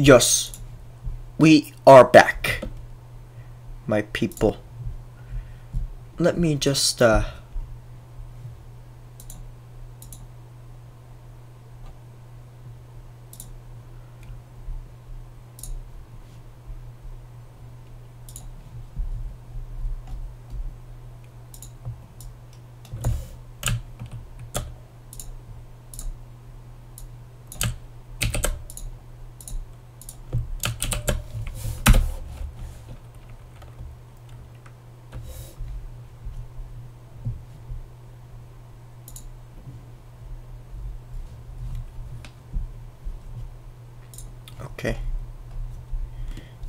Yes, we are back, my people. Let me just, okay.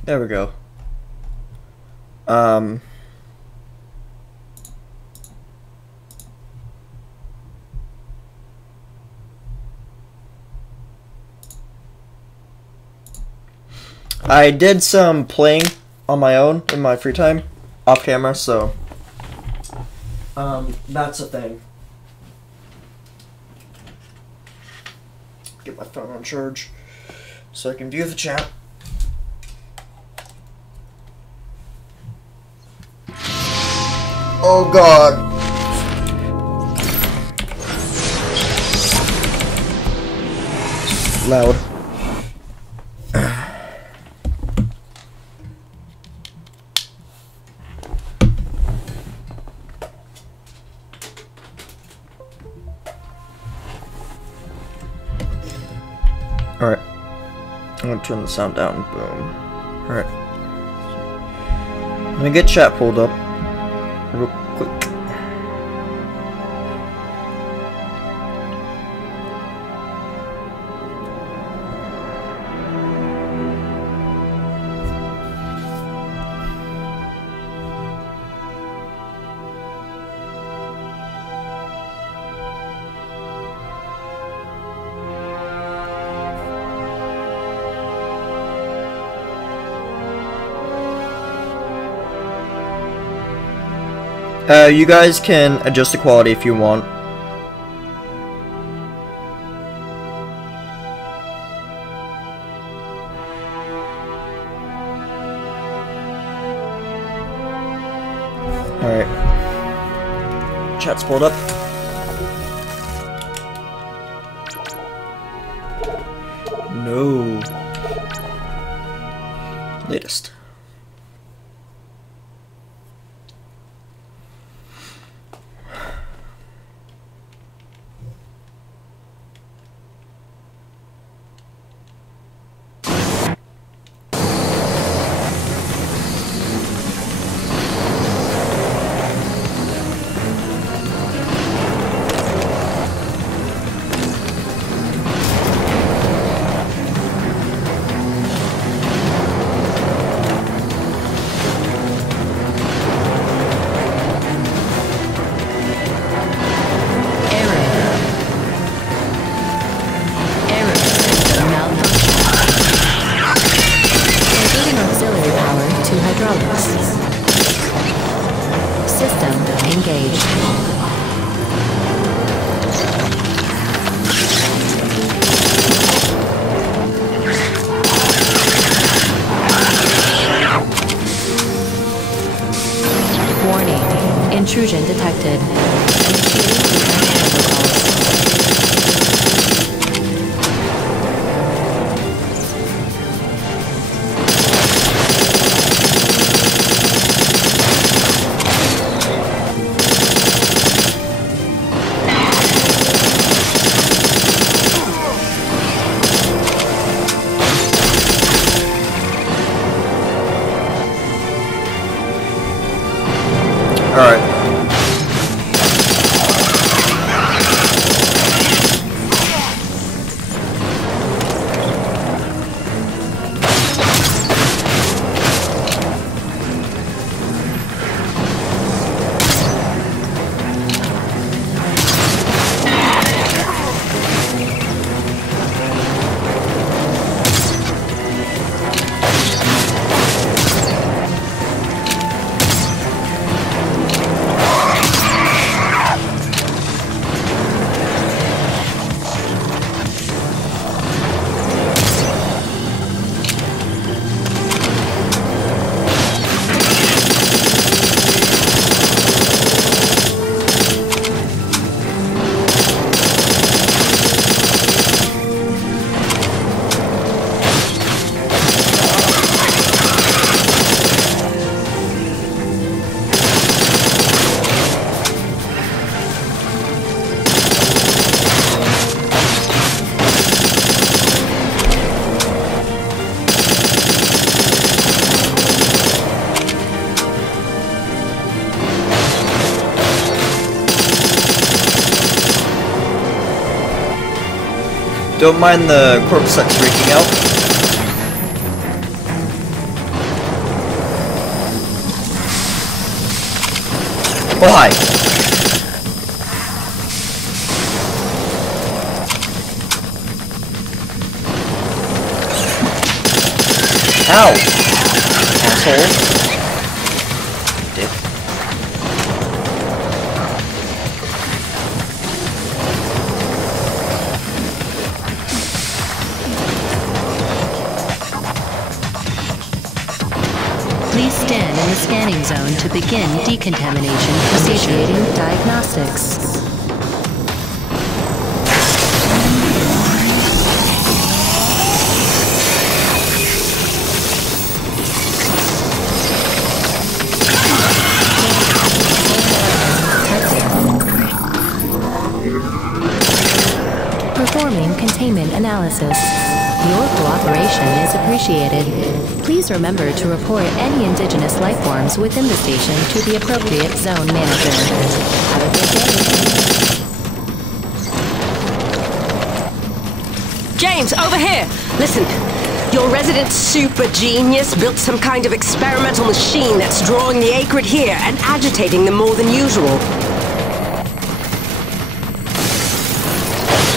There we go. I did some playing on my own in my free time, off camera, so that's a thing. Get my phone on charge so I can view the chat. Oh God. Loud. Alright. I'm gonna turn the sound down. Boom. Alright. I'm gonna get chat pulled up real quick. You guys can adjust the quality if you want. Alright. Chat's pulled up. No. Latest. Intrusion detected. Alright. Don't mind the corpse that's freaking out. Oh, hi. Ow! Asshole. Dick. Please stand in the scanning zone to begin decontamination procedure. Initiating diagnostics. Performing containment analysis. Your cooperation is appreciated. Please remember to report any indigenous life forms within the station to the appropriate zone manager. Have a good day. James, over here! Listen, your resident super genius built some kind of experimental machine that's drawing the Acrid here and agitating them more than usual.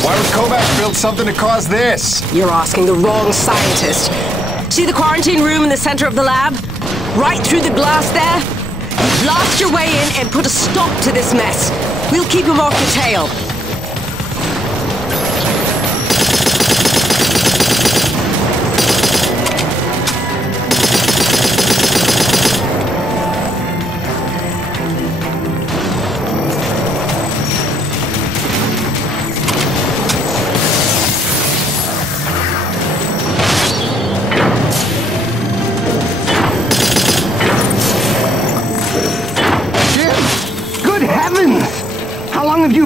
Why would Kovac build something to cause this? You're asking the wrong scientist. See the quarantine room in the center of the lab? Right through the glass there? Blast your way in and put a stop to this mess. We'll keep him off your tail.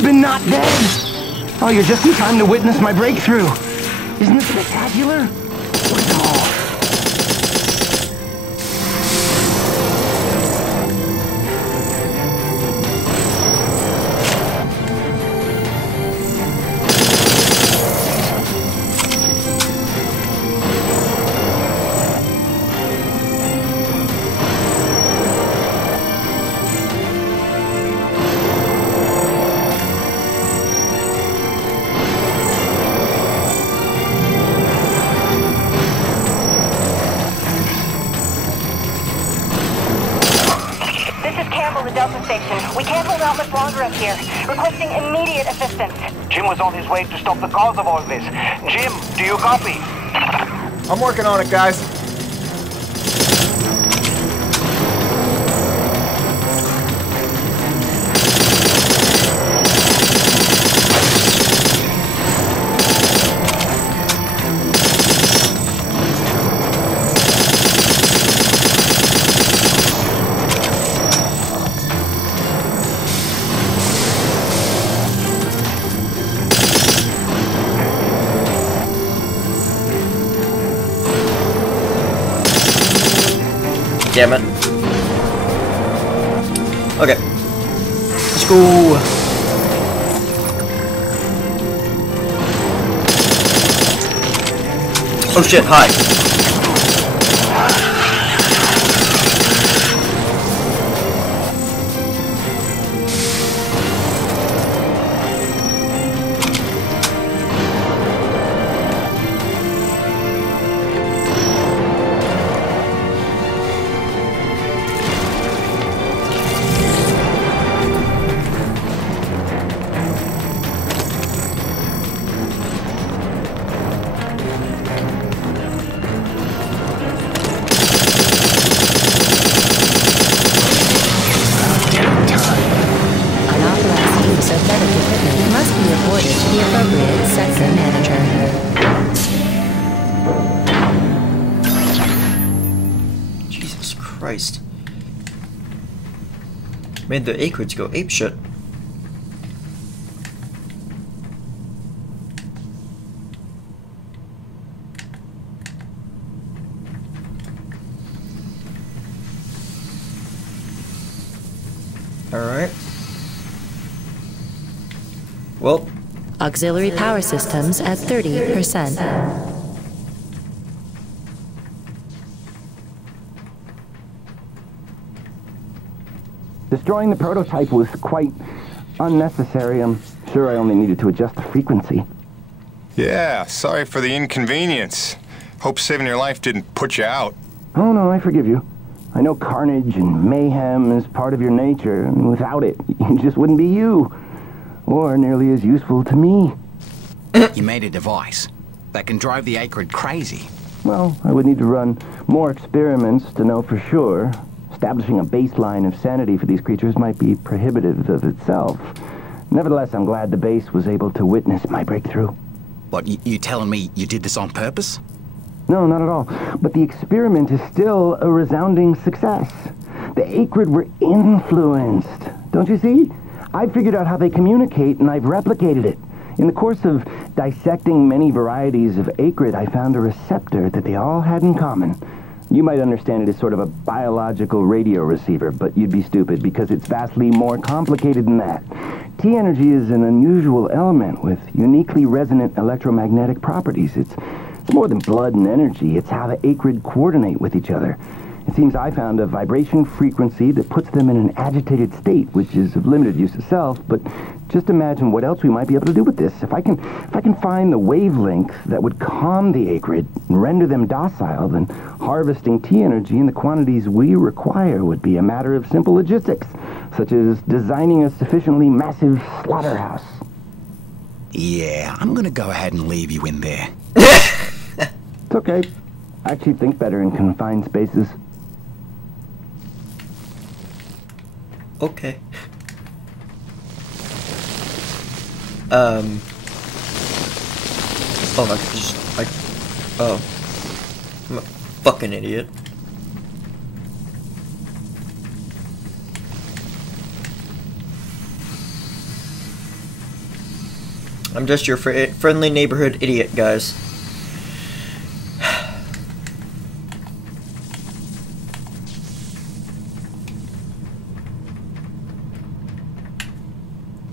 Not dead? Oh, you're just in time to witness my breakthrough. Isn't it spectacular? Look at them all. We can't hold out much longer up here. Requesting immediate assistance. Jim was on his way to stop the cause of all this. Jim, do you copy? I'm working on it, guys. Damn it. Okay. Let's go. Oh shit, hi. Christ. Made the Acrids go apeshit. Alright. Well, Auxiliary power systems at 30%. Destroying the prototype was quite unnecessary. I'm sure I only needed to adjust the frequency. Yeah, sorry for the inconvenience. Hope saving your life didn't put you out. Oh no, I forgive you. I know carnage and mayhem is part of your nature, and without it, you just wouldn't be you. Or nearly as useful to me. You made a device that can drive the Acrid crazy. Well, I would need to run more experiments to know for sure. Establishing a baseline of sanity for these creatures might be prohibitive of itself. Nevertheless, I'm glad the base was able to witness my breakthrough. What, you telling me you did this on purpose? No, not at all. But the experiment is still a resounding success. The Acrid were influenced. Don't you see? I figured out how they communicate, and I've replicated it. In the course of dissecting many varieties of Acrid, I found a receptor that they all had in common. You might understand it as sort of a biological radio receiver, but you'd be stupid because it's vastly more complicated than that. T-energy is an unusual element with uniquely resonant electromagnetic properties. It's more than blood and energy. It's how the Acrid coordinate with each other. It seems I found a vibration frequency that puts them in an agitated state, which is of limited use itself, but just imagine what else we might be able to do with this. If I can find the wavelength that would calm the Acrid and render them docile, then harvesting T-energy in the quantities we require would be a matter of simple logistics, such as designing a sufficiently massive slaughterhouse. Yeah, I'm gonna go ahead and leave you in there. It's okay. I actually think better in confined spaces. Okay. Oh my gosh, oh. I'm a fucking idiot. I'm just your friendly neighborhood idiot, guys.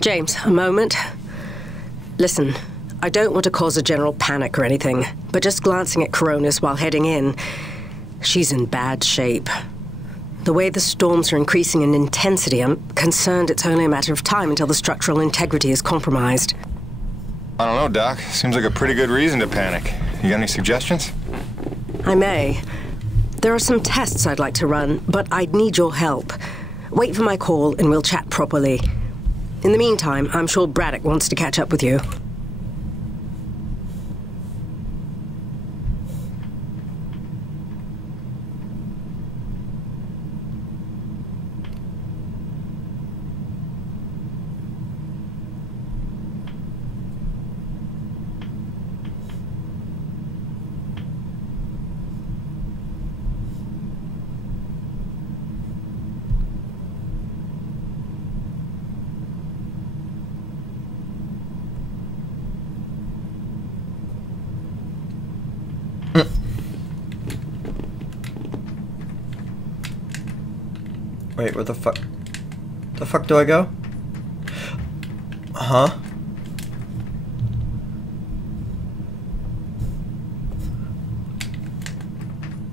James, a moment. Listen, I don't want to cause a general panic or anything, but just glancing at Coronis while heading in, she's in bad shape. The way the storms are increasing in intensity, I'm concerned it's only a matter of time until the structural integrity is compromised. I don't know, Doc. Seems like a pretty good reason to panic. You got any suggestions? I may. There are some tests I'd like to run, but I'd need your help. Wait for my call and we'll chat properly. In the meantime, I'm sure Braddock wants to catch up with you. Wait, where the fuck? The fuck do I go? Huh?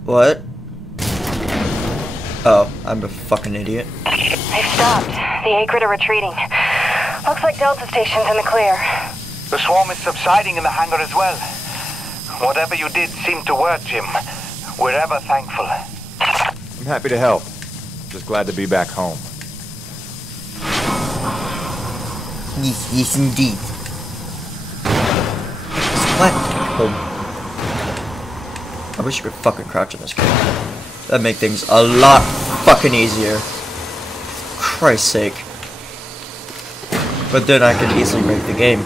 What? Oh, I'm a fucking idiot. They've stopped. The Acrid are retreating. Looks like Delta Station's in the clear. The swarm is subsiding in the hangar as well. Whatever you did seemed to work, Jim. We're ever thankful. I'm happy to help. Just glad to be back home. Yes, indeed. What? Home. I wish you could fucking crouch in this game. That'd make things a lot fucking easier. Christ's sake. But then I could easily break the game.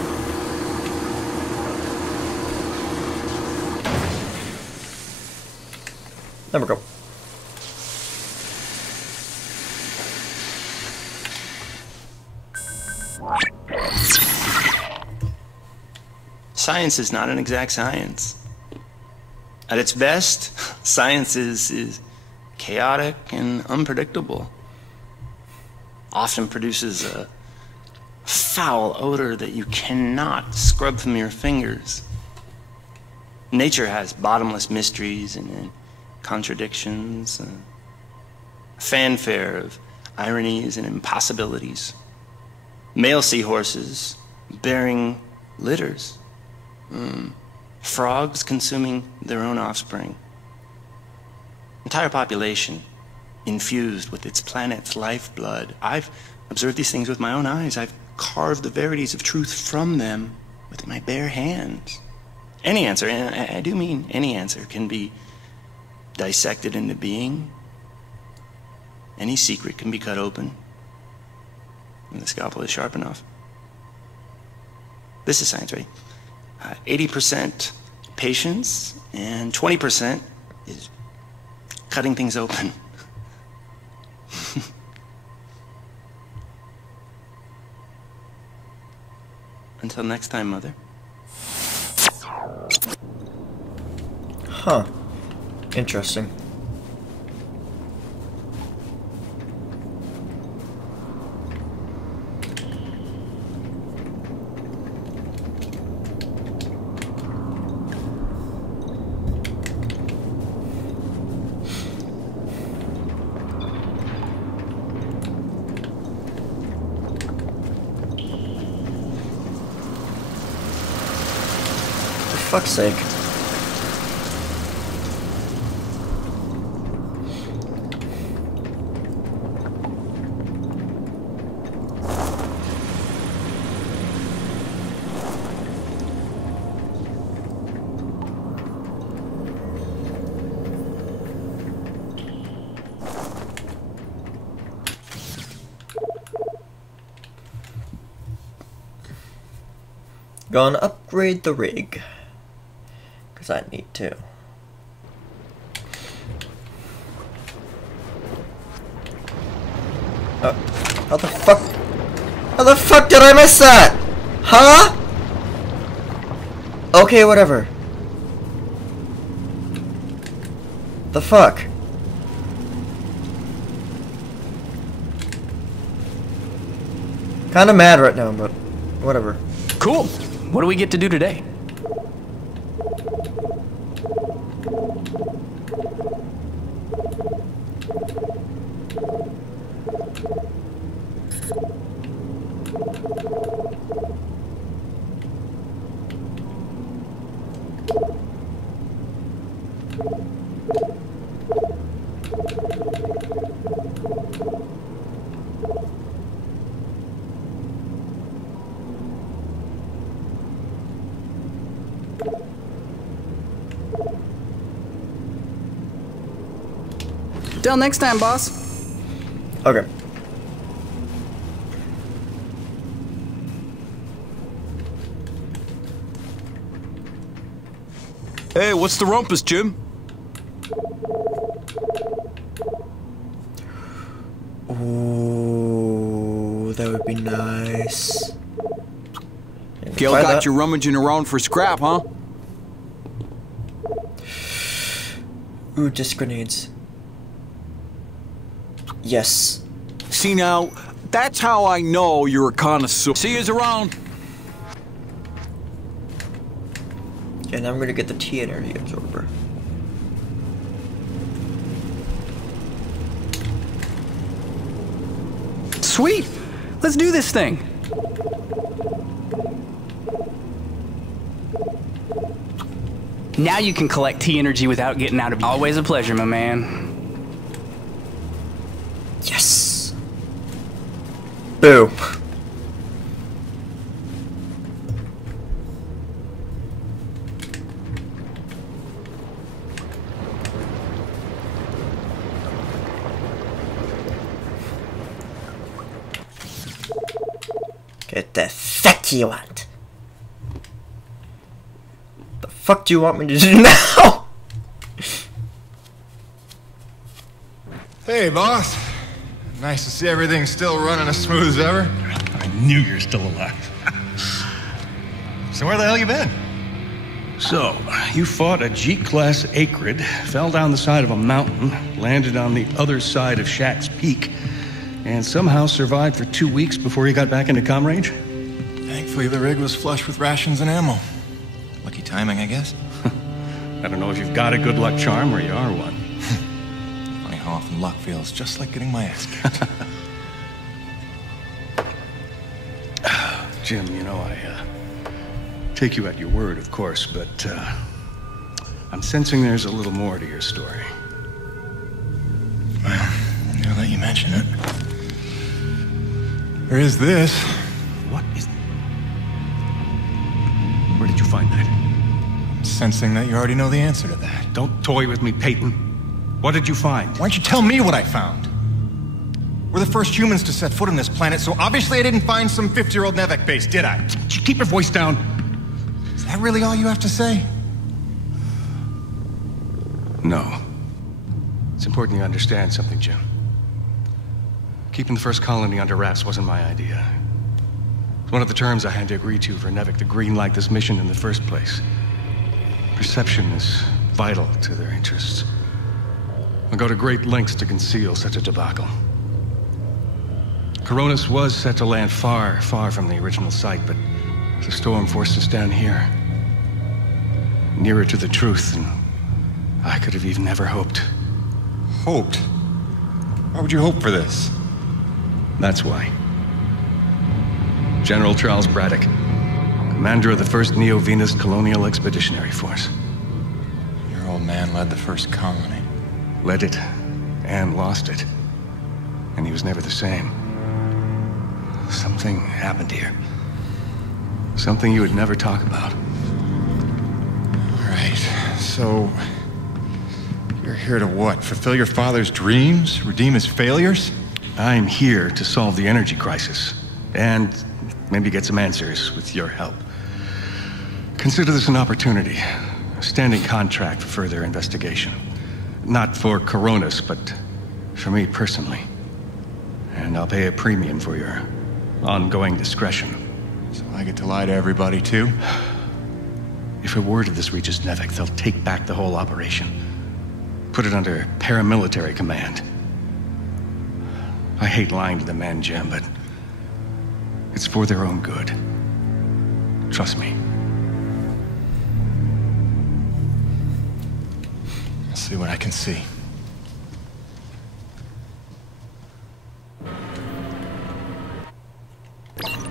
There we go. Science is not an exact science. At its best, science is chaotic and unpredictable. Often produces a foul odor that you cannot scrub from your fingers. Nature has bottomless mysteries and contradictions, a fanfare of ironies and impossibilities. Male seahorses bearing litters. Frogs consuming their own offspring. Entire population infused with its planet's lifeblood. I've observed these things with my own eyes. I've carved the verities of truth from them with my bare hands. Any answer, and I do mean any answer, can be dissected into being. Any secret can be cut open when the scalpel is sharp enough. This is science, right? 80% patience and 20% is cutting things open. Until next time, Mother. Huh. Interesting. For fuck's sake. Gonna upgrade the rig. Because I need to. How the fuck? How the fuck did I miss that? Huh? Okay, whatever. The fuck? Kinda mad right now, but whatever. Cool. What do we get to do today? Till next time, boss. Okay. Hey, what's the rumpus, Jim? Ooh, that would be nice. Gil got you rummaging around for scrap, huh? Ooh, disc grenades. Yes. See now, that's how I know you're a connoisseur. See yous around. And I'm gonna get the T energy absorber. Sweet! Let's do this thing! Now you can collect T energy without getting out of bed. Always a pleasure, my man. Yes! Boom. Get the fuck you want? The fuck do you want me to do now? Hey, boss. Nice to see everything still running as smooth as ever. I knew you're still alive. So where the hell you been? So, you fought a G-class acrid, fell down the side of a mountain, landed on the other side of Shack's Peak, and somehow survived for 2 weeks before he got back into comm range? Thankfully, the rig was flush with rations and ammo. Lucky timing, I guess. I don't know if you've got a good luck charm or you are one. Funny how often luck feels just like getting my ass kicked. Jim, you know, I take you at your word, of course, but I'm sensing there's a little more to your story. Well, now that you mention it. There is this. What is... Where did you find that? I'm sensing that you already know the answer to that. Don't toy with me, Peyton. What did you find? Why don't you tell me what I found? We're the first humans to set foot on this planet, so obviously I didn't find some 50-year-old Nevek base, did I? Keep your voice down. Is that really all you have to say? No. It's important you understand something, Jim. Keeping the first colony under wraps wasn't my idea. It's one of the terms I had to agree to for Nevek to greenlight this mission in the first place. Perception is vital to their interests. I'll go to great lengths to conceal such a debacle. Coronis was set to land far, far from the original site, but the storm forced us down here. Nearer to the truth than I could have even ever hoped. Hoped? Why would you hope for this? That's why. General Charles Braddock, commander of the 1st Neo-Venus Colonial Expeditionary Force. Your old man led the first colony. Led it, and lost it. And he was never the same. Something happened here. Something you would never talk about. All right, so... you're here to what? Fulfill your father's dreams? Redeem his failures? I'm here to solve the energy crisis. And maybe get some answers with your help. Consider this an opportunity. A standing contract for further investigation. Not for Coronis, but for me personally. And I'll pay a premium for your ongoing discretion. So I get to lie to everybody, too? If a word of this reaches Nevek, they'll take back the whole operation. Put it under paramilitary command. I hate lying to the men, Jim, but it's for their own good. Trust me. I'll see what I can see.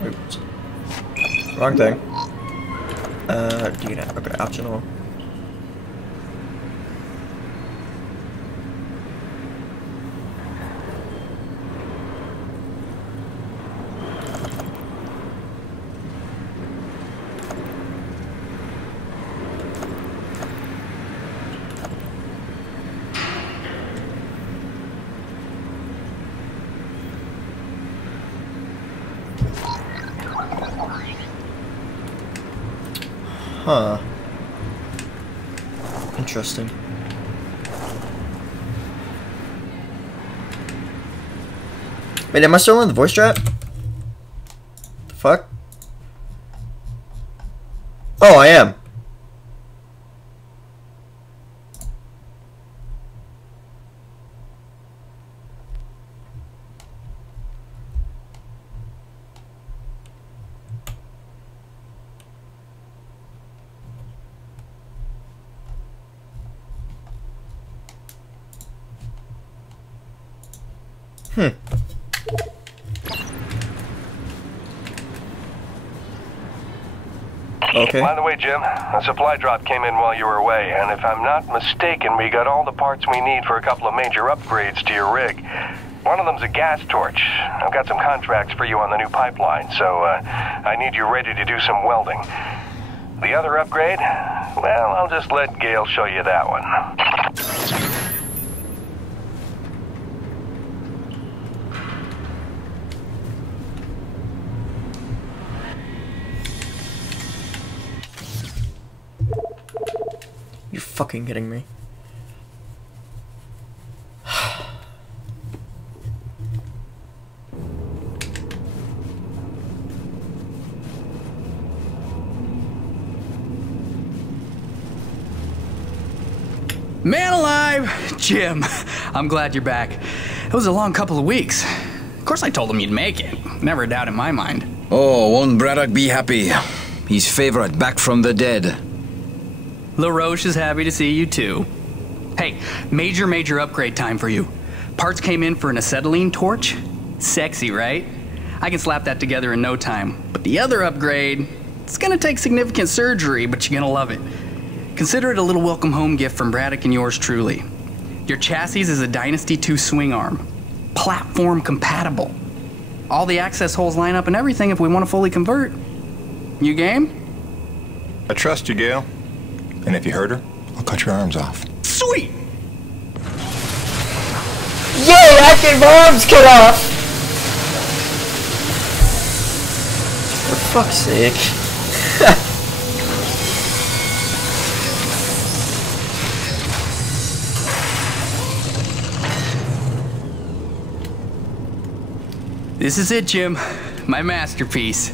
Oops. Wrong thing. DNAT. Okay, optional. Huh. Interesting. Wait, am I still in the voice chat? The fuck? Oh, I am. Okay. By the way, Jim, a supply drop came in while you were away, and if I'm not mistaken, we got all the parts we need for a couple of major upgrades to your rig. One of them's a gas torch. I've got some contracts for you on the new pipeline, so I need you ready to do some welding. The other upgrade? Well, I'll just let Gale show you that one. You fucking kidding me? Man alive! Jim, I'm glad you're back. It was a long couple of weeks. Of course I told him you'd make it. Never a doubt in my mind. Oh, won't Braddock be happy? His favorite back from the dead. LaRoche is happy to see you too. Hey, major upgrade time for you. Parts came in for an acetylene torch. Sexy, right? I can slap that together in no time. But the other upgrade, it's gonna take significant surgery, but you're gonna love it. Consider it a little welcome home gift from Braddock and yours truly. Your chassis is a Dynasty 2 swing arm. Platform compatible. All the access holes line up and everything if we want to fully convert. You game? I trust you, Gale. And if you hurt her, I'll cut your arms off. Sweet! Yay! I get my arms cut off! For fuck's sake. This is it, Jim. My masterpiece.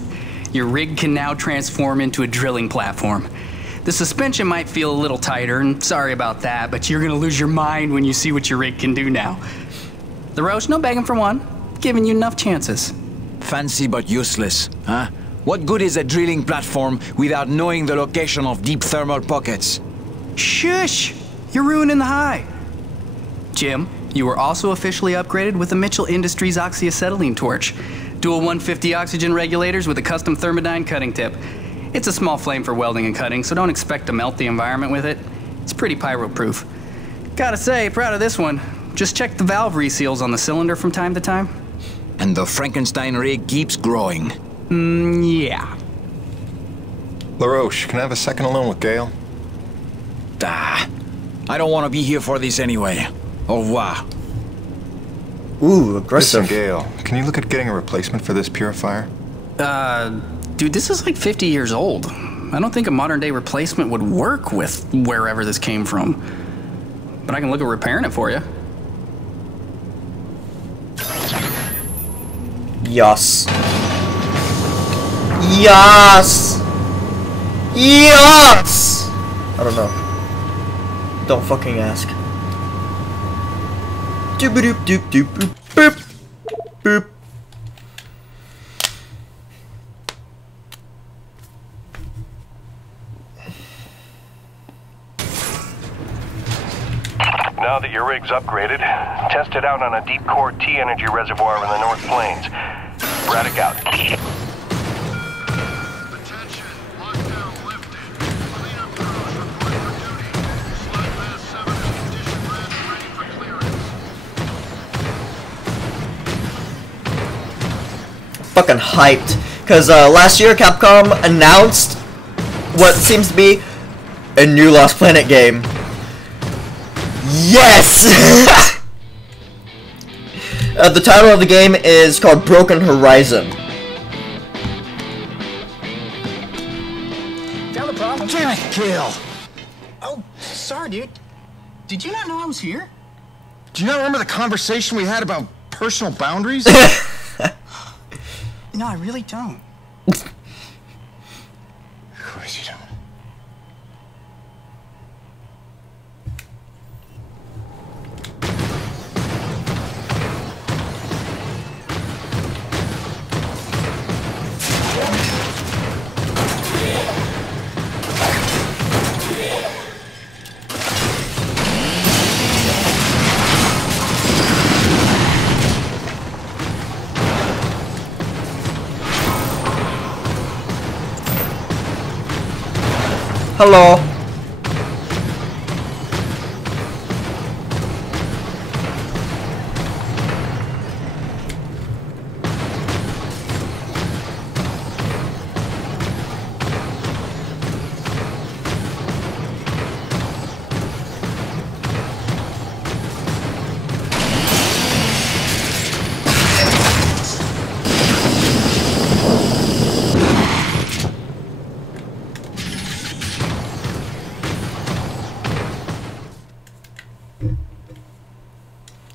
Your rig can now transform into a drilling platform. The suspension might feel a little tighter, and sorry about that, but you're gonna lose your mind when you see what your rig can do now. LaRoche, no begging for one. Giving you enough chances. Fancy but useless, huh? What good is a drilling platform without knowing the location of deep thermal pockets? Shush! You're ruining the high. Jim, you were also officially upgraded with the Mitchell Industries oxyacetylene torch. Dual 150 oxygen regulators with a custom Thermodyne cutting tip. It's a small flame for welding and cutting, so don't expect to melt the environment with it. It's pretty pyro-proof. Gotta say, proud of this one. Just check the valve reseals on the cylinder from time to time. And the Frankenstein rig keeps growing. Yeah. LaRoche, can I have a second alone with Gale? I don't want to be here for this anyway. Au revoir. Ooh, aggressive. Listen, Gale, can you look at getting a replacement for this purifier? Dude, this is like 50 years old. I don't think a modern-day replacement would work with wherever this came from. But I can look at repairing it for you. Yes. Yes! Yes! I don't know. Don't fucking ask. Doop doop doop doop boop boop boop. Now that your rig's upgraded, test it out on a deep core T-energy reservoir in the North Plains. Braddock out. Fucking hyped, because last year Capcom announced what seems to be a new Lost Planet game. Yes! The title of the game is called Broken Horizon. Found the problem? Damn it, Gale! Oh, sorry, dude. Did you not know I was here? Do you not remember the conversation we had about personal boundaries? No, I really don't. Of course you don't. Hello.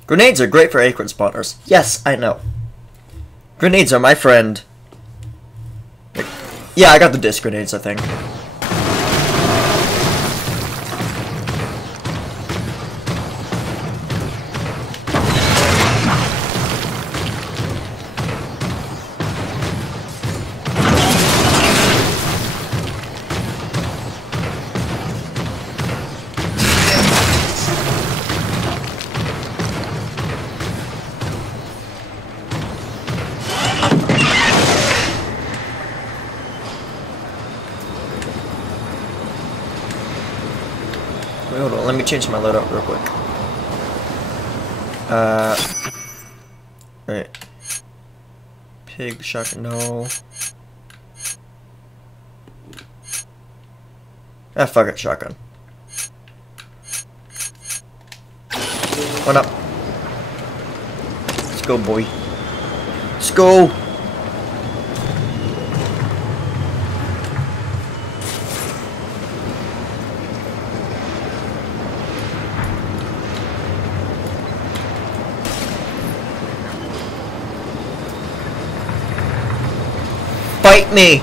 Grenades are great for acrid spawners. Yes, I know. Grenades are my friend. Yeah, I got the disc grenades, I think. change my loadout real quick. Right. Pig shotgun, no. Ah, fuck it, shotgun. One up. Let's go, boy. Let's go! Fight me!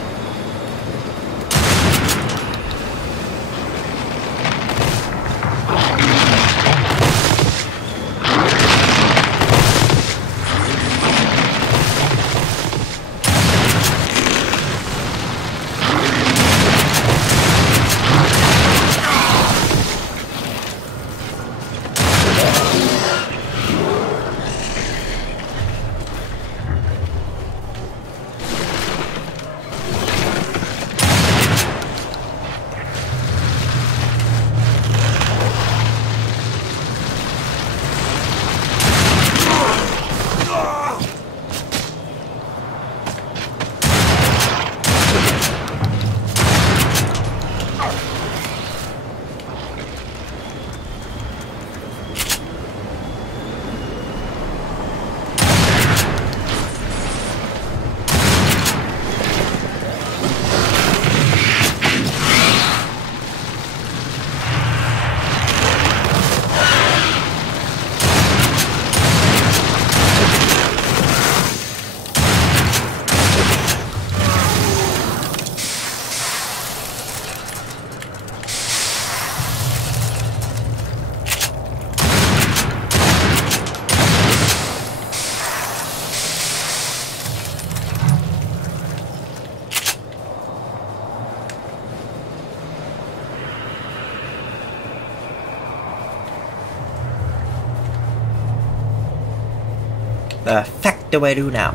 The fuck do I do now?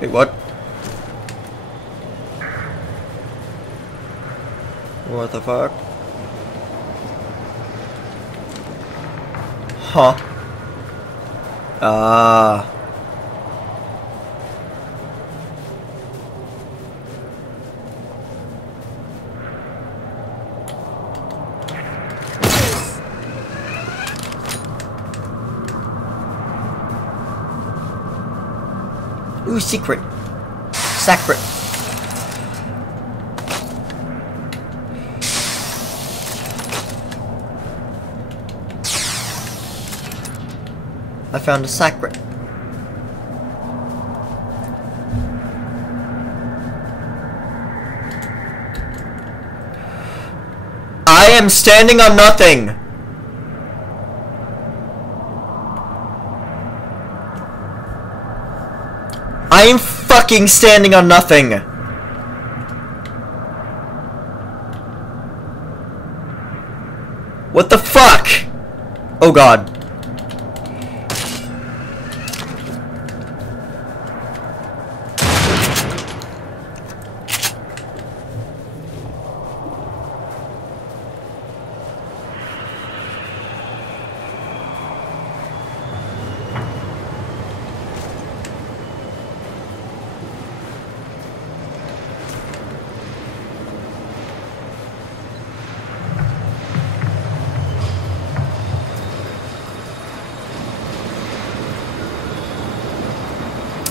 Wait, what? What the fuck? Huh? Ah. Ooh, secret. Sacred. I found a sacred. I am standing on nothing. I'm fucking standing on nothing. What the fuck? Oh god.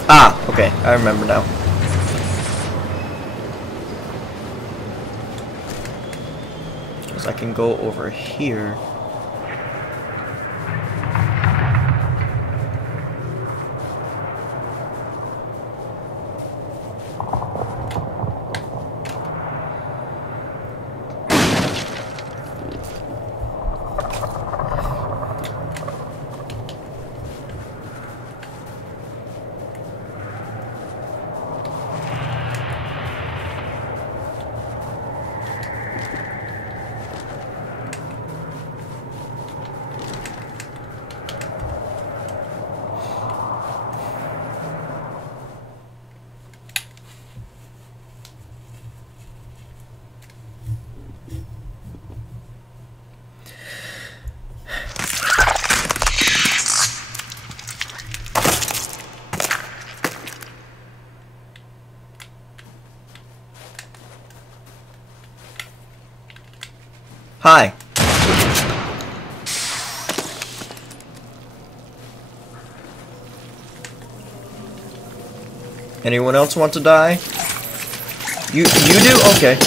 Ah, okay, I remember now. Because I can go over here. Hi. Anyone else want to die? You do? Okay.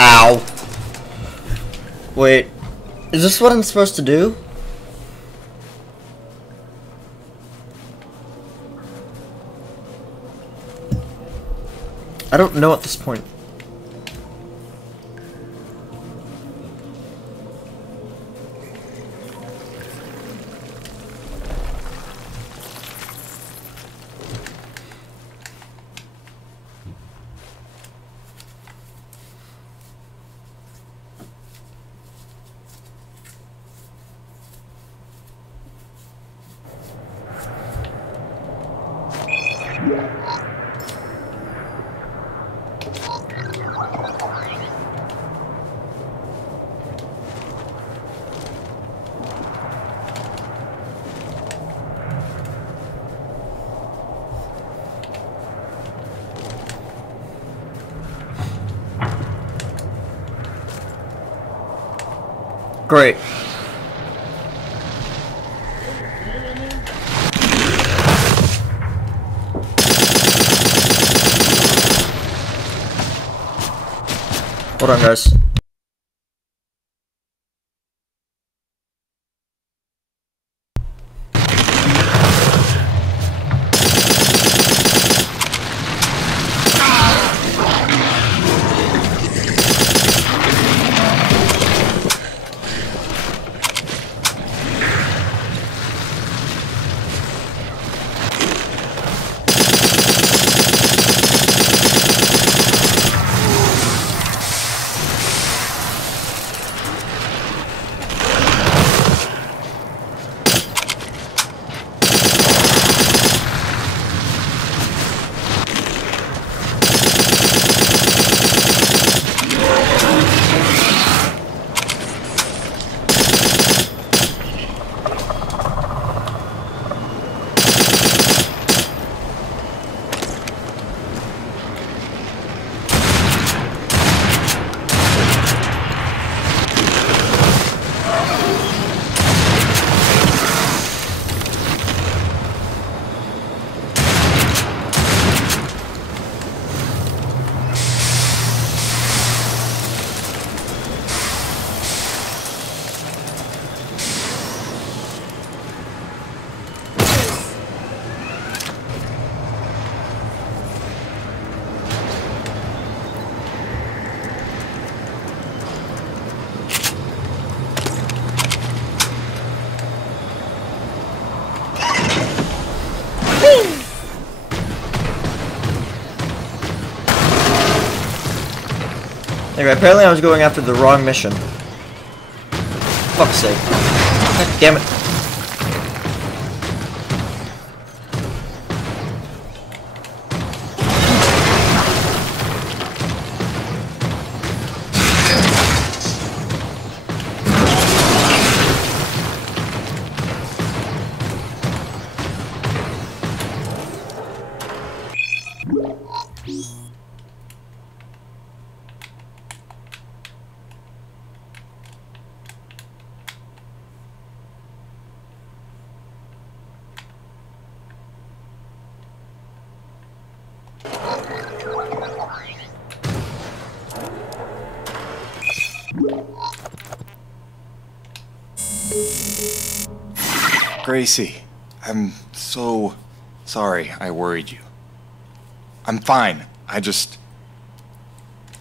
Ow. Wait, is this what I'm supposed to do? I don't know at this point. Great. Hold on, guys. Anyway, apparently I was going after the wrong mission. Fuck's sake. God damn it. Gracie, I'm so sorry I worried you. I'm fine. I just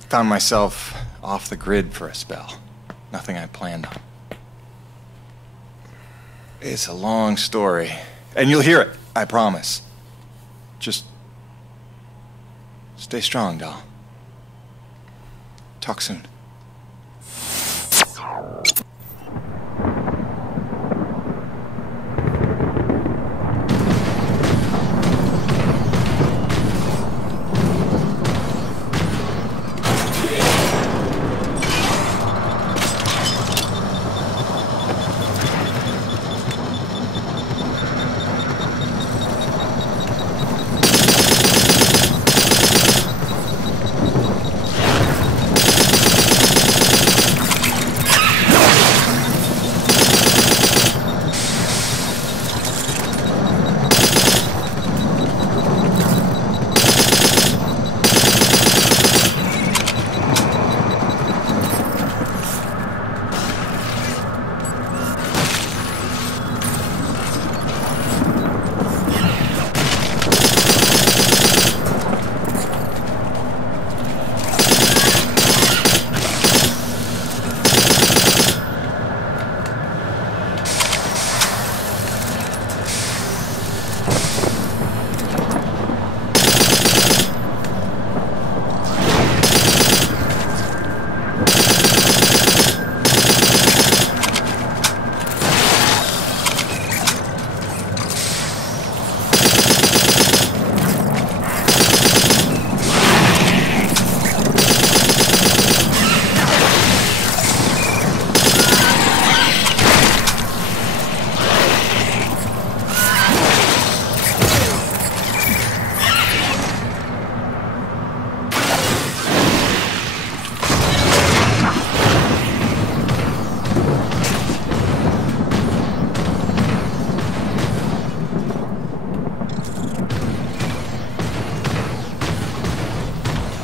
found myself off the grid for a spell. Nothing I planned on. It's a long story, and you'll hear it, I promise. Just stay strong, doll. Talk soon.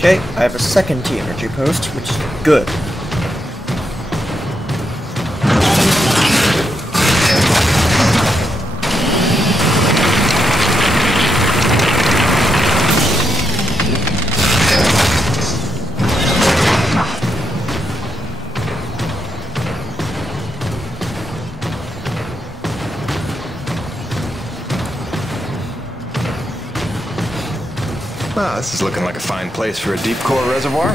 Okay, I have a second T-energy post, which is good. Wow, this is looking like a fine place for a deep core reservoir.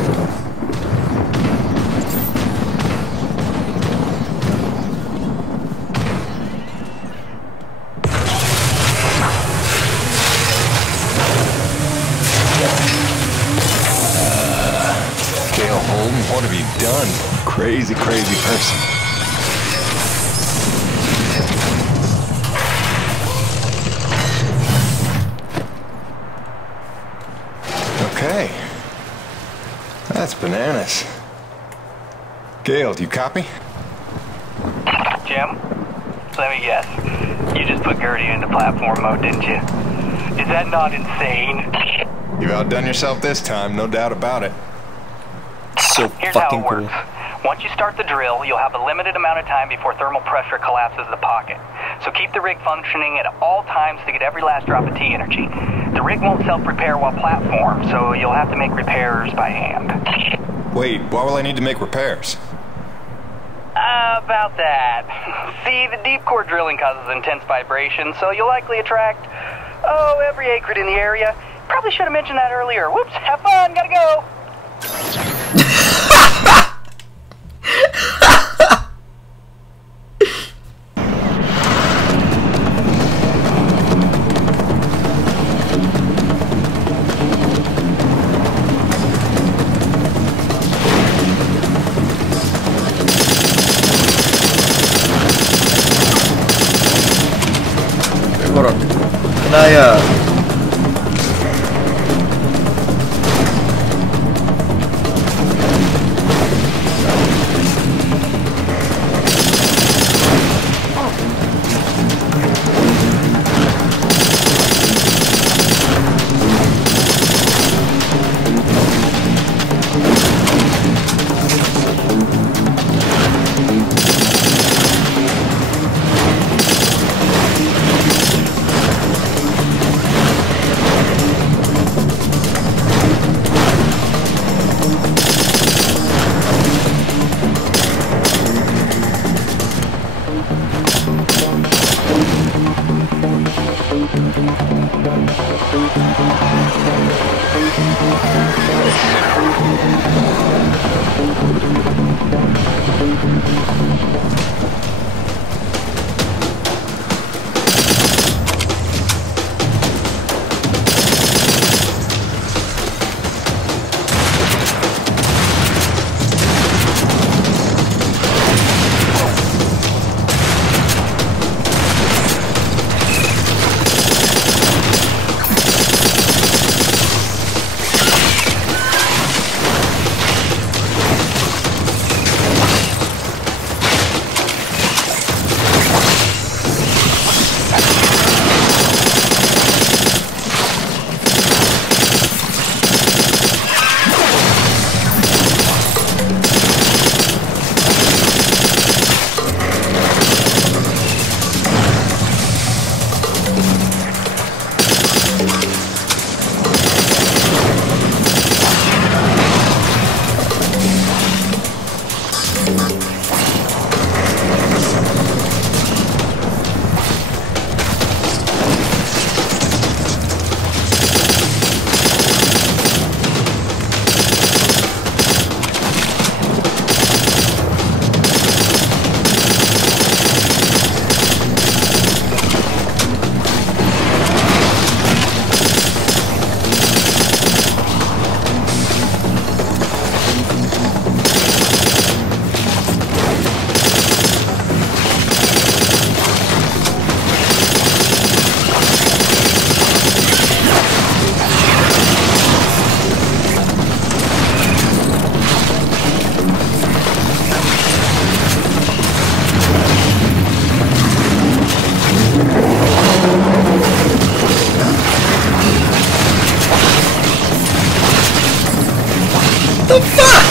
Gale Holden, what have you done? Crazy, crazy person. Okay. That's bananas. Gale, do you copy? Jim? Let me guess. You just put Gertie into platform mode, didn't you? Is that not insane? You outdone yourself this time, no doubt about it. So Here's how it works. Once you start the drill, you'll have a limited amount of time before thermal pressure collapses the pocket. So keep the rig functioning at all times to get every last drop of T-energy. The rig won't self-repair while platformed, so you'll have to make repairs by hand. Wait, why will I need to make repairs? About that. See, the deep core drilling causes intense vibration, so you'll likely attract, every acrid in the area. Probably should have mentioned that earlier. Whoops, have fun, gotta go. Oh, fuck!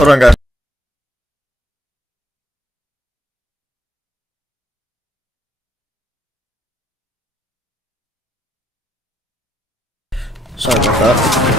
Hold on, guys. Sorry about that.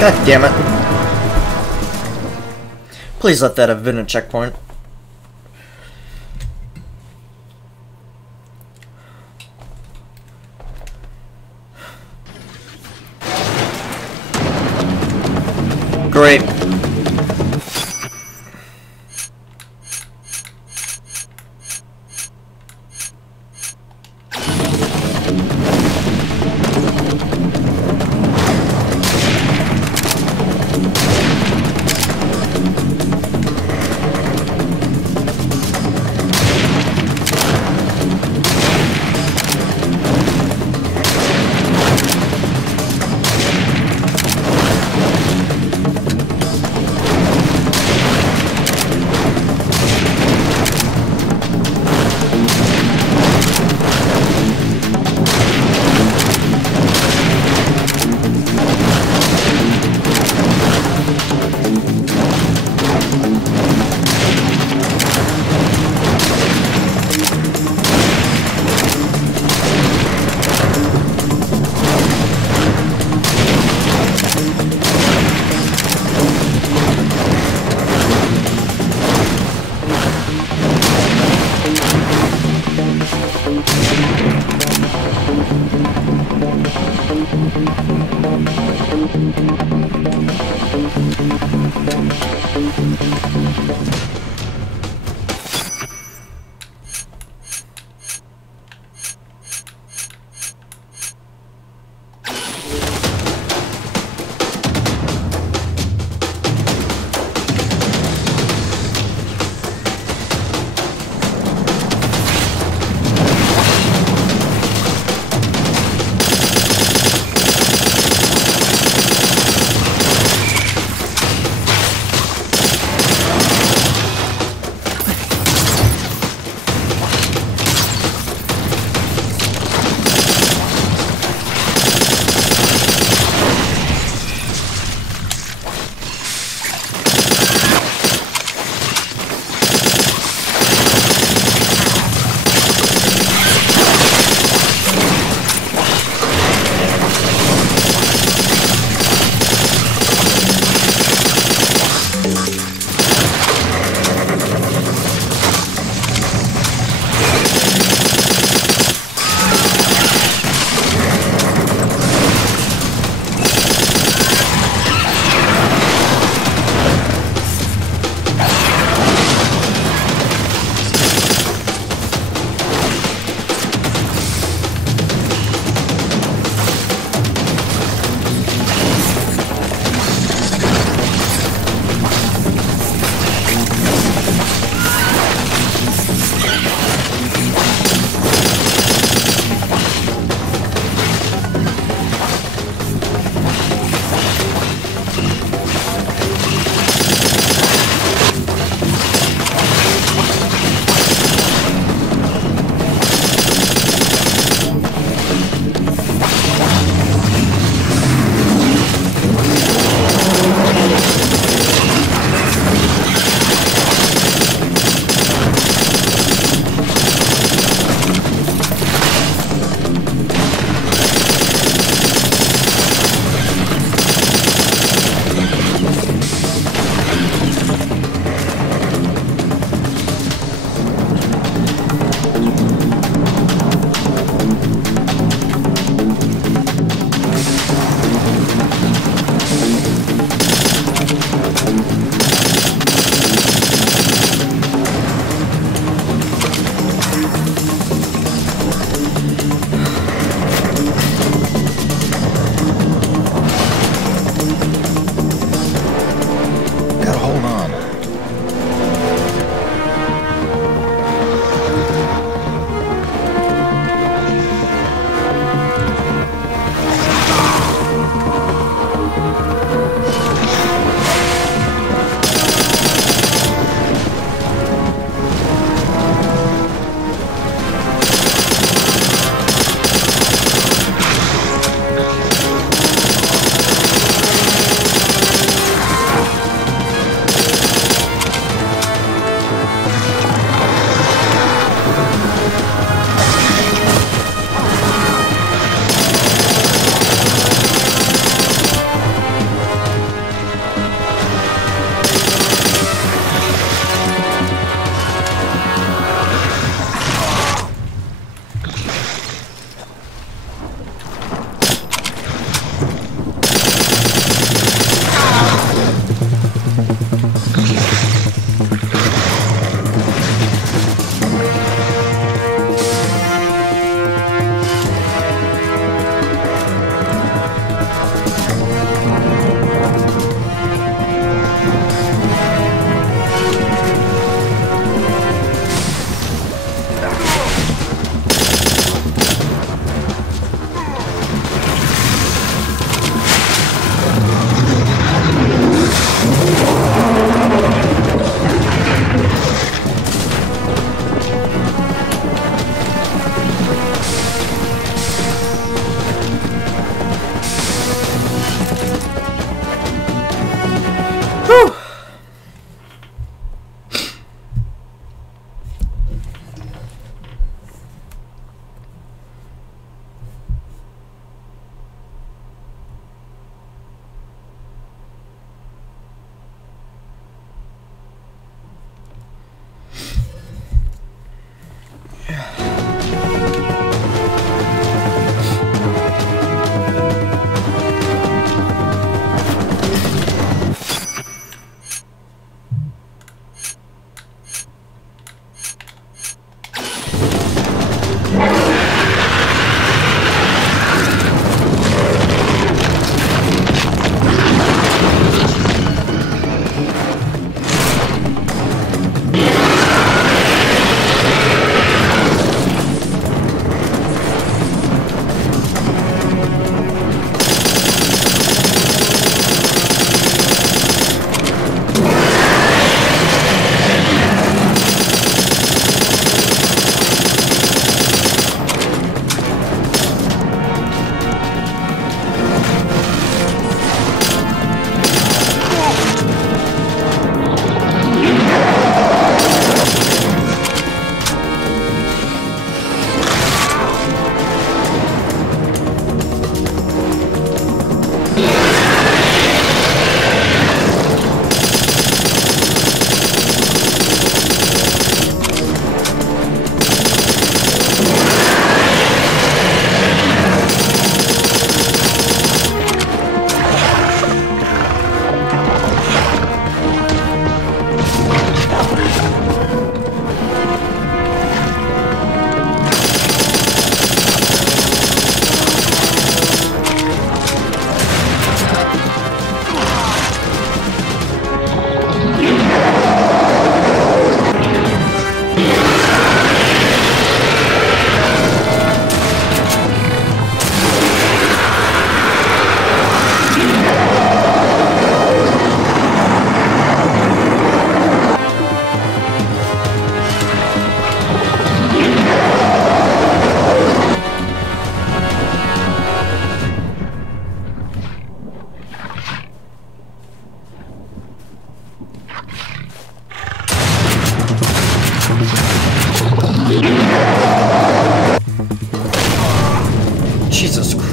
God damn it. Please let that have been a checkpoint. Great.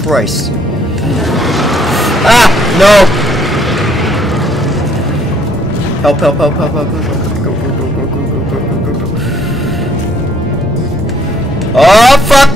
Christ. Ah! No! Help, help, help, help, help, help. Go, go, go, go, go, go, go, go, go, go. Oh, fuck!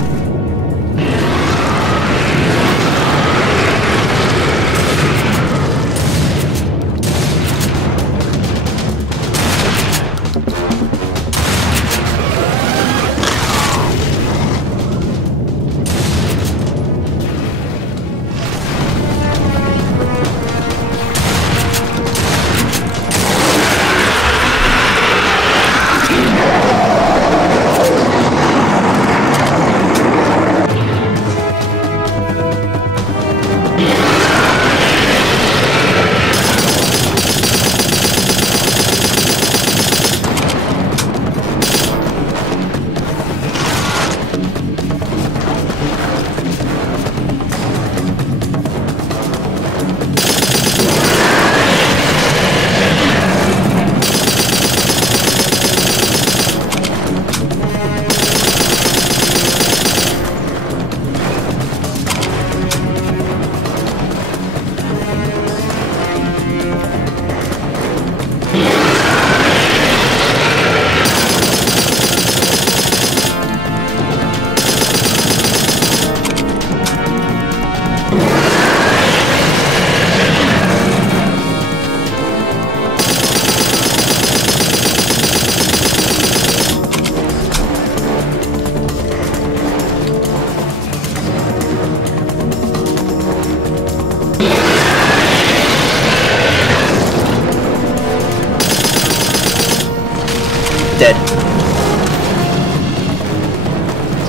Dead.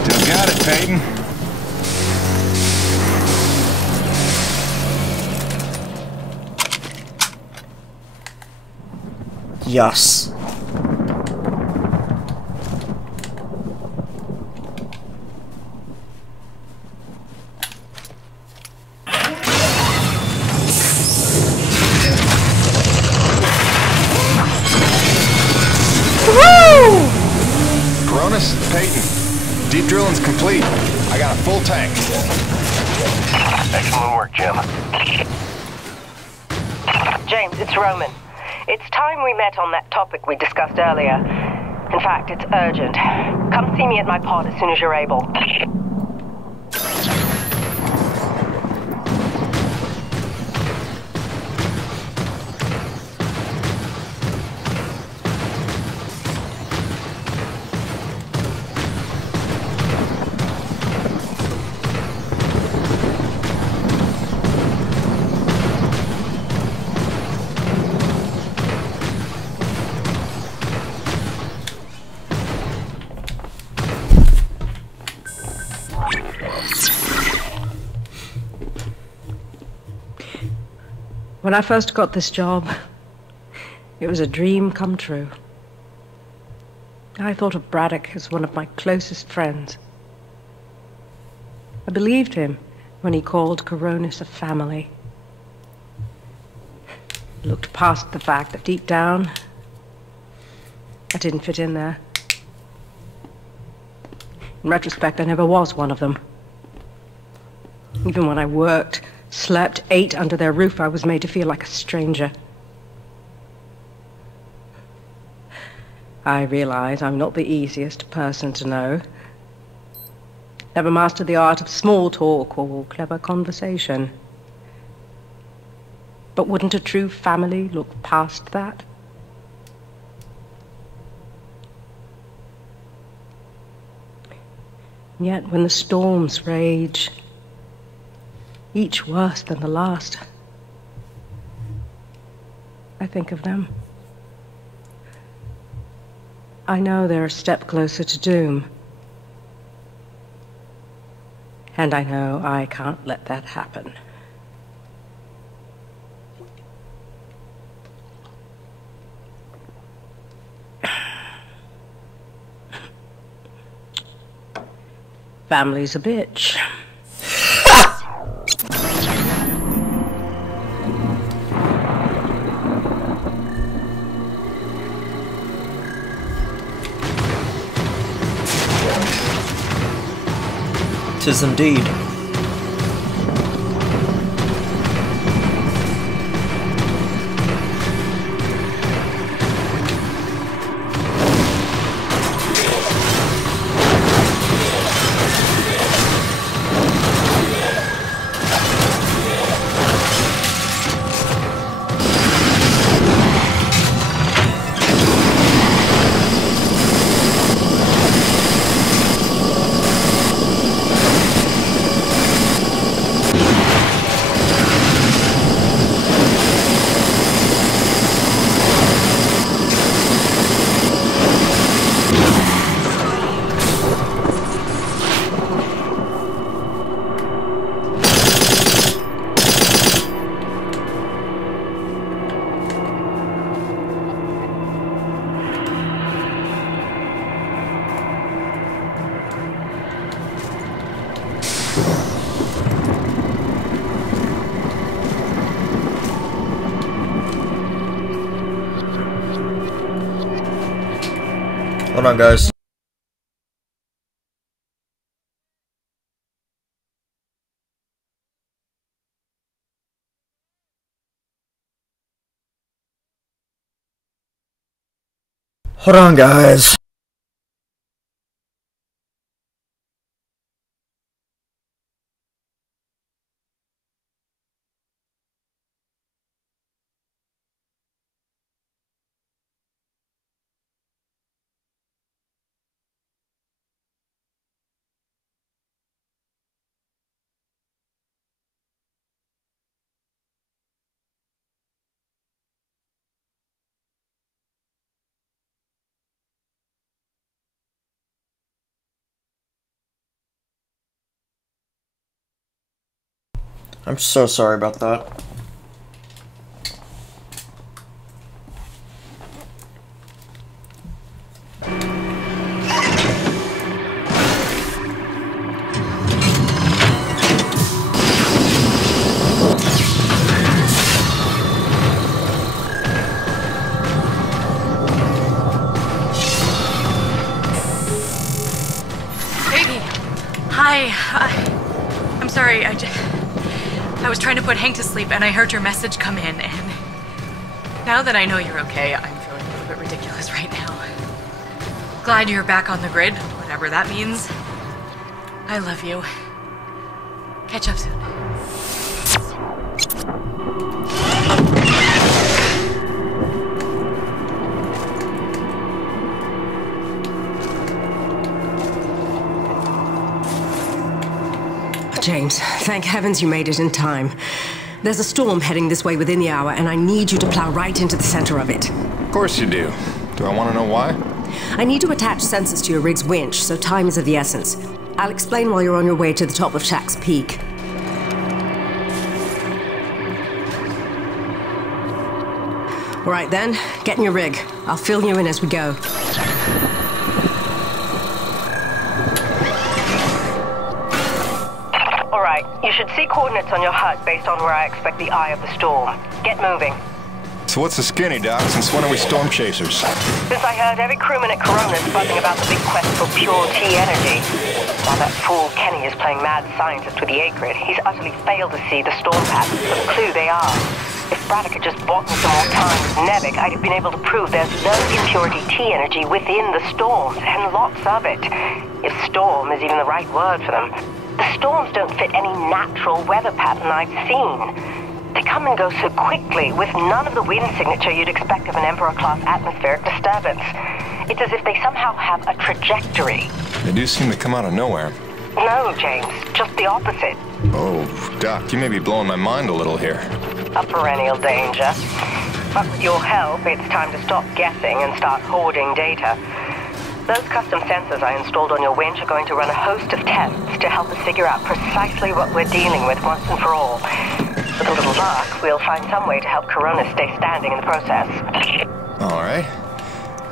Still got it, Peyton. Yes. Coronis, Peyton. Deep drilling's complete. I got a full tank. Excellent work, Jim. James, it's Roman. It's time we met on that topic we discussed earlier. In fact, it's urgent. Come see me at my pod as soon as you're able. When I first got this job, it was a dream come true. I thought of Braddock as one of my closest friends. I believed him when he called Coronis a family. I looked past the fact that deep down, I didn't fit in there. In retrospect, I never was one of them. Even when I worked, slept, ate under their roof, I was made to feel like a stranger. I realize I'm not the easiest person to know. Never mastered the art of small talk or clever conversation. But wouldn't a true family look past that? And yet, when the storms rage, each worse than the last, I think of them. I know they're a step closer to doom. And I know I can't let that happen. Family's a bitch. 'Tis indeed. Hold on, guys. Hold on, guys. I'm so sorry about that. Baby, hi. I'm sorry. I was trying to put Hank to sleep and I heard your message come in, and now that I know you're okay, I'm feeling a little bit ridiculous right now. Glad you're back on the grid, whatever that means. I love you. Catch up soon. James, thank heavens you made it in time. There's a storm heading this way within the hour, and I need you to plow right into the center of it. Of course you do. Do I want to know why? I need to attach sensors to your rig's winch, so time is of the essence. I'll explain while you're on your way to the top of Shack's Peak. All right then, get in your rig. I'll fill you in as we go. Alright, you should see coordinates on your HUD based on where I expect the eye of the storm. Get moving. So what's the skinny, Doc? Since when are we storm chasers? Since I heard every crewman at Corona's buzzing about the big quest for pure T energy. While that fool Kenny is playing mad scientist with the Acrid, he's utterly failed to see the storm patterns for the clue they are. If Braddock had just bought me some more time with Nevik, I'd have been able to prove there's no impurity T energy within the storms, and lots of it. If storm is even the right word for them. The storms don't fit any natural weather pattern I've seen. They come and go so quickly, with none of the wind signature you'd expect of an Emperor-class atmospheric disturbance. It's as if they somehow have a trajectory. They do seem to come out of nowhere. No, James, just the opposite. Oh, Doc, you may be blowing my mind a little here. A perennial danger. But with your help, it's time to stop guessing and start hoarding data. Those custom sensors I installed on your winch are going to run a host of tests to help us figure out precisely what we're dealing with once and for all. With a little luck, we'll find some way to help Corona stay standing in the process. All right.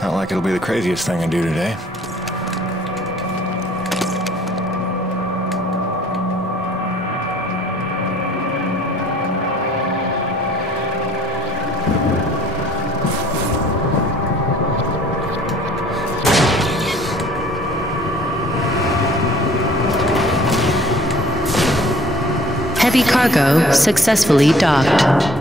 Not like it'll be the craziest thing I do today. Heavy cargo successfully docked.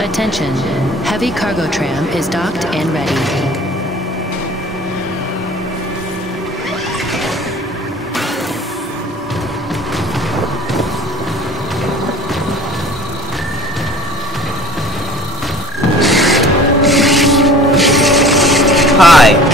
Attention, heavy cargo tram is docked and ready. Hi.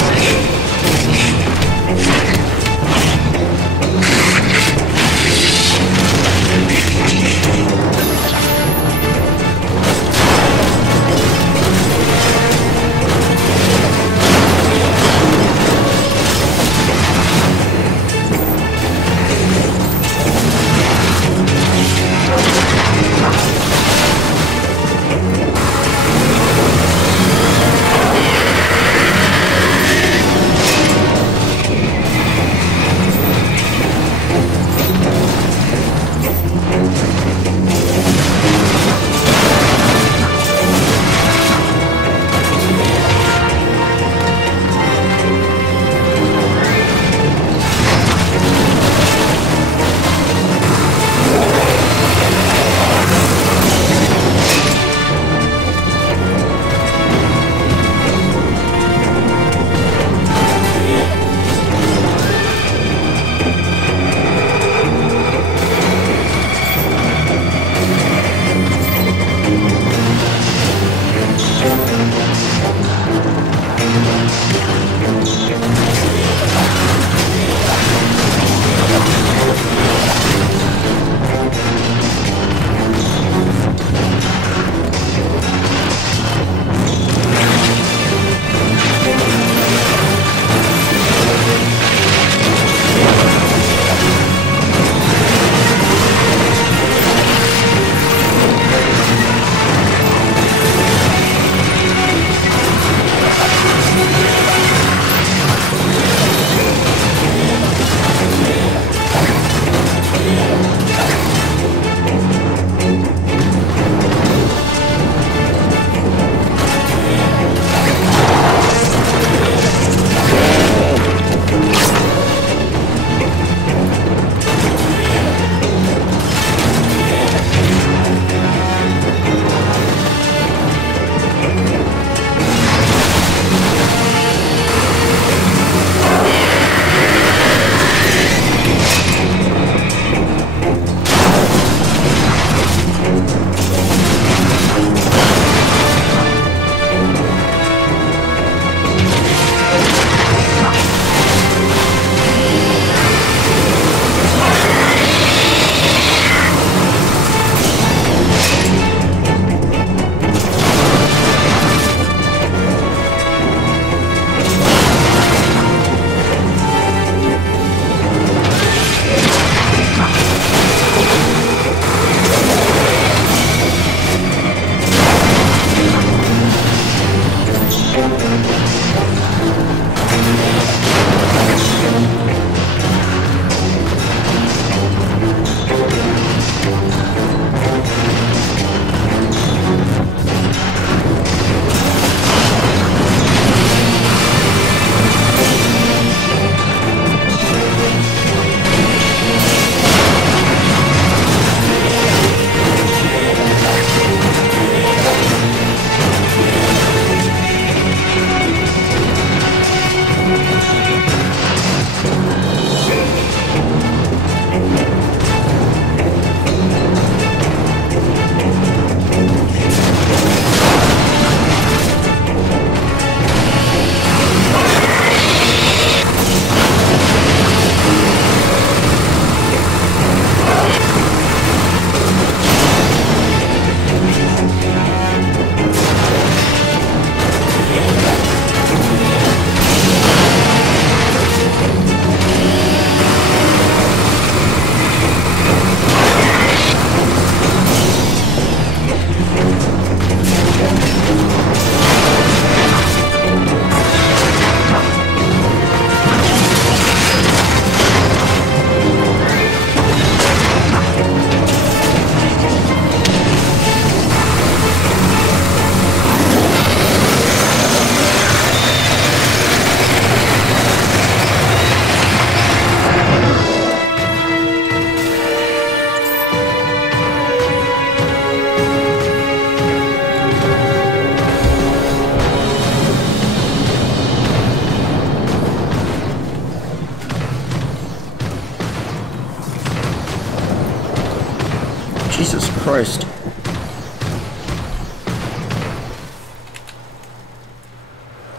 Christ.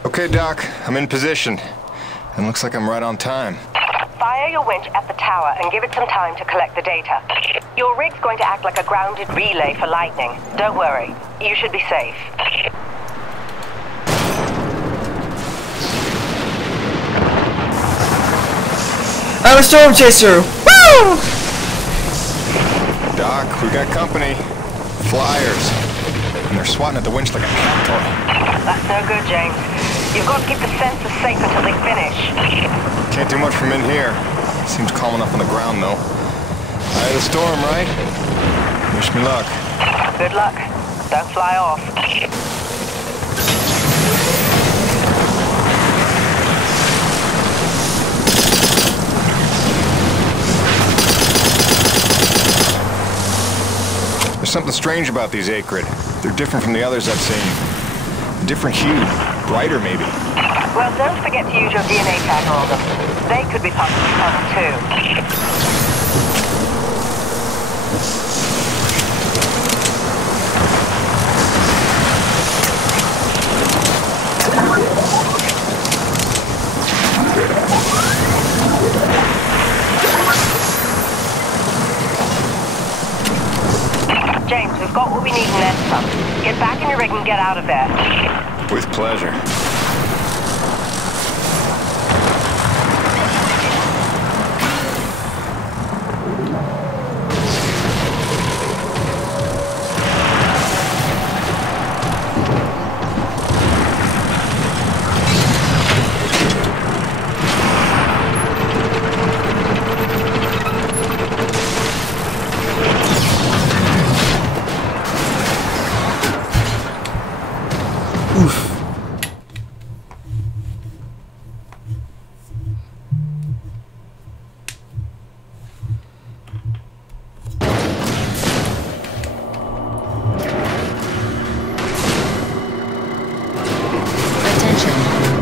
Okay, Doc, I'm in position. And looks like I'm right on time. Fire your winch at the tower and give it some time to collect the data. Your rig's going to act like a grounded relay for lightning. Don't worry, you should be safe. I'm a storm chaser! Woo! Doc, we got company. Flyers. And they're swatting at the winch like a cat toy. That's no good, James. You've got to keep the sensors safe until they finish. Can't do much from in here. Seems calm enough on the ground, though. Eye of the storm, right? Wish me luck. Good luck. Don't fly off. There's something strange about these Acrid. They're different from the others I've seen. Different hue. Brighter, maybe. Well, don't forget to use your DNA tag on them. They could be part of the puzzle, too. James, we've got what we need and then some. Get back in your rig and get out of there. With pleasure.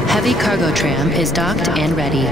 Heavy cargo tram is docked and ready.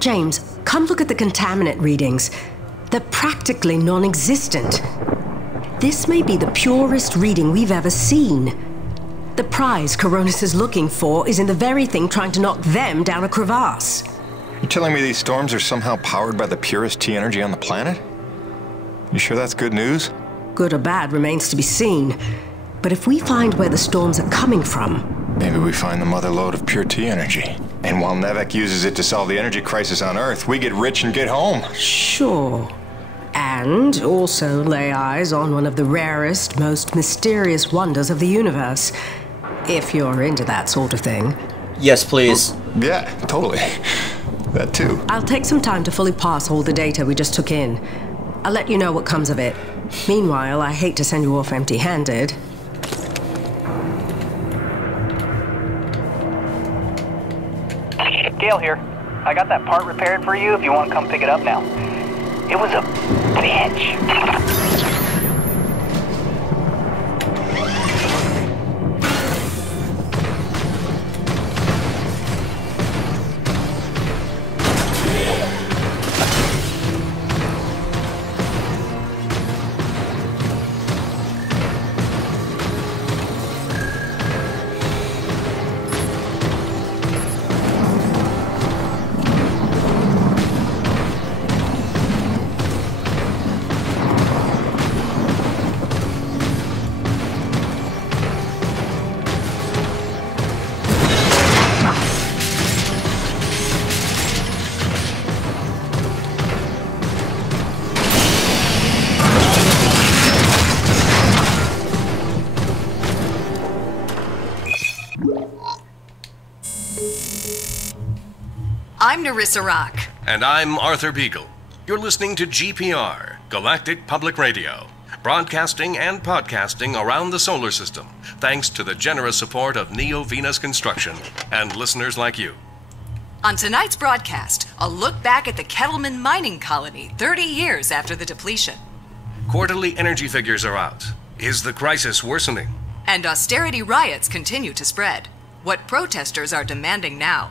James, come look at the contaminant readings. They're practically non-existent. This may be the purest reading we've ever seen. The prize Coronis is looking for is in the very thing trying to knock them down a crevasse. You're telling me these storms are somehow powered by the purest T energy on the planet? You sure that's good news? Good or bad remains to be seen. But if we find where the storms are coming from... Maybe we find the mother lode of pure T energy. And while Nevek uses it to solve the energy crisis on Earth, we get rich and get home. Sure. And also lay eyes on one of the rarest, most mysterious wonders of the universe. If you're into that sort of thing. Yes, please. Yeah, totally. That too. I'll take some time to fully parse all the data we just took in. I'll let you know what comes of it. Meanwhile, I hate to send you off empty-handed. Gale here. I got that part repaired for you if you want to come pick it up now. It was a bitch. I'm Nerissa Rock. And I'm Arthur Beagle. You're listening to GPR, Galactic Public Radio, broadcasting and podcasting around the solar system, thanks to the generous support of Neo Venus Construction and listeners like you. On tonight's broadcast, a look back at the Kettleman mining colony 30 years after the depletion. Quarterly energy figures are out. Is the crisis worsening? And austerity riots continue to spread. What protesters are demanding now.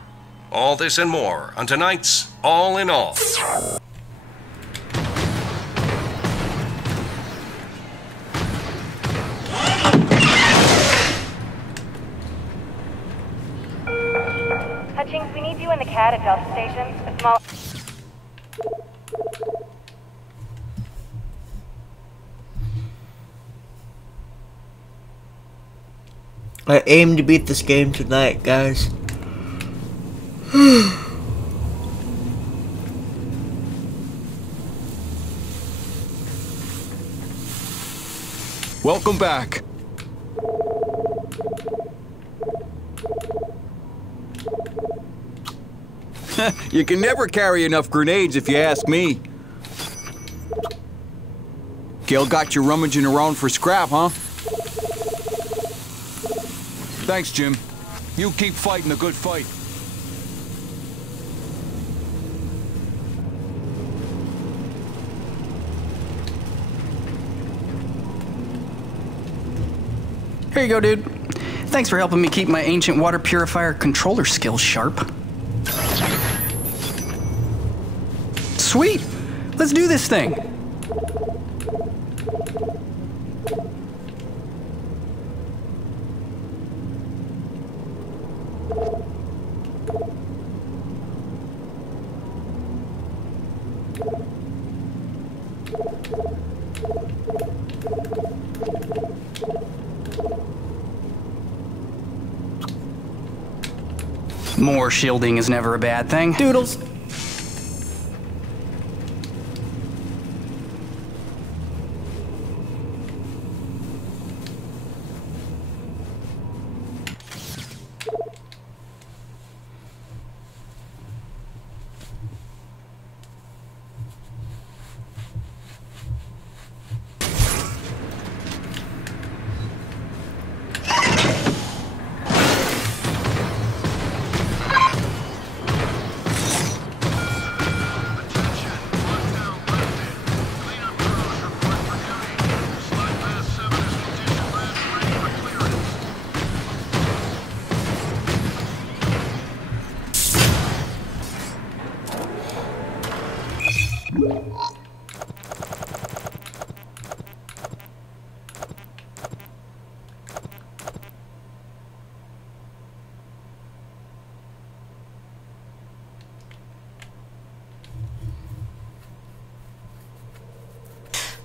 All this and more on tonight's All in All. Hutchings, we need you in the CAD at Delta Station. A small... I aim to beat this game tonight, guys. Welcome back. You can never carry enough grenades if you ask me. Gil got you rummaging around for scrap, huh? Thanks, Jim. You keep fighting a good fight. Here you go, dude. Thanks for helping me keep my ancient water purifier controller skills sharp. Sweet! Let's do this thing! More shielding is never a bad thing. Doodles!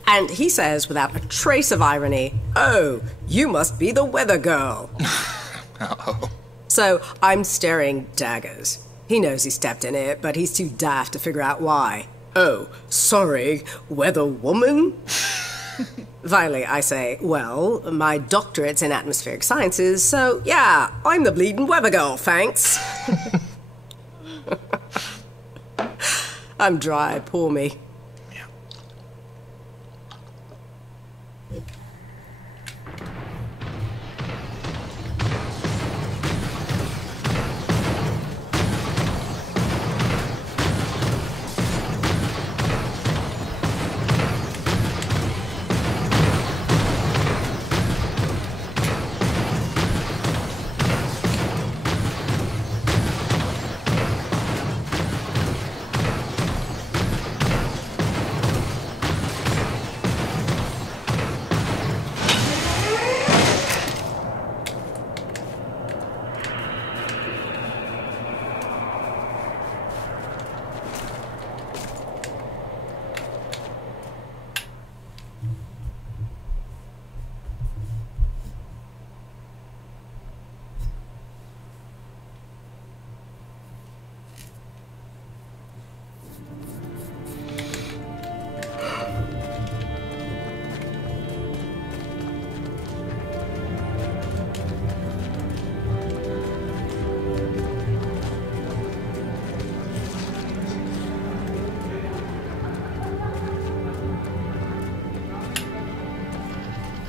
And he says, without a trace of irony, "Oh, you must be the weather girl." Uh-oh. So I'm staring daggers. He knows he stepped in it, but he's too daft to figure out why. "Oh, sorry, weather woman?" Finally, I say, "Well, my doctorate's in atmospheric sciences, so yeah, I'm the bleeding weather girl, thanks." I'm dry, poor me.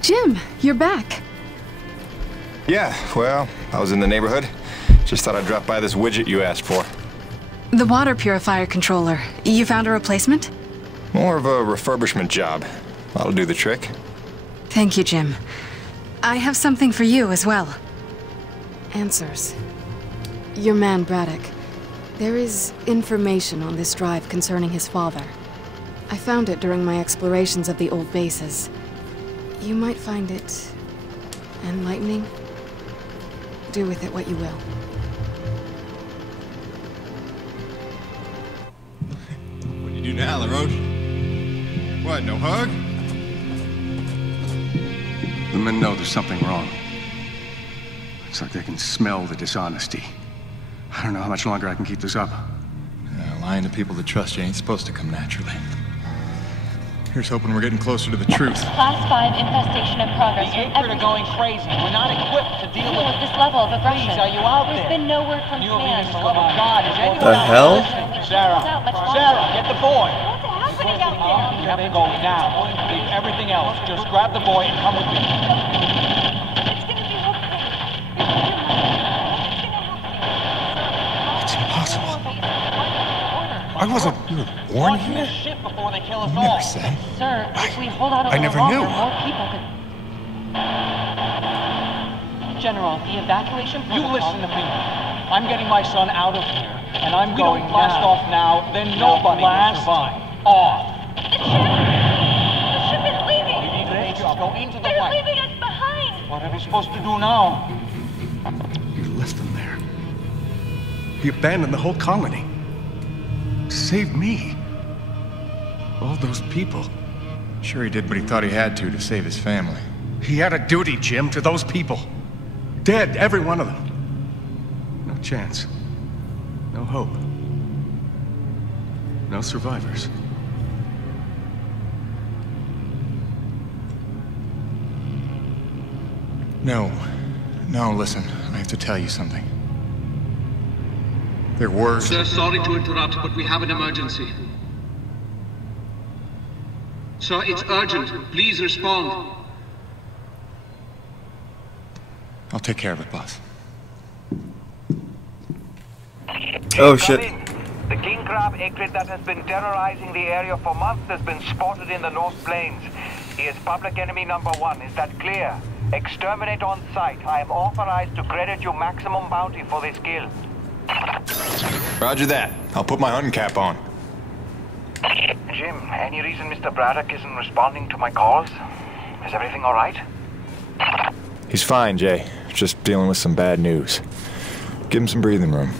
Jim, you're back. Yeah, well, I was in the neighborhood. Just thought I'd drop by this widget you asked for. The water purifier controller. You found a replacement? More of a refurbishment job. That'll do the trick. Thank you, Jim. I have something for you as well. Answers. Your man, Braddock. There is information on this drive concerning his father. I found it during my explorations of the old bases. You might find it enlightening. Do with it what you will. What do you do now, LaRoche? What, no hug? The men know there's something wrong. It's like they can smell the dishonesty. I don't know how much longer I can keep this up. Lying to people that trust you ain't supposed to come naturally. Here's hoping we're getting closer to the truth. Class 5 infestation in progress. The Acrid are going crazy. We're not equipped to deal with this level of aggression. Please, are you out There's there? been no word from command. For the love of God, is anyone The hell? Sarah, get the boy. What's happening out there? You have to go now. Leave everything else. Just grab the boy and come with me. It's impossible. I wasn't born here. Shit before they kill us You all. never said. Sir, if we hold out a I little never longer, knew. more people could... General, the evacuation You protocol... listen to me. I'm getting my son out of here, and I'm we going don't blast now. off now, then nobody will survive. Off. The ship is leaving! We need to go into the They're light. leaving us behind! What are we supposed to do now? You left them there. He abandoned the whole colony. Saved me. All those people. Sure he did what he thought he had to save his family. He had a duty, Jim, to those people. Dead, every one of them. No chance. No hope. No survivors. No, listen. I have to tell you something. There were... Sir, sorry to interrupt, but we have an emergency. Sir, it's urgent. Please respond. I'll take care of it, boss. Oh shit. The king crab acrid that has been terrorizing the area for months has been spotted in the North Plains. He is public enemy #1. Is that clear? Exterminate on sight. I am authorized to credit you maximum bounty for this kill. Roger that. I'll put my hunting cap on. Jim, any reason Mr. Braddock isn't responding to my calls? Is everything all right? He's fine, Jay. Just dealing with some bad news. Give him some breathing room.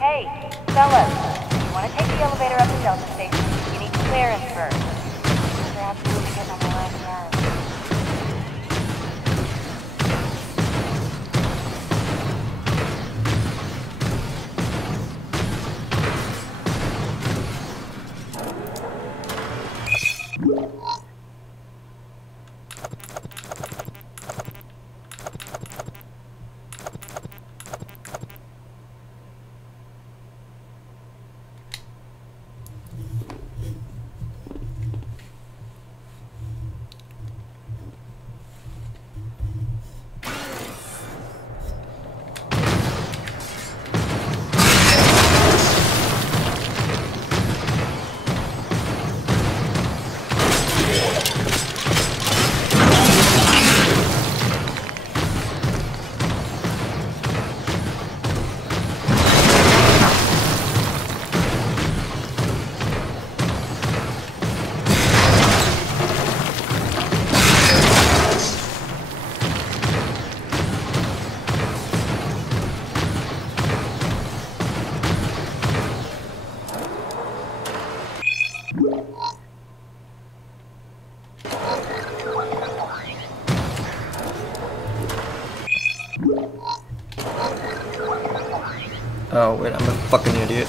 Hey, fellas. You want to take the elevator up to Delta Station? You need clearance first. Perhaps we can get on the last round. Oh wait, I'm a fucking idiot.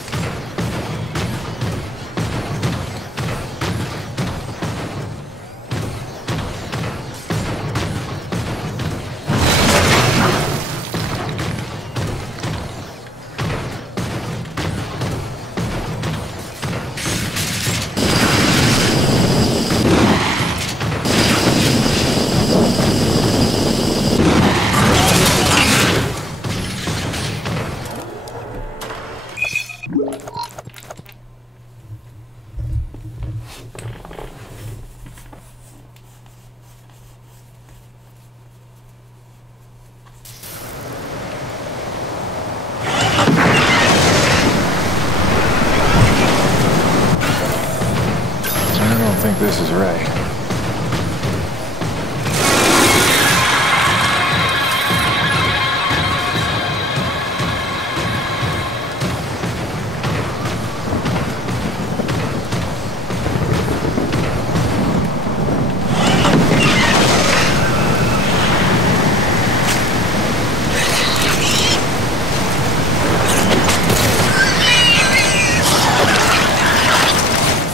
Desiree.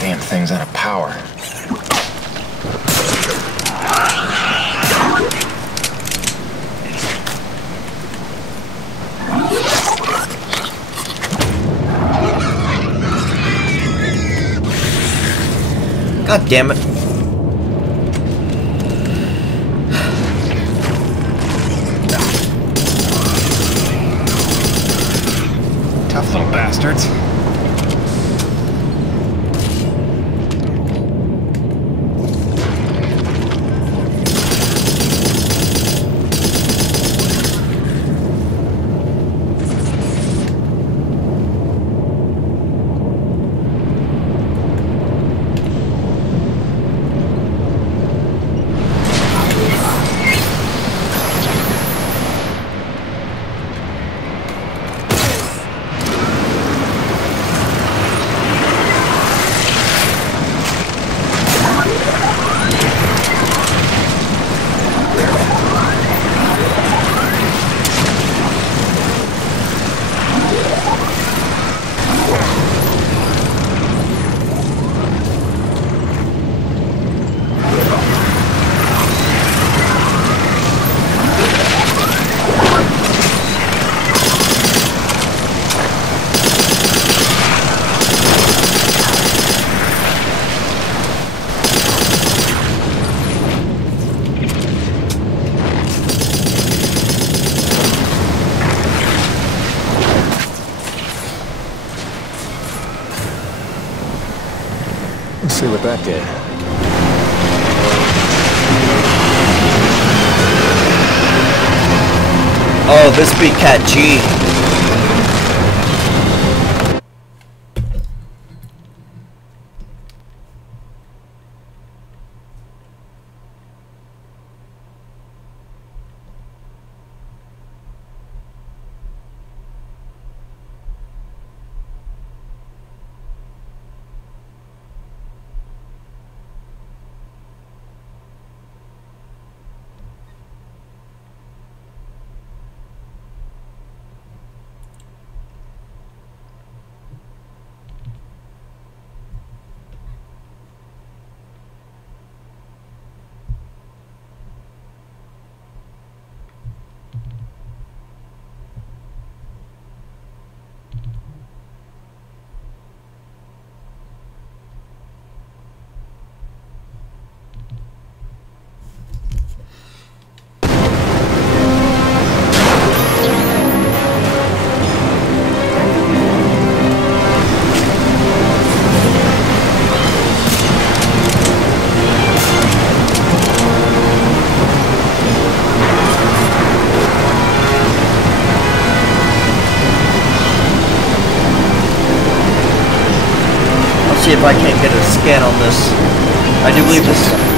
Damn thing's out of power. God damn it. Tough little bastards. Let's see what that did. Oh, this be Cat G. See if I can't get a scan on this. I do believe this is...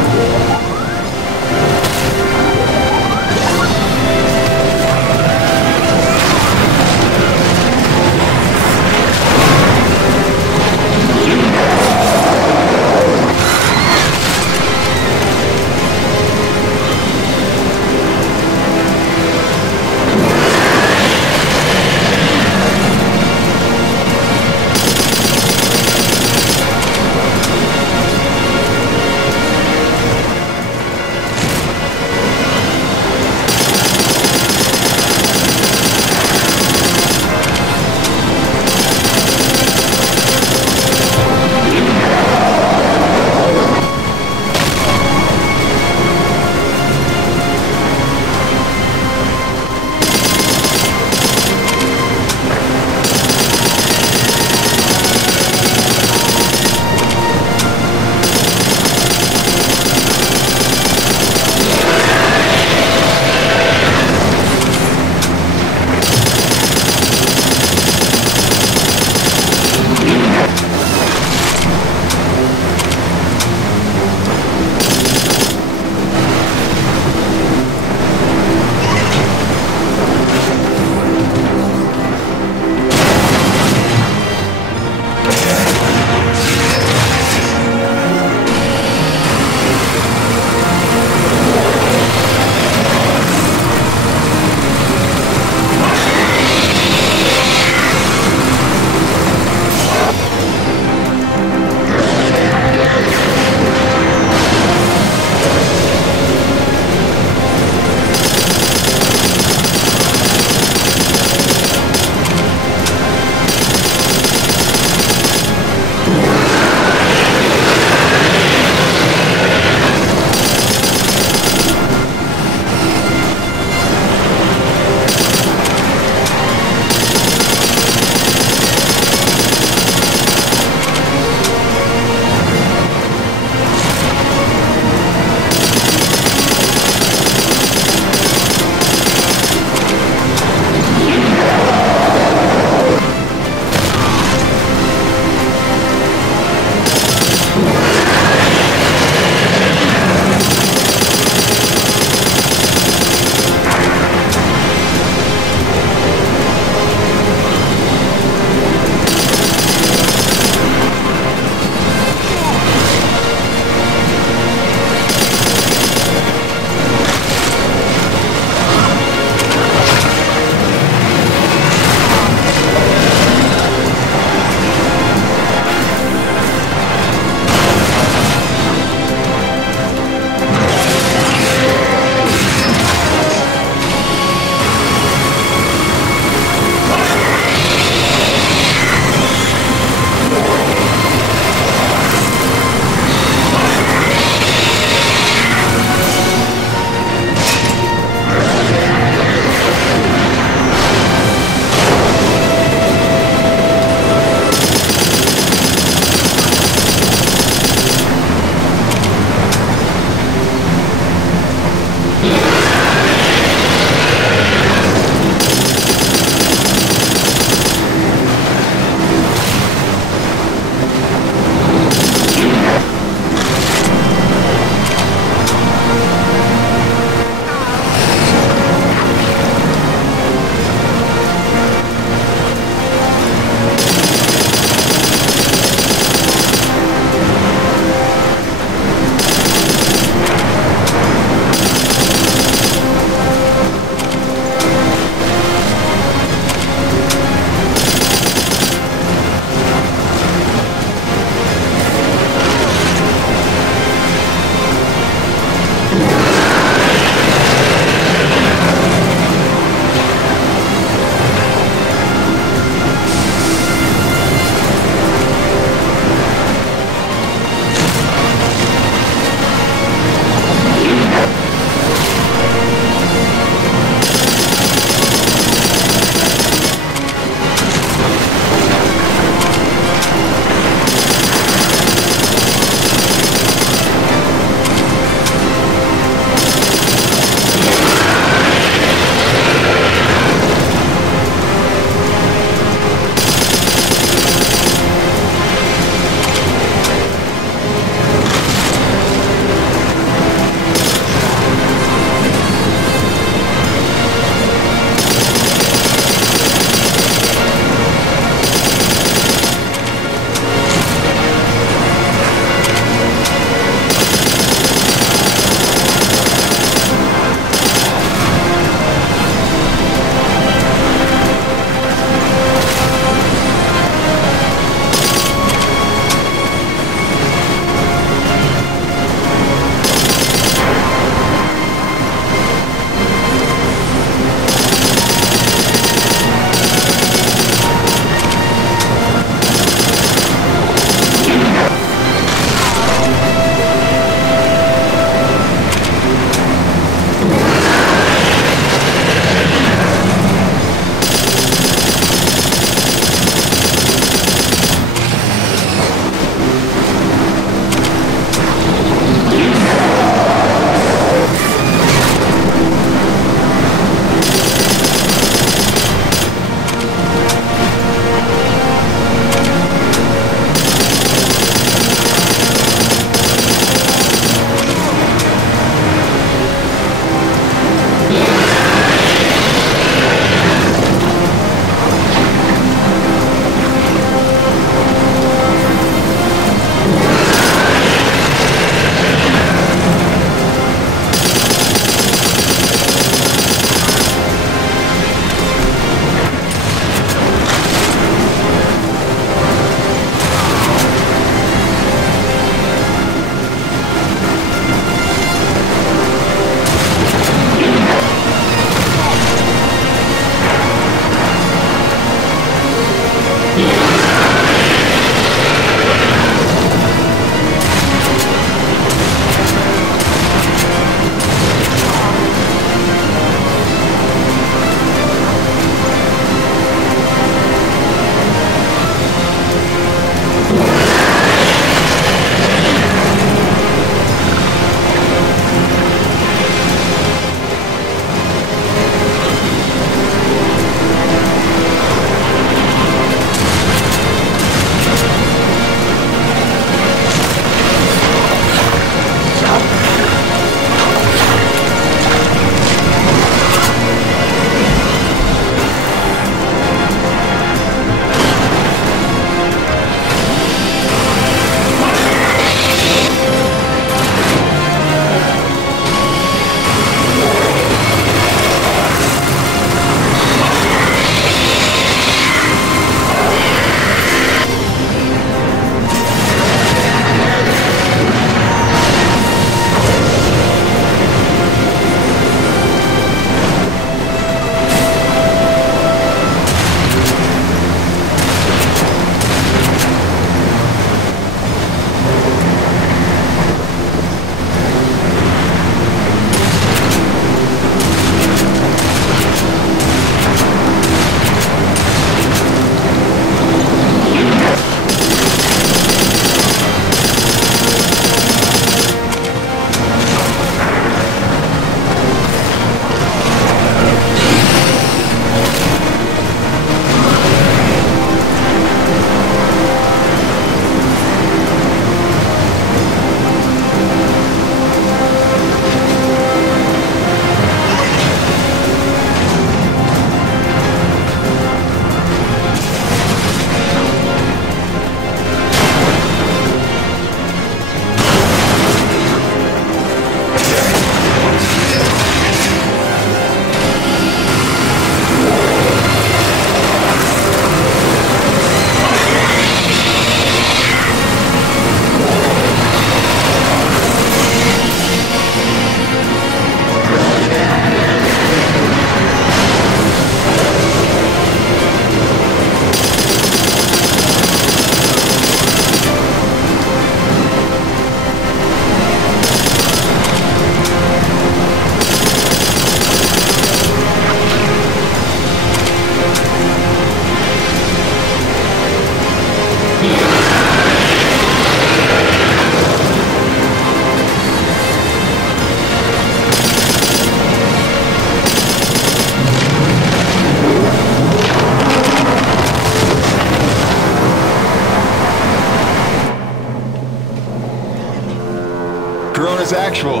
Factual.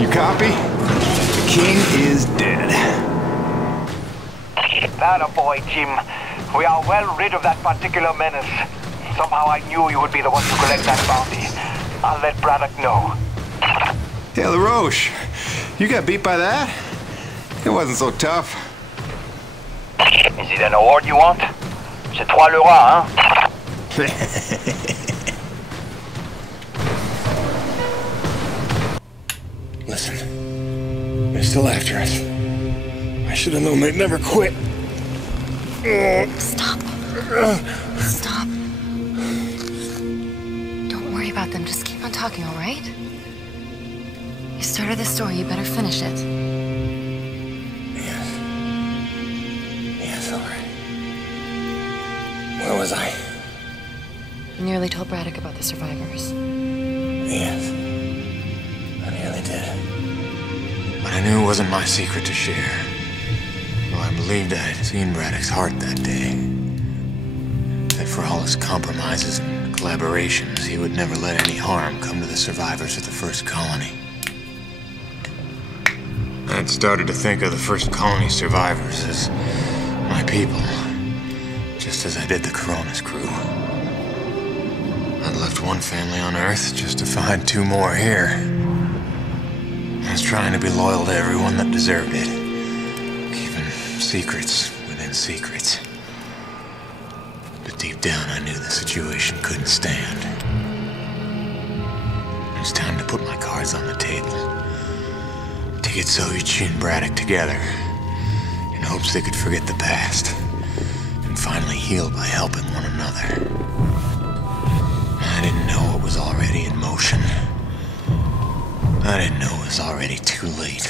You copy? The king is dead. That boy, Jim. We are well rid of that particular menace. Somehow I knew you would be the one to collect that bounty. I'll let Braddock know. Hey, LaRoche. You got beat by that? It wasn't so tough. Is it an award you want? C'est 3 le roi, hein? Listen, they're still after us. I should have known they'd never quit. Stop. Stop. Don't worry about them. Just keep on talking, all right? You started the story. You better finish it. Yes, all right. Where was I? You nearly told Braddock about the survivors. Yes. I nearly did. But I knew it wasn't my secret to share. Well, I believed I had seen Braddock's heart that day. That for all his compromises and collaborations, he would never let any harm come to the survivors of the first colony. I'd started to think of the first colony survivors as my people, just as I did the Coronas crew. I'd left one family on Earth just to find 2 more here. I was trying to be loyal to everyone that deserved it. Keeping secrets within secrets. But deep down I knew the situation couldn't stand. It was time to put my cards on the table. To get Soichi and Braddock together. In hopes they could forget the past. And finally heal by helping one another. I didn't know it was already in motion. I didn't know it was already too late.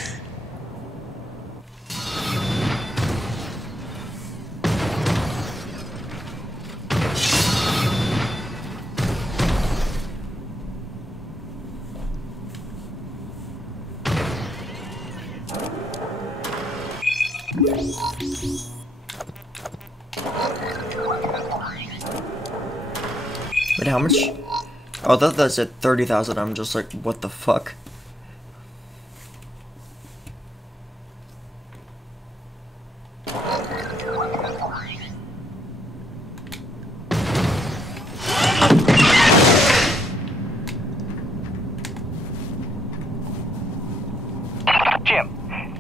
Wait, how much? Oh, that's at 30,000. I'm just like, what the fuck? Jim,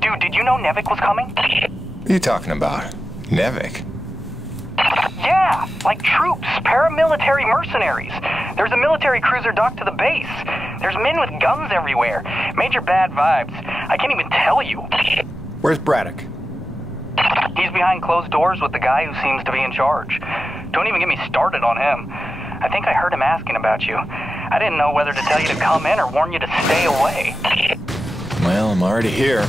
dude, did you know Nevik was coming? What are you talking about? Nevik? Yeah, like troops, paramilitary mercenaries. There's a military cruiser docked to the base. There's men with guns everywhere. Major bad vibes. I can't even tell you. Where's Braddock? He's behind closed doors with the guy who seems to be in charge. Don't even get me started on him. I think I heard him asking about you. I didn't know whether to tell you to come in or warn you to stay away. Well, I'm already here.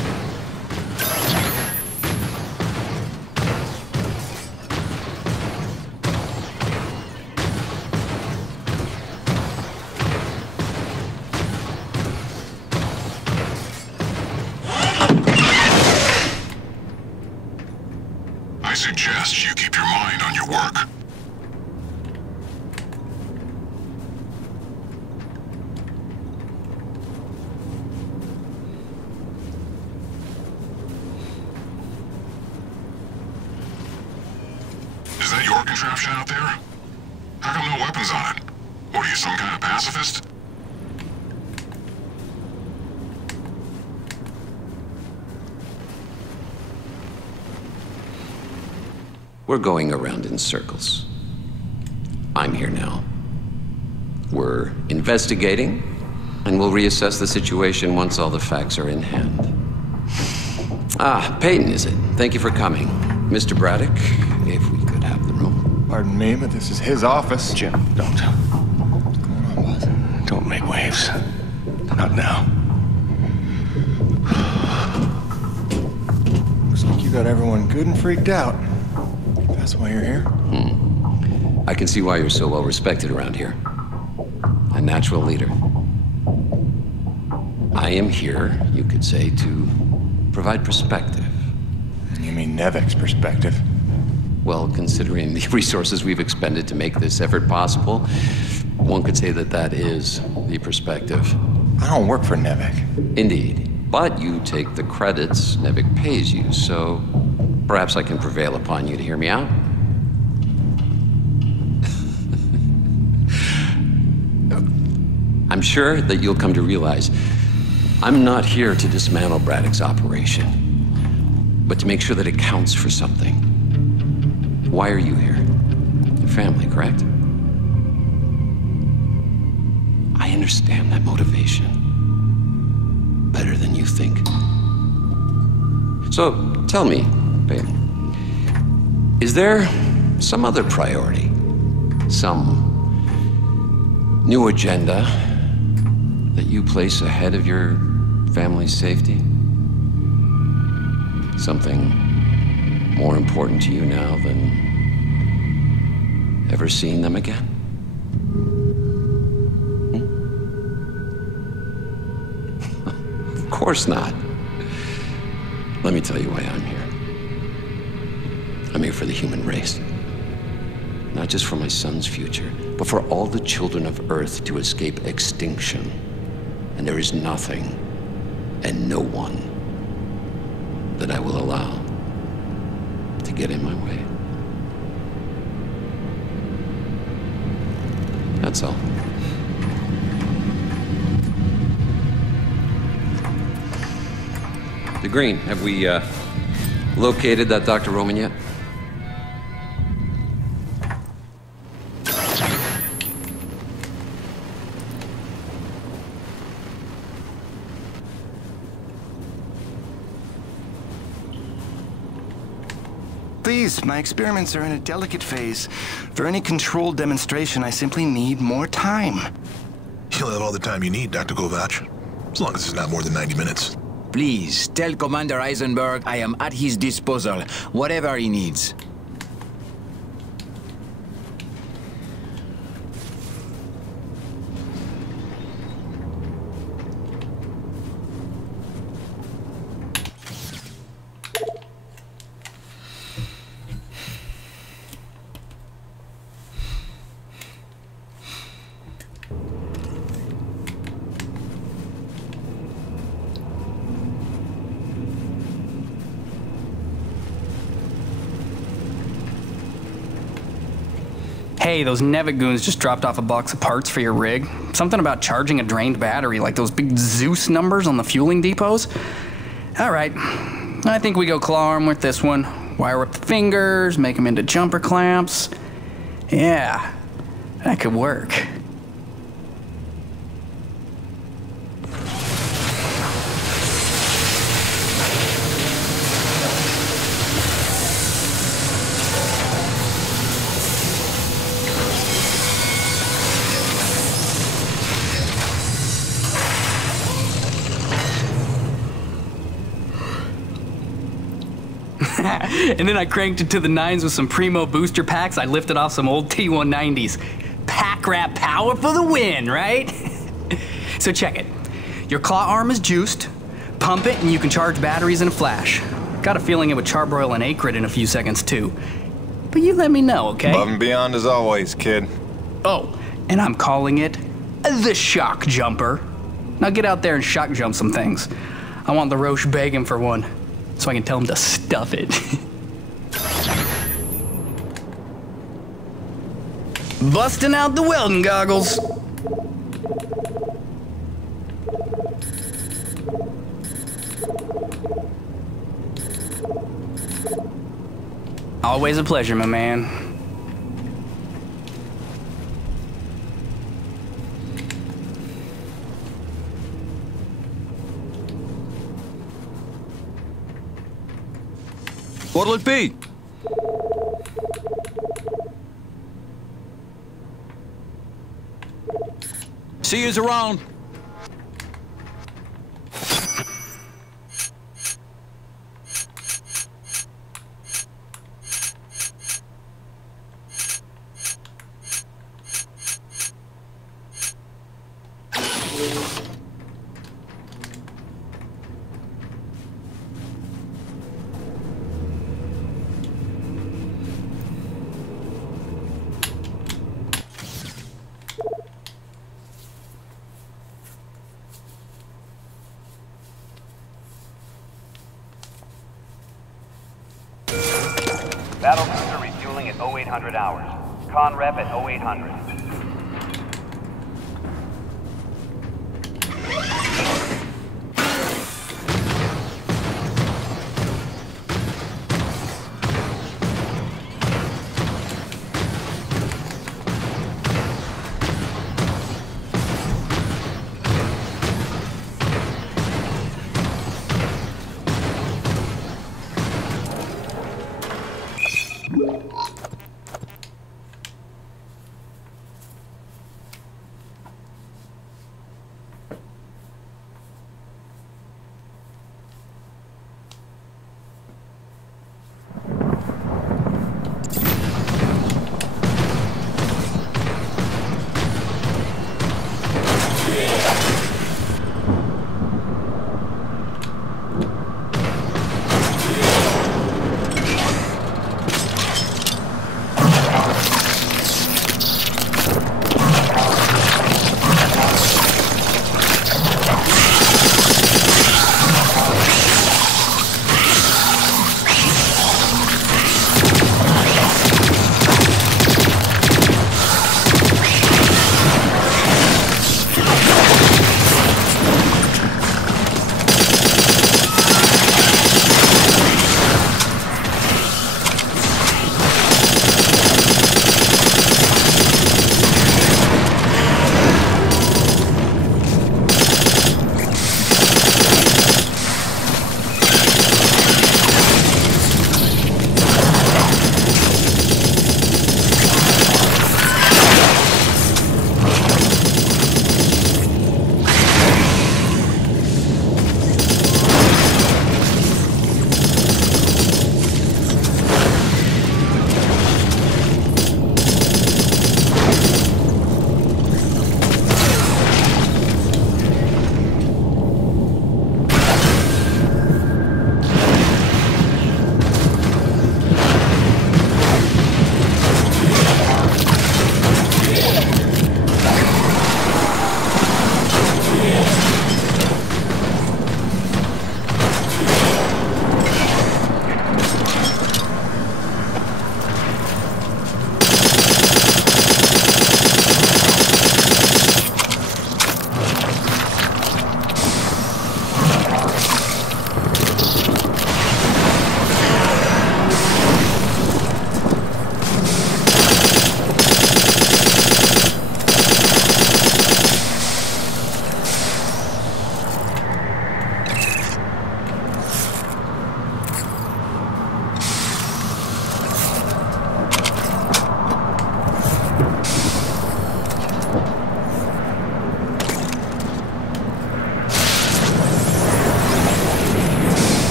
I suggest you keep your mind on your work. Is that your contraption out there? How come no weapons on it? What are you, some kind of pacifist? We're going around in circles. I'm here now. We're investigating, and we'll reassess the situation once all the facts are in hand. Ah, Peyton, is it? Thank you for coming. Mr. Braddock, if we could have the room. Pardon me, but this is his office. Jim, don't. What's going on, boss? Don't make waves. Not now. Looks like you got everyone good and freaked out. That's why you're here? I can see why you're so well respected around here. A natural leader. I am here, you could say, to provide perspective. You mean Nevik's perspective? Well, considering the resources we've expended to make this effort possible, one could say that that is the perspective. I don't work for Nevik. Indeed. But you take the credits Nevik pays you, so perhaps I can prevail upon you to hear me out. I'm sure that you'll come to realize I'm not here to dismantle Braddock's operation, but to make sure that it counts for something. Why are you here? Your family, correct? I understand that motivation better than you think. So, tell me, babe, is there some other priority? Some new agenda that you place ahead of your family's safety? Something more important to you now than ever seeing them again? Of course not. Let me tell you why I'm here. I'm here for the human race. Not just for my son's future, but for all the children of Earth to escape extinction. And there is nothing and no one that I will allow to get in my way. That's all. The Green, have we located that Dr. Roman yet? Please, my experiments are in a delicate phase. For any controlled demonstration, I simply need more time. You'll have all the time you need, Dr. Kovac. As long as it's not more than 90 minutes. Please, tell Commander Eisenberg I am at his disposal, whatever he needs. Hey, those Nevik goons just dropped off a box of parts for your rig. Something about charging a drained battery, like those big Zeus numbers on the fueling depots. All right, I think we go claw arm with this one. Wire up the fingers, make them into jumper clamps. Yeah, that could work. And then I cranked it to the nines with some Primo booster packs. I lifted off some old T190s. Pack rat power for the win, right? So check it. Your claw arm is juiced. Pump it and you can charge batteries in a flash. Got a feeling it would charbroil an Acrid in a few seconds too. But you let me know, okay? Above and beyond as always, kid. Oh, and I'm calling it the Shock Jumper. Now get out there and shock jump some things. I want LaRoche begging for one, so I can tell him to stuff it. Busting out the welding goggles. Always a pleasure, my man. What'll it be? See yous around. Battlecruiser refueling at 0800 hours. Con rep at 0800.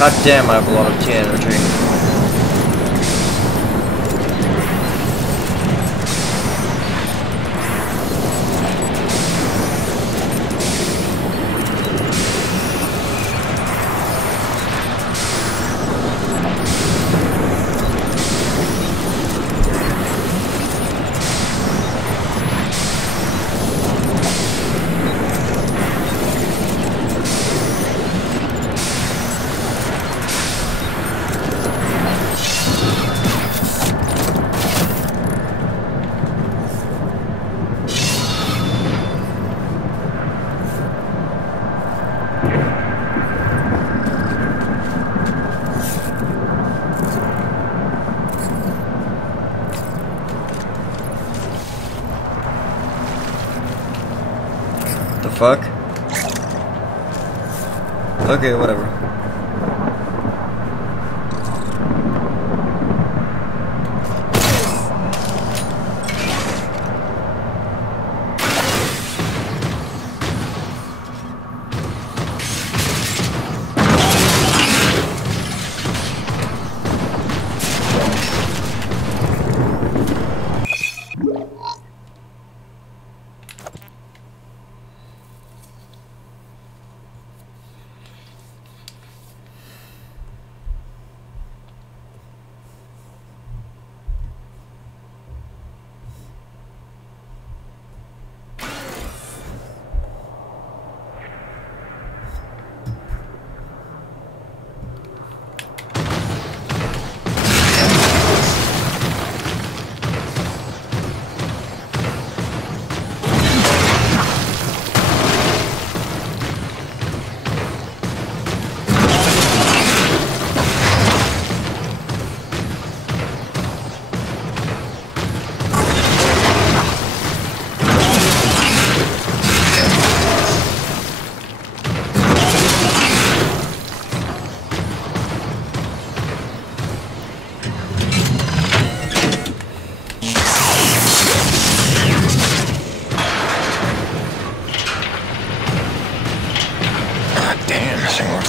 God damn, I have a lot of T energy. The fuck? Okay, whatever.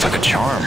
Looks like a charm.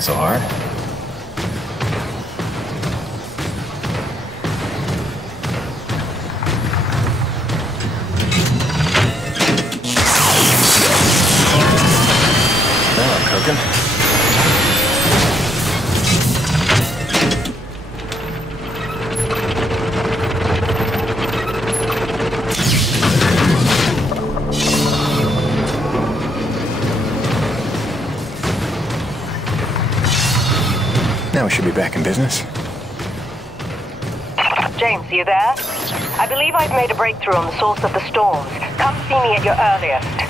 So hard. Now I'm cooking. Now we should be back in business. James, you there? I believe I've made a breakthrough on the source of the storms. Come see me at your earliest.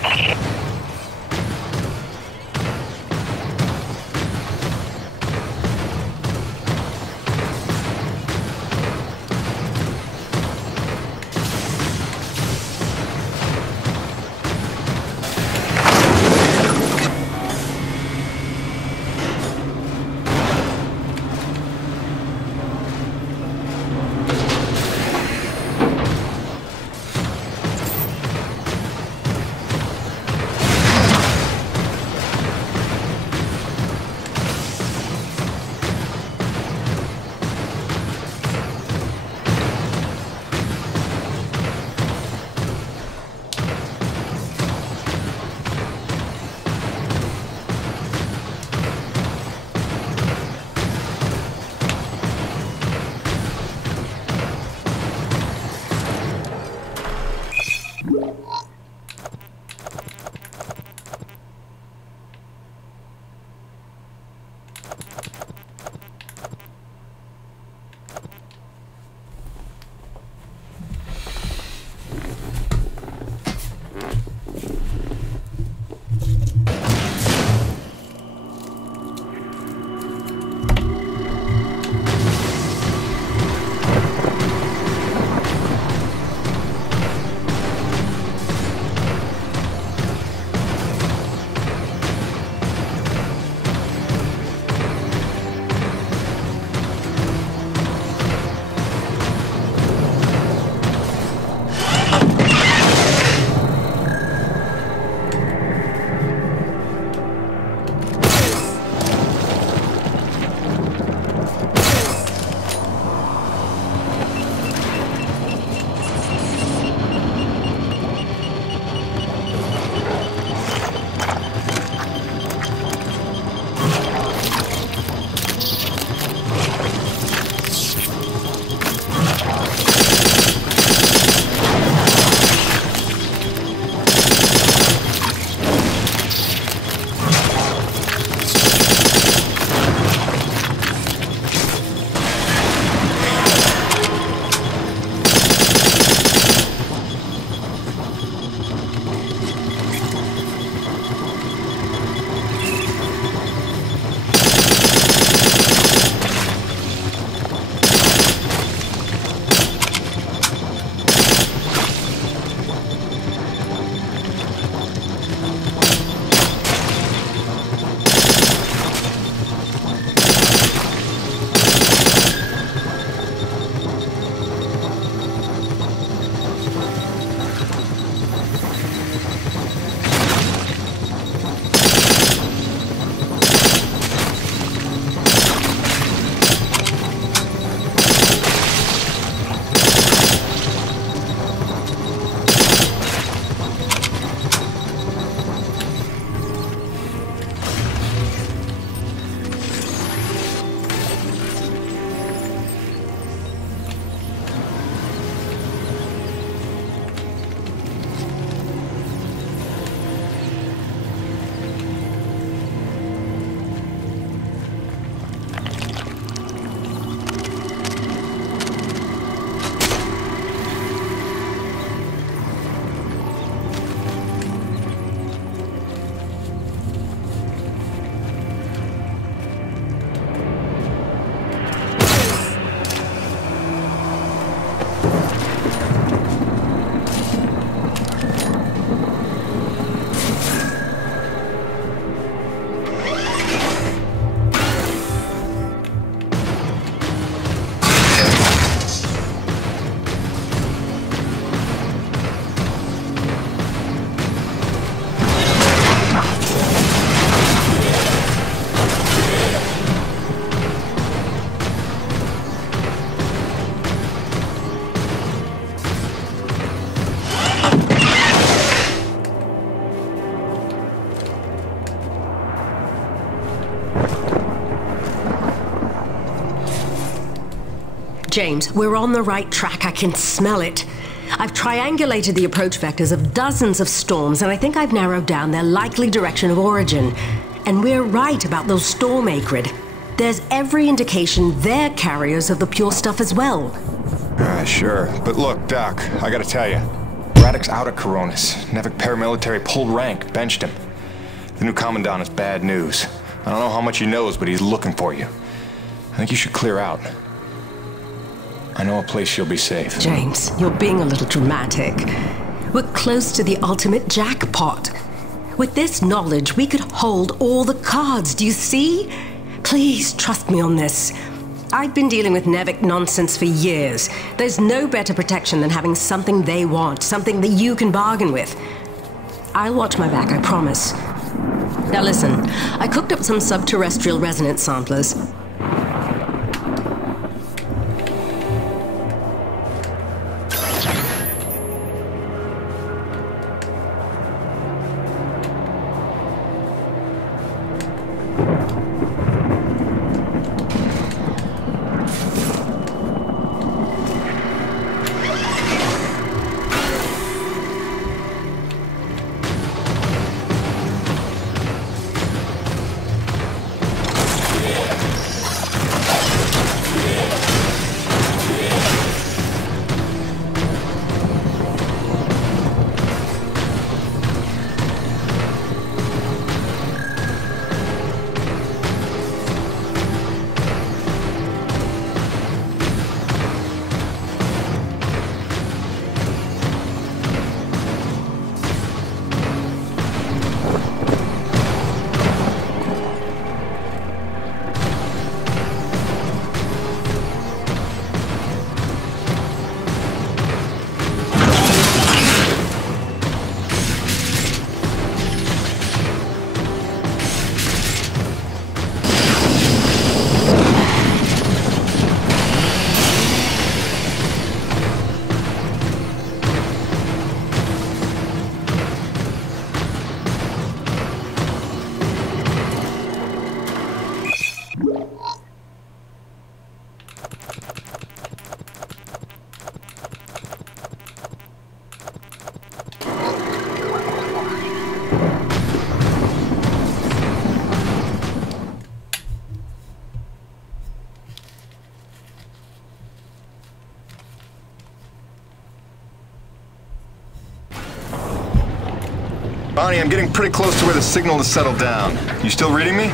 James, we're on the right track. I can smell it. I've triangulated the approach vectors of dozens of storms, and I think I've narrowed down their likely direction of origin. And we're right about those storm acrid. There's every indication they're carriers of the pure stuff as well. Sure. But look, Doc, I gotta tell you. Braddock's out of Coronis. Nevik paramilitary pulled rank, benched him. The new commandant is bad news. I don't know how much he knows, but he's looking for you. I think you should clear out. I know a place you'll be safe. James, you're being a little dramatic. We're close to the ultimate jackpot. With this knowledge, we could hold all the cards, do you see? Please, trust me on this. I've been dealing with Nevik nonsense for years. There's no better protection than having something they want, something that you can bargain with. I'll watch my back, I promise. Now listen, I cooked up some subterrestrial resonance samplers. Bonnie, I'm getting pretty close to where the signal has settled down. You still reading me?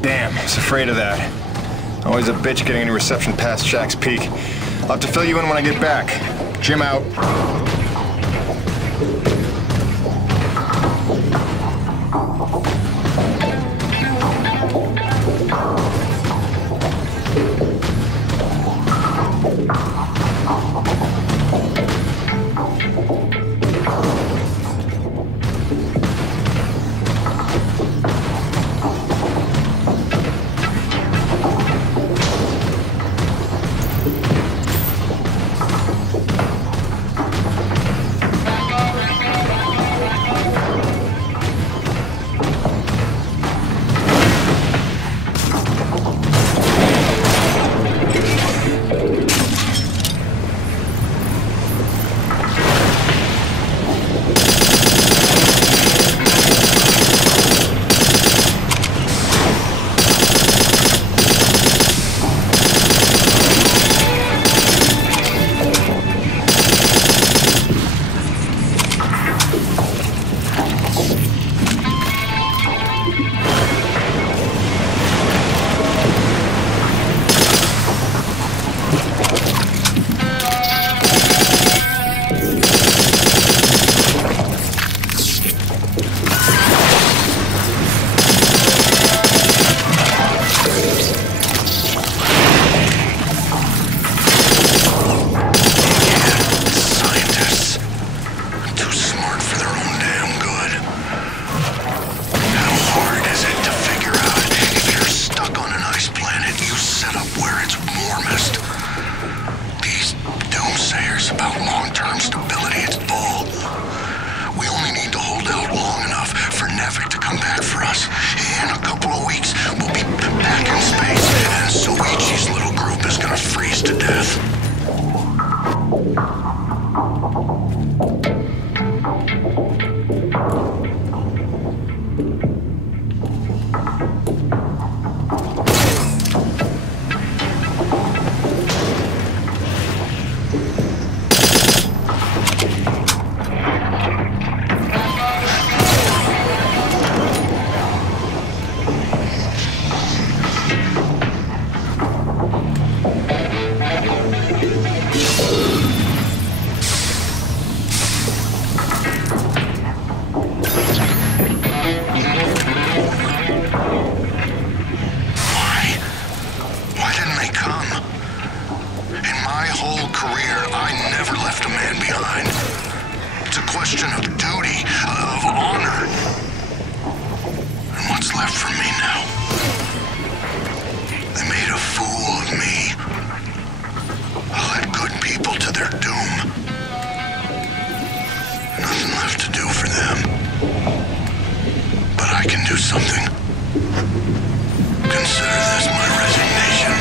Damn, I was afraid of that. Always a bitch getting any reception past Shack's Peak. I'll have to fill you in when I get back. Jim out. Nevik to come back for us. In a couple of weeks, we'll be back in space, and Soichi's little group is gonna freeze to death. Why didn't they come? In my whole career, I never left a man behind. It's a question of duty, of honor. And what's left for me now? They made a fool of me. I led good people to their doom. Nothing left to do for them. But I can do something. Consider this my resignation.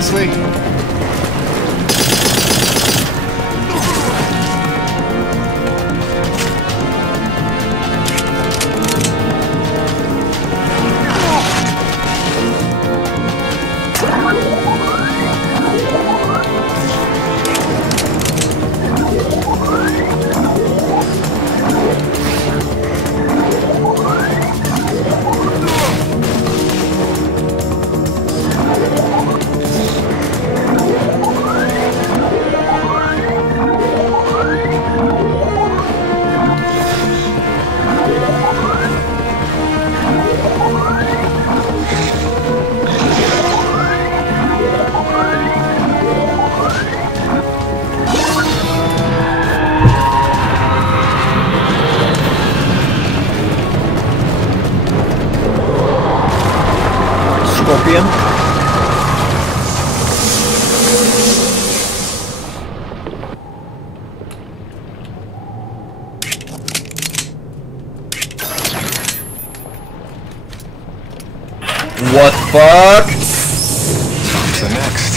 Seriously? Scorpion. What fuck? To the next.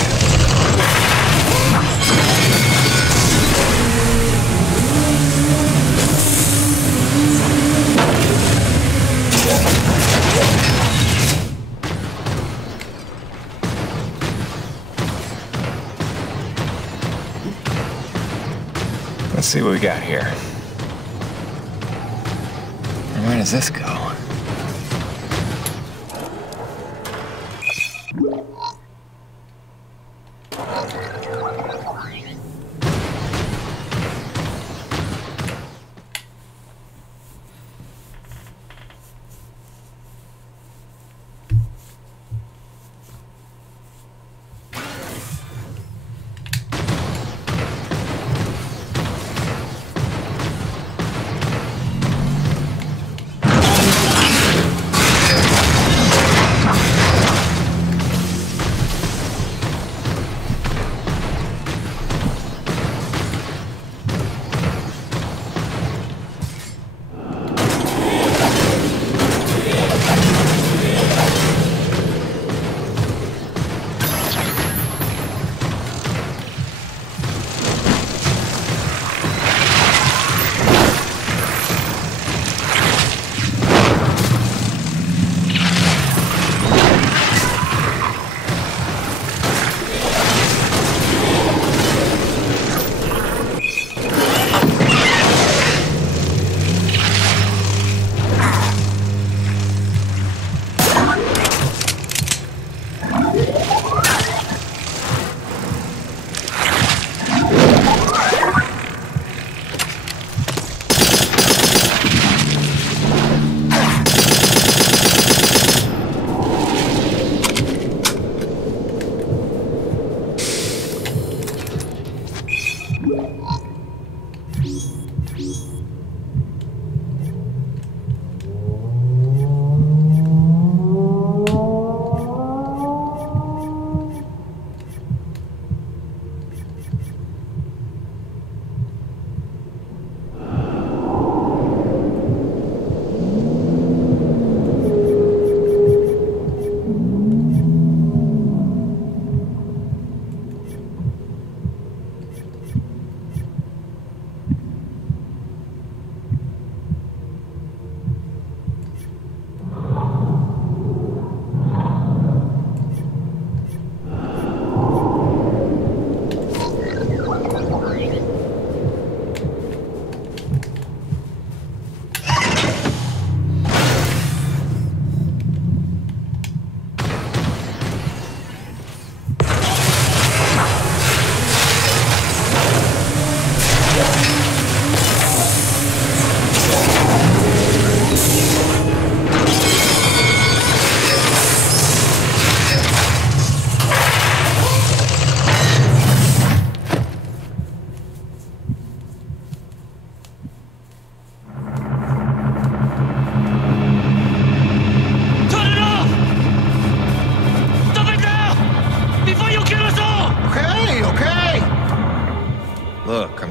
Let's see what we got here. Where does this go?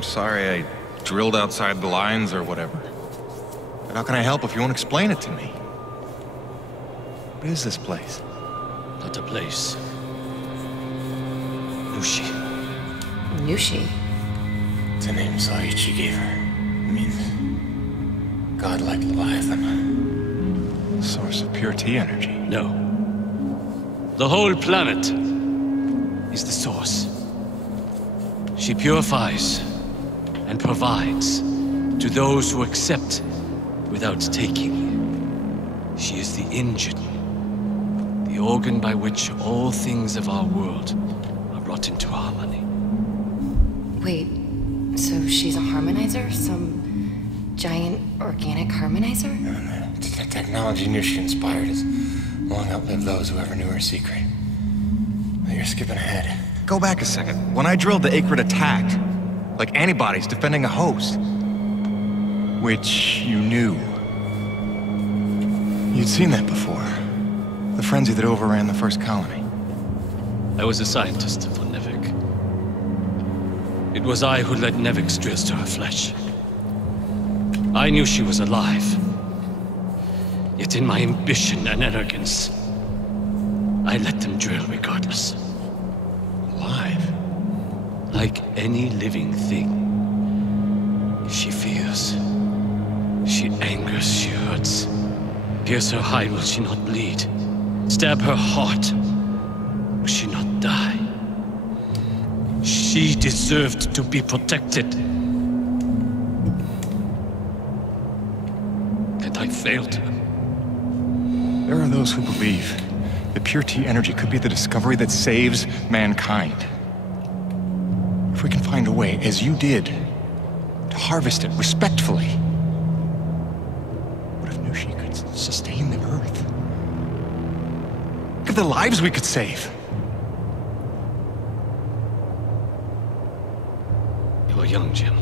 I'm sorry I drilled outside the lines or whatever. But how can I help if you won't explain it to me? What is this place? Not a place. Nushi. Nushi? It's a name Saiichi gave her. It means godlike Leviathan. Source of pure T energy. No. The whole planet is the source. She purifies and provides to those who accept without taking. She is the engine, the organ by which all things of our world are brought into harmony. Wait, so she's a harmonizer? Some giant organic harmonizer? No. The technology Nushi inspired has long outlived those who ever knew her secret. But you're skipping ahead. Go back a second. When I drilled, the Akrid attacked. Like antibodies defending a host. Which you knew. You'd seen that before. The frenzy that overran the first colony. I was a scientist for Nevik. It was I who led Nevik's drills to her flesh. I knew she was alive. Yet in my ambition and arrogance, I let them drill regardless. Alive? Like any living thing. She fears. She angers, she hurts. Pierce her hide, will she not bleed? Stab her heart, will she not die? She deserved to be protected. And I failed her. There are those who believe that pure T energy could be the discovery that saves mankind. If we can find a way, as you did, to harvest it respectfully. What if Nushi could sustain the Earth? Look at the lives we could save. You are young, Jim.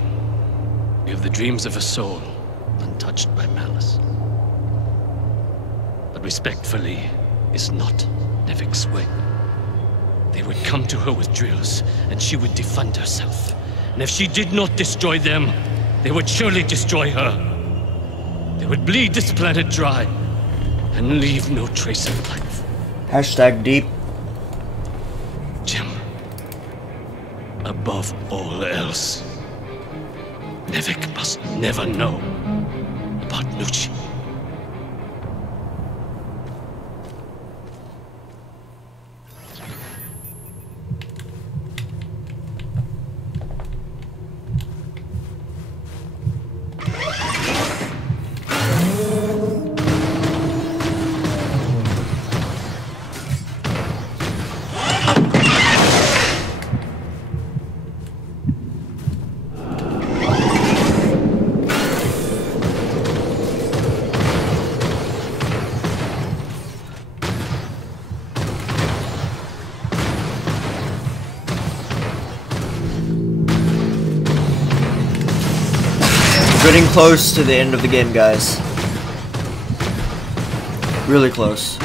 You have the dreams of a soul, untouched by malice. But respectfully is not Nevik's way. They would come to her with drills, and she would defend herself. And if she did not destroy them, they would surely destroy her. They would bleed this planet dry, and leave no trace of life. Hashtag deep. Jim, above all else, Nevik must never know about Nushi. Getting close to the end of the game, guys. Really close.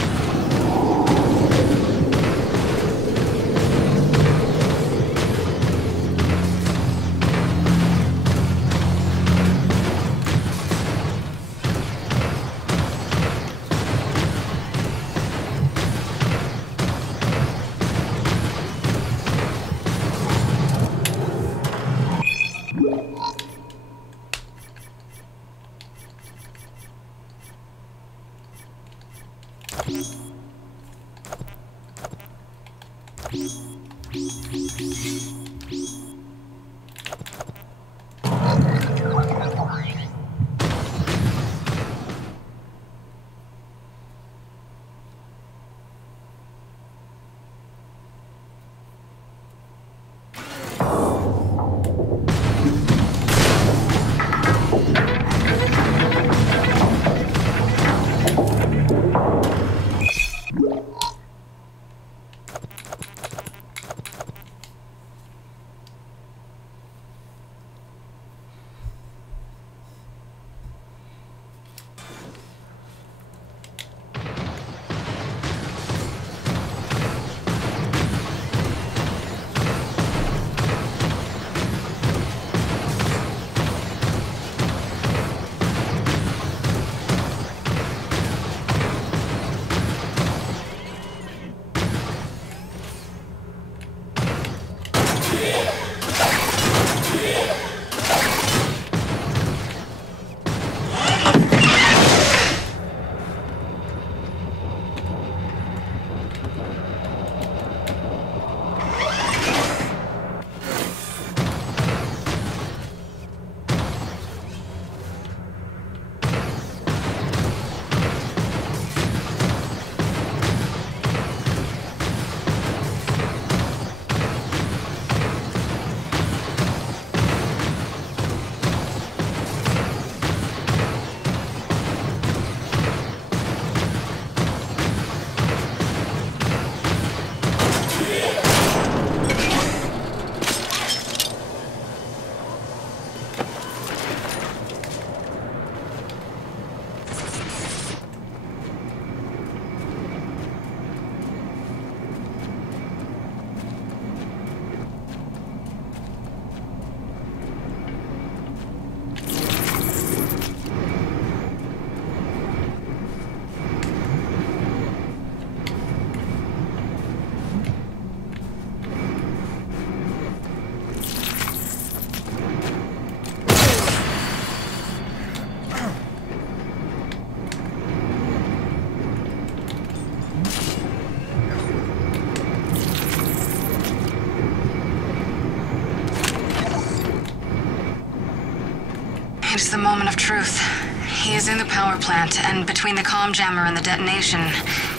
It is the moment of truth. He is in the power plant, and between the comm jammer and the detonation,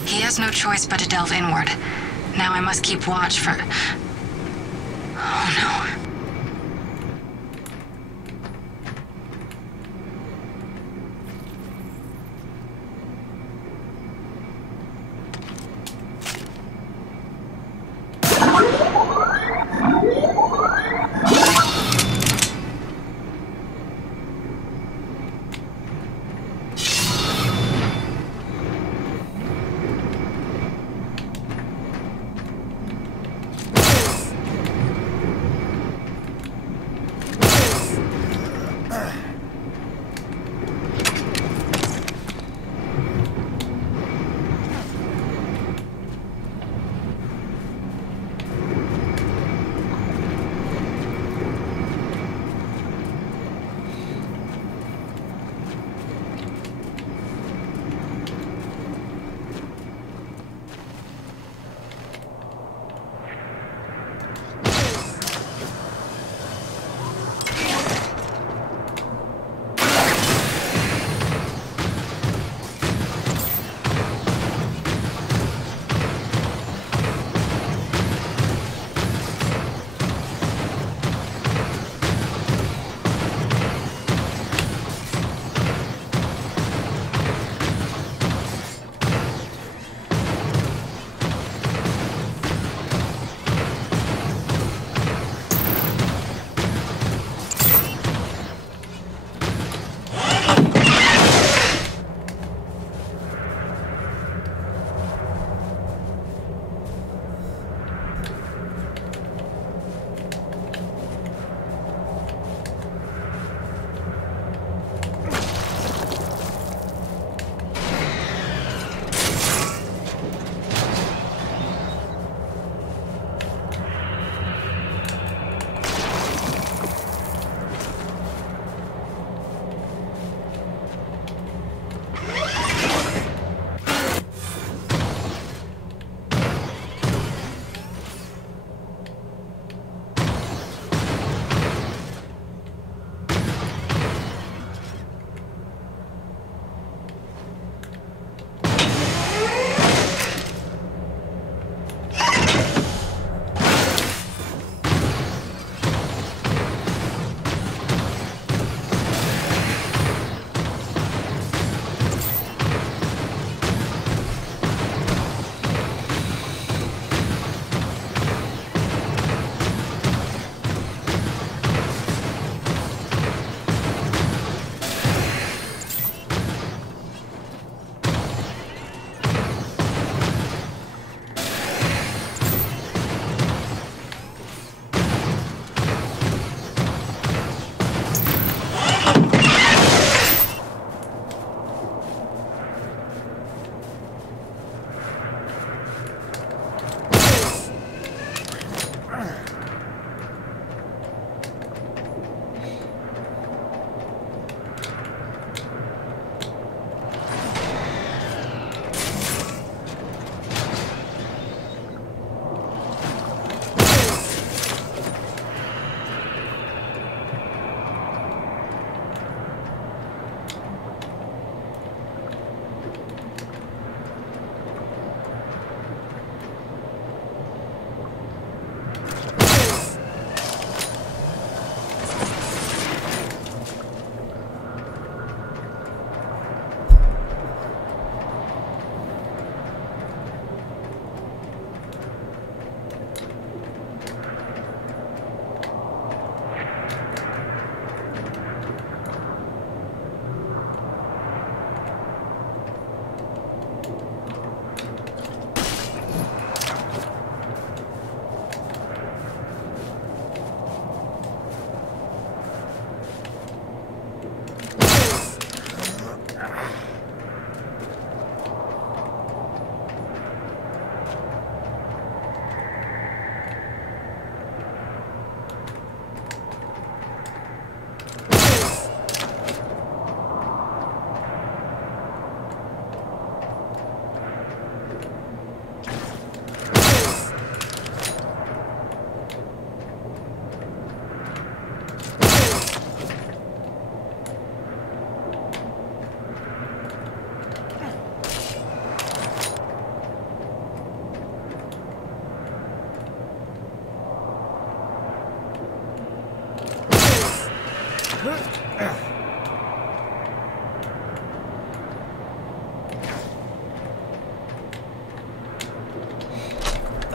he has no choice but to delve inward. Now I must keep watch for... Oh no.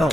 Oh.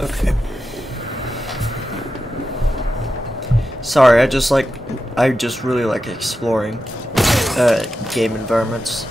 Okay. Sorry, I just really like exploring game environments.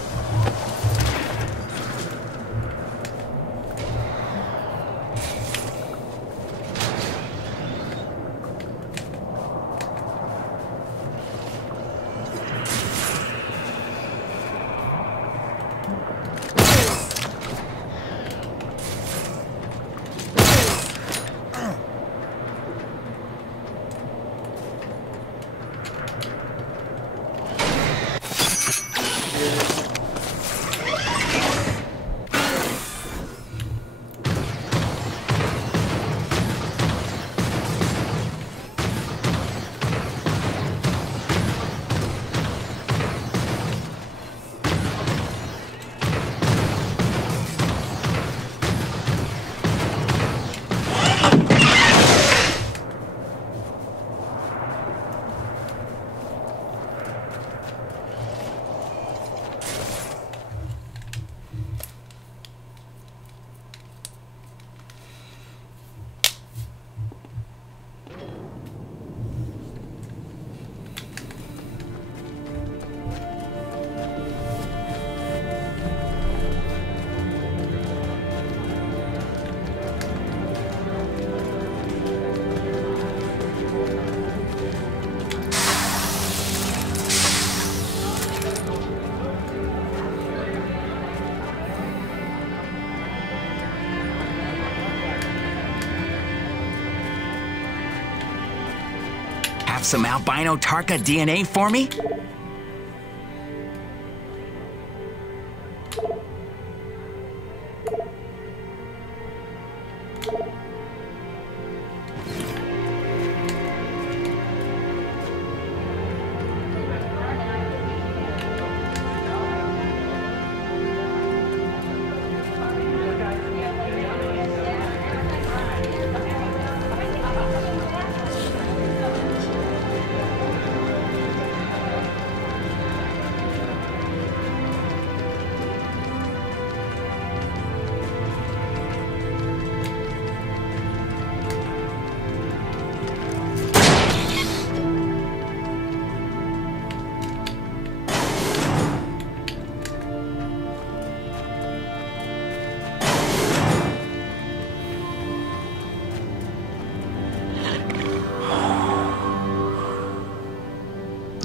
Have some albino Tarka DNA for me?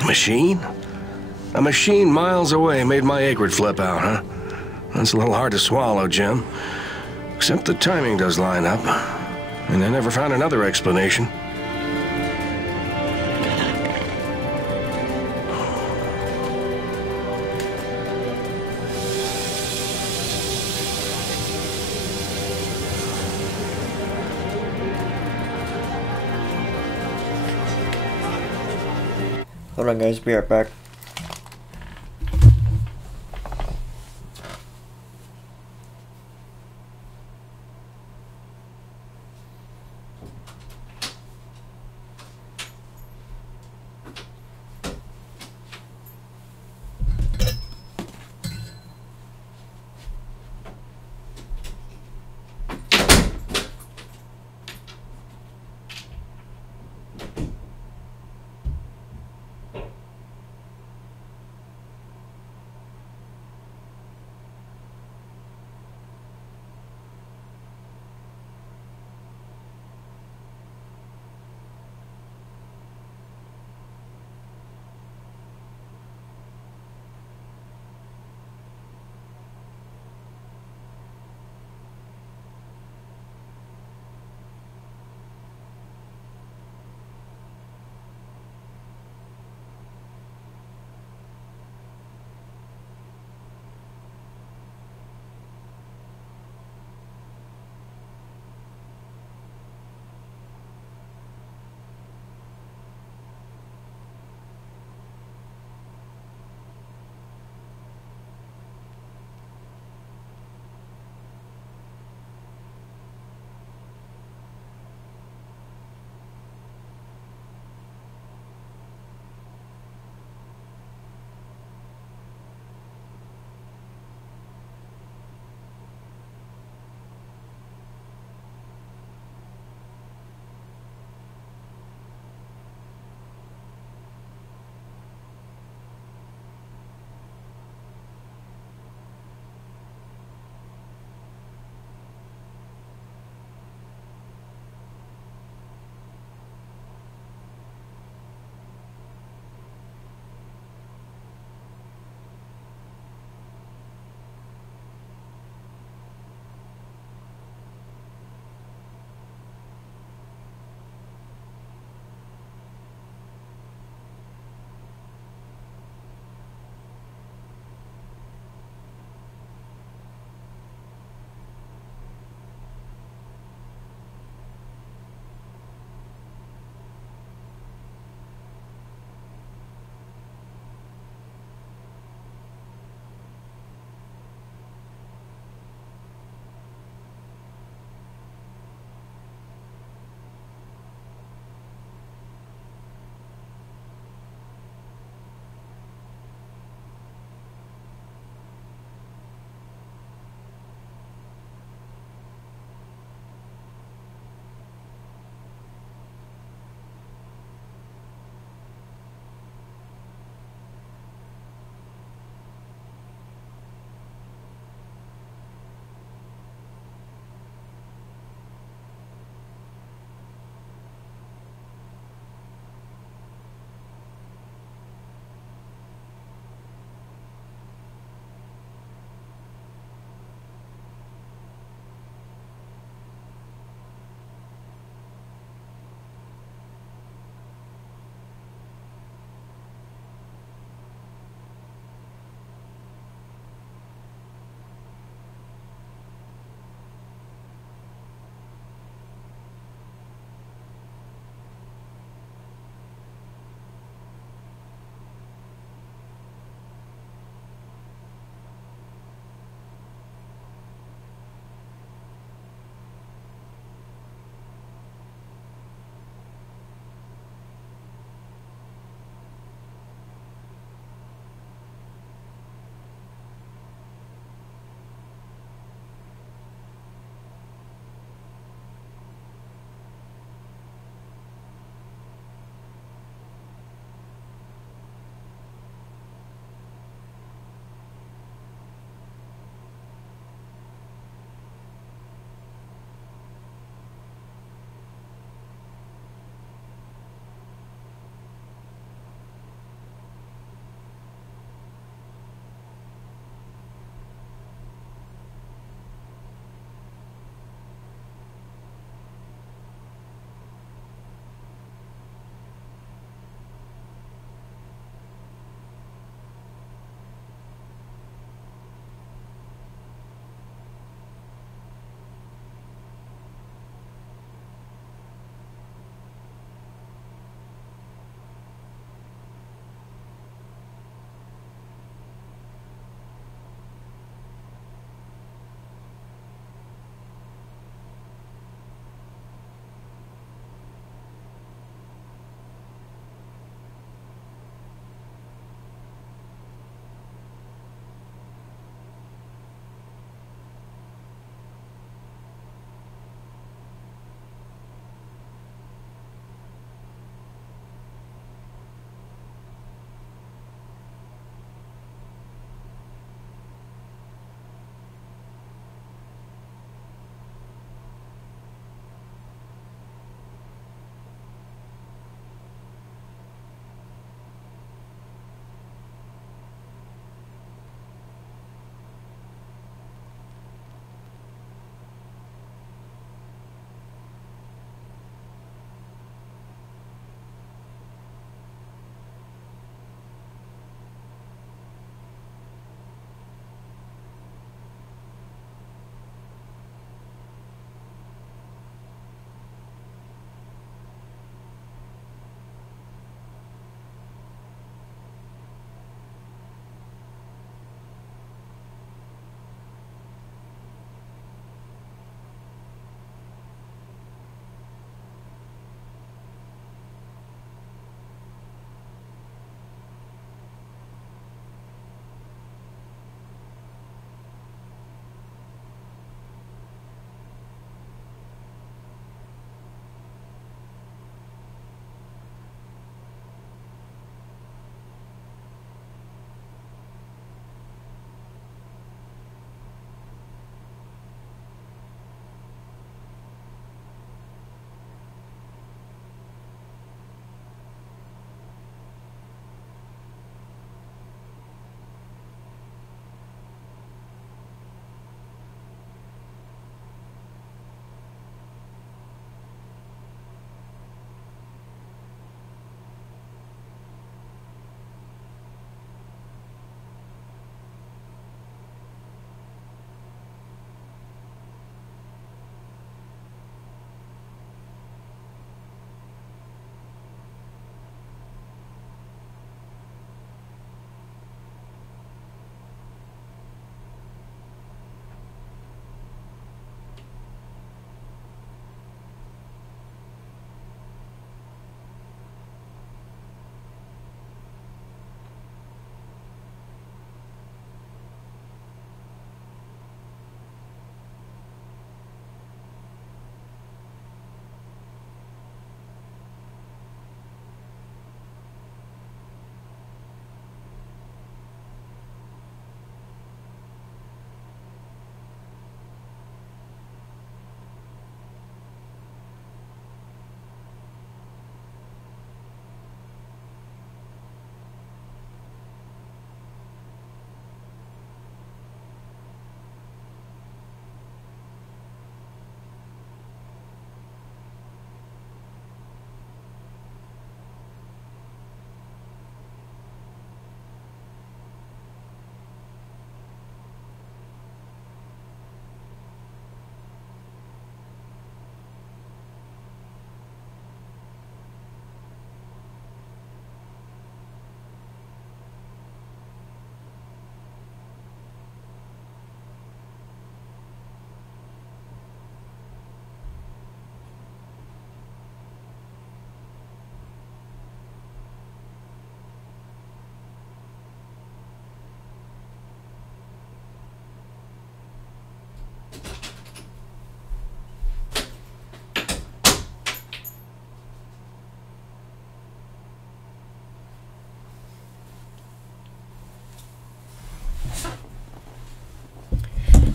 Machine? A machine miles away made my Akrid flip out, huh? That's a little hard to swallow, Jim. Except the timing does line up. And I never found another explanation. Hold on guys, be right back.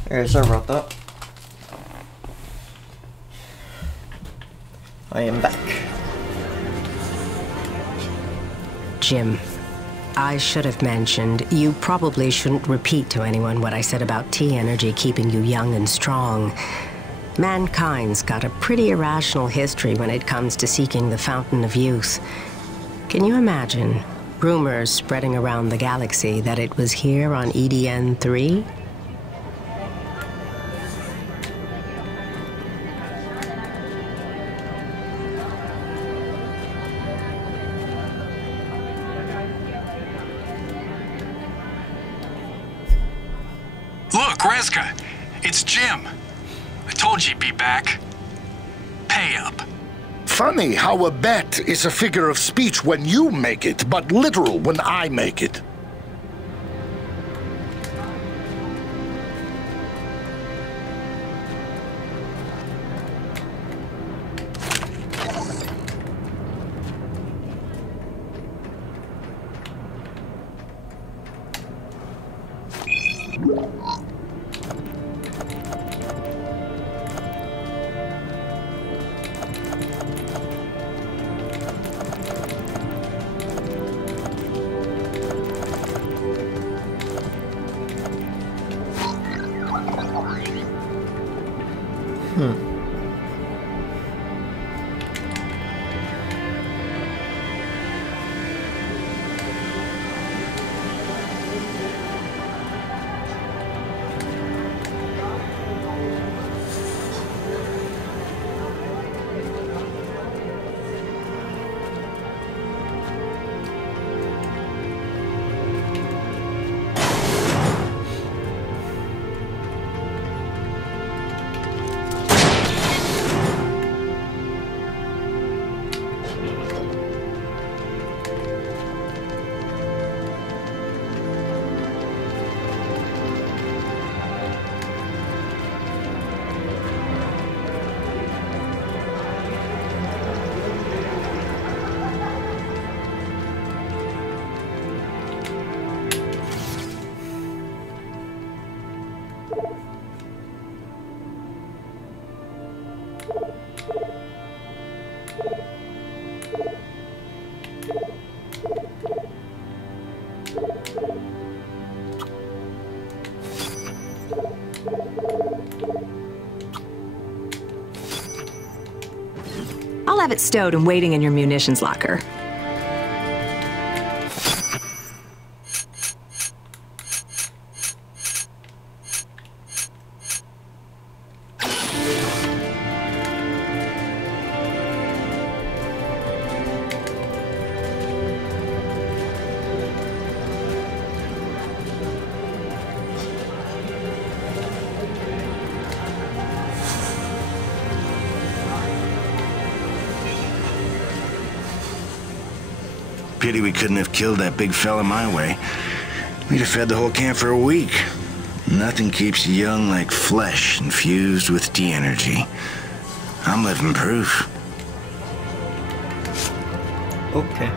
Alright, sorry about that. I am back. Jim, I should have mentioned, you probably shouldn't repeat to anyone what I said about T-energy keeping you young and strong. Mankind's got a pretty irrational history when it comes to seeking the fountain of youth. Can you imagine rumors spreading around the galaxy that it was here on EDN-3? Look, Rezka, it's Jim. I told you he'd be back. Pay up. Funny how a bet is a figure of speech when you make it, but literal when I make it. I'll have it stowed and waiting in your munitions locker. Pity we couldn't have killed that big fella my way. We'd have fed the whole camp for a week. Nothing keeps you young like flesh infused with T-energy. I'm living proof. Okay.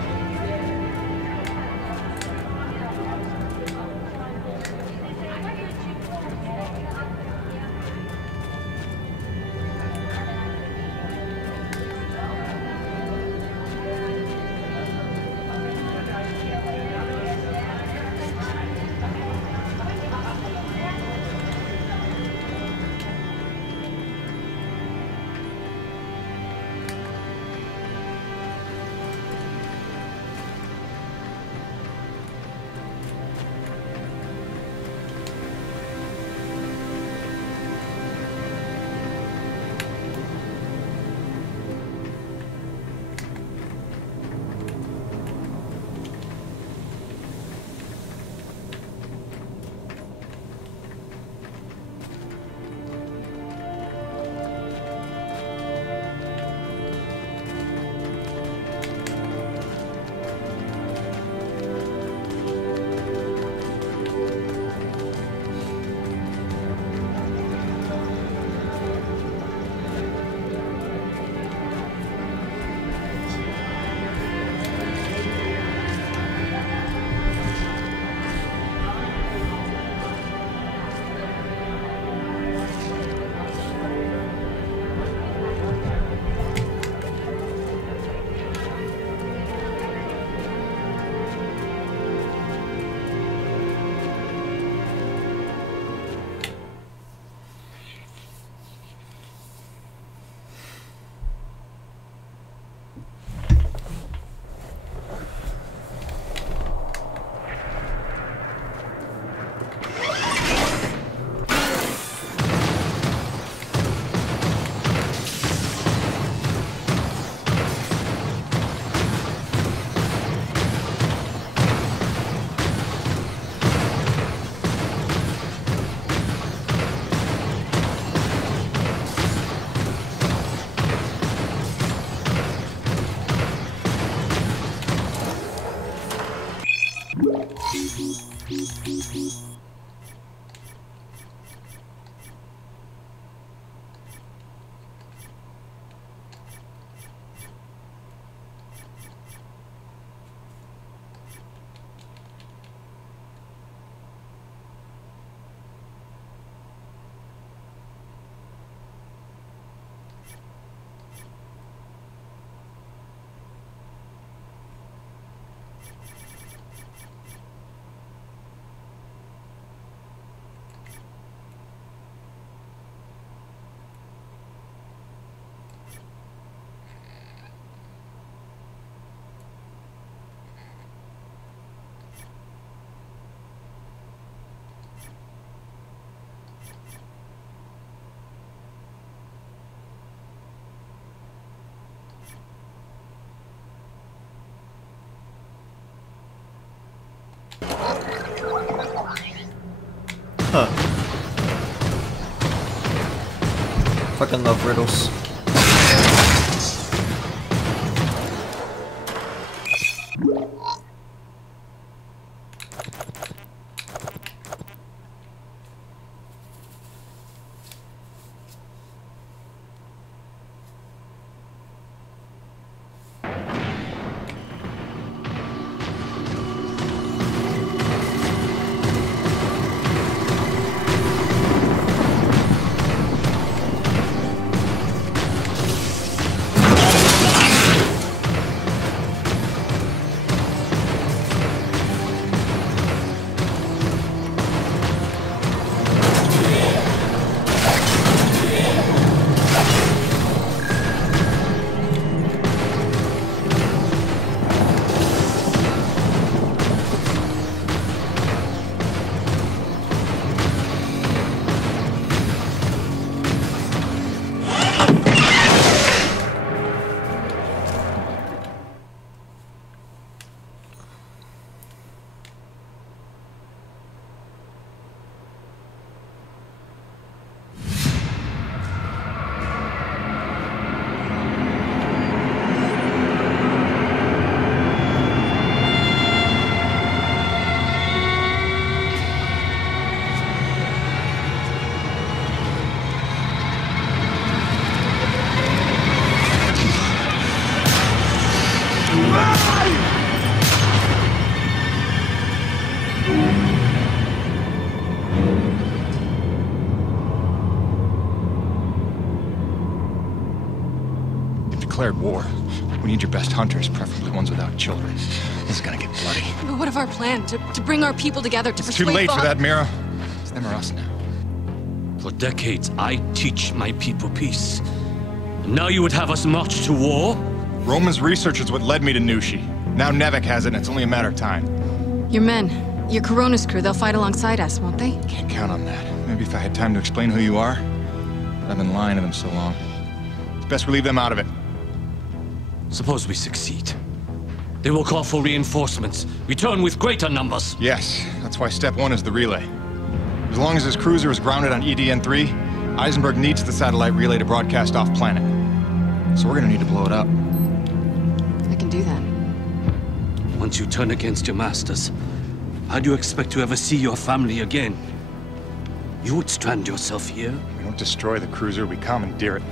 Huh. Fucking love riddles. Declared war. We need your best hunters, preferably ones without children. This is gonna get bloody. But what of our plan? To bring our people together to persuade Too late for Bob? that, Mira. It's them or us now. For decades, I teach my people peace. And now you would have us march to war? Roman's research is what led me to Nushi. Now Nevek has it, and it's only a matter of time. Your men, your Coronis crew, they'll fight alongside us, won't they? Can't count on that. Maybe if I had time to explain who you are. But I've been lying to them so long. It's best we leave them out of it. Suppose we succeed. They will call for reinforcements. Return with greater numbers. Yes, that's why step one is the relay. As long as his cruiser is grounded on EDN-3, Eisenberg needs the satellite relay to broadcast off-planet. So we're gonna need to blow it up. I can do that. Once you turn against your masters, how do you expect to ever see your family again? You would strand yourself here? We don't destroy the cruiser, we commandeer it.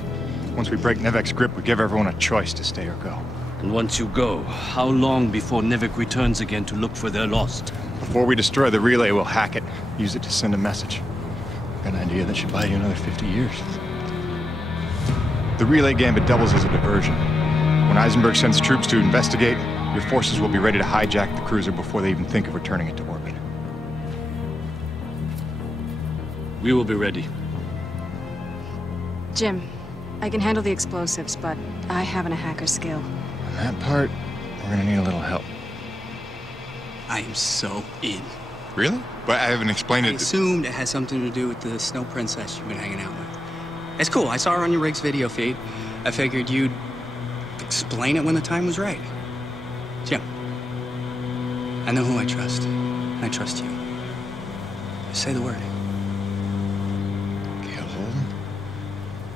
Once we break Nevek's grip, we give everyone a choice to stay or go. And once you go, how long before Nevek returns again to look for their lost? Before we destroy the relay, we'll hack it, use it to send a message. Got an idea that should buy you another 50 years. The relay gambit doubles as a diversion. When Eisenberg sends troops to investigate, your forces will be ready to hijack the cruiser before they even think of returning it to orbit. We will be ready. Jim, I can handle the explosives, but I haven't a hacker's skill. On that part, we're gonna need a little help. I am so in. Really? But I haven't explained I it. assumed it has something to do with the snow princess you've been hanging out with. It's cool. I saw her on your rig's video feed. I figured you'd explain it when the time was right. Jim, I know who I trust. I trust you. Just say the word. Gale Holden?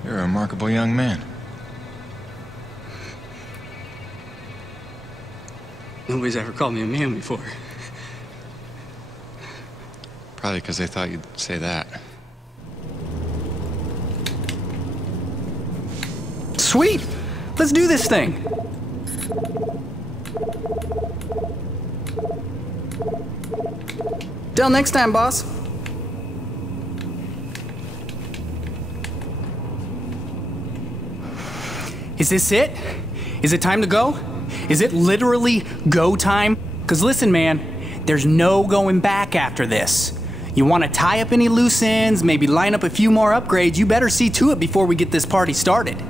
You're a remarkable young man. Nobody's ever called me a man before. Probably because they thought you'd say that. Sweet! Let's do this thing! Till next time, boss. Is this it? Is it time to go? Is it literally go time? Because listen, man, there's no going back after this. You want to tie up any loose ends, maybe line up a few more upgrades, you better see to it before we get this party started.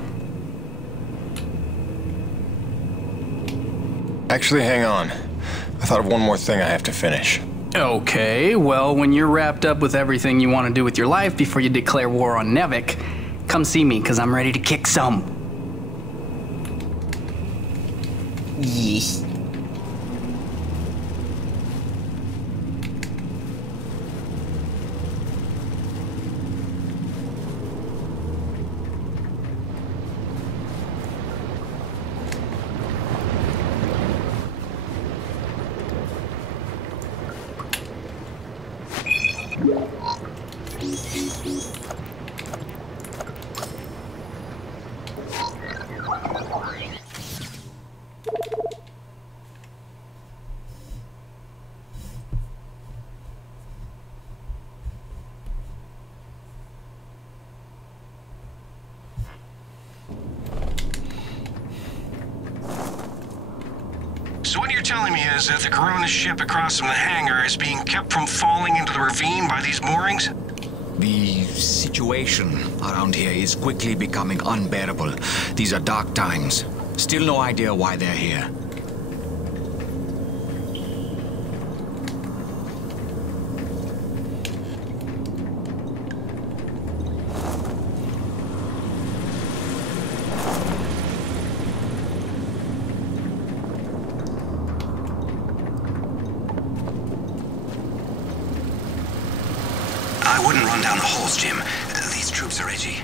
Actually, hang on. I thought of one more thing I have to finish. Okay, well, when you're wrapped up with everything you want to do with your life before you declare war on Nevek, come see me, because I'm ready to kick some. Yes. So what you're telling me is that the Coronis ship across from the hangar is being kept from falling into the ravine by these moorings? The situation around here is quickly becoming unbearable. These are dark times. Still no idea why they're here. I wouldn't run down the holes, Jim. These troops are edgy.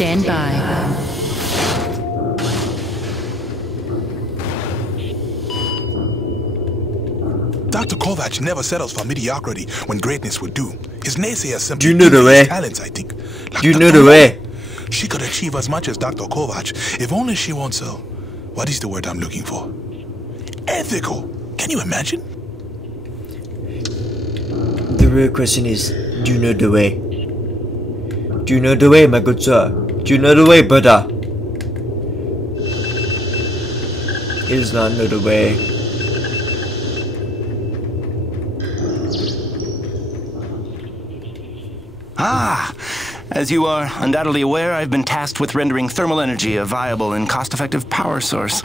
Stand by. Dr. Kovac never settles for mediocrity when greatness would do. His naysayers simply Do you know the way? talents, I think. Do you know the way? She could achieve as much as Dr. Kovac if only she wants so. What is the word I'm looking for? Ethical. Can you imagine? The real question is, do you know the way? Do you know the way, my good sir? Do you know the way, brother? He does not know the way. Ah, as you are undoubtedly aware, I've been tasked with rendering thermal energy a viable and cost-effective power source.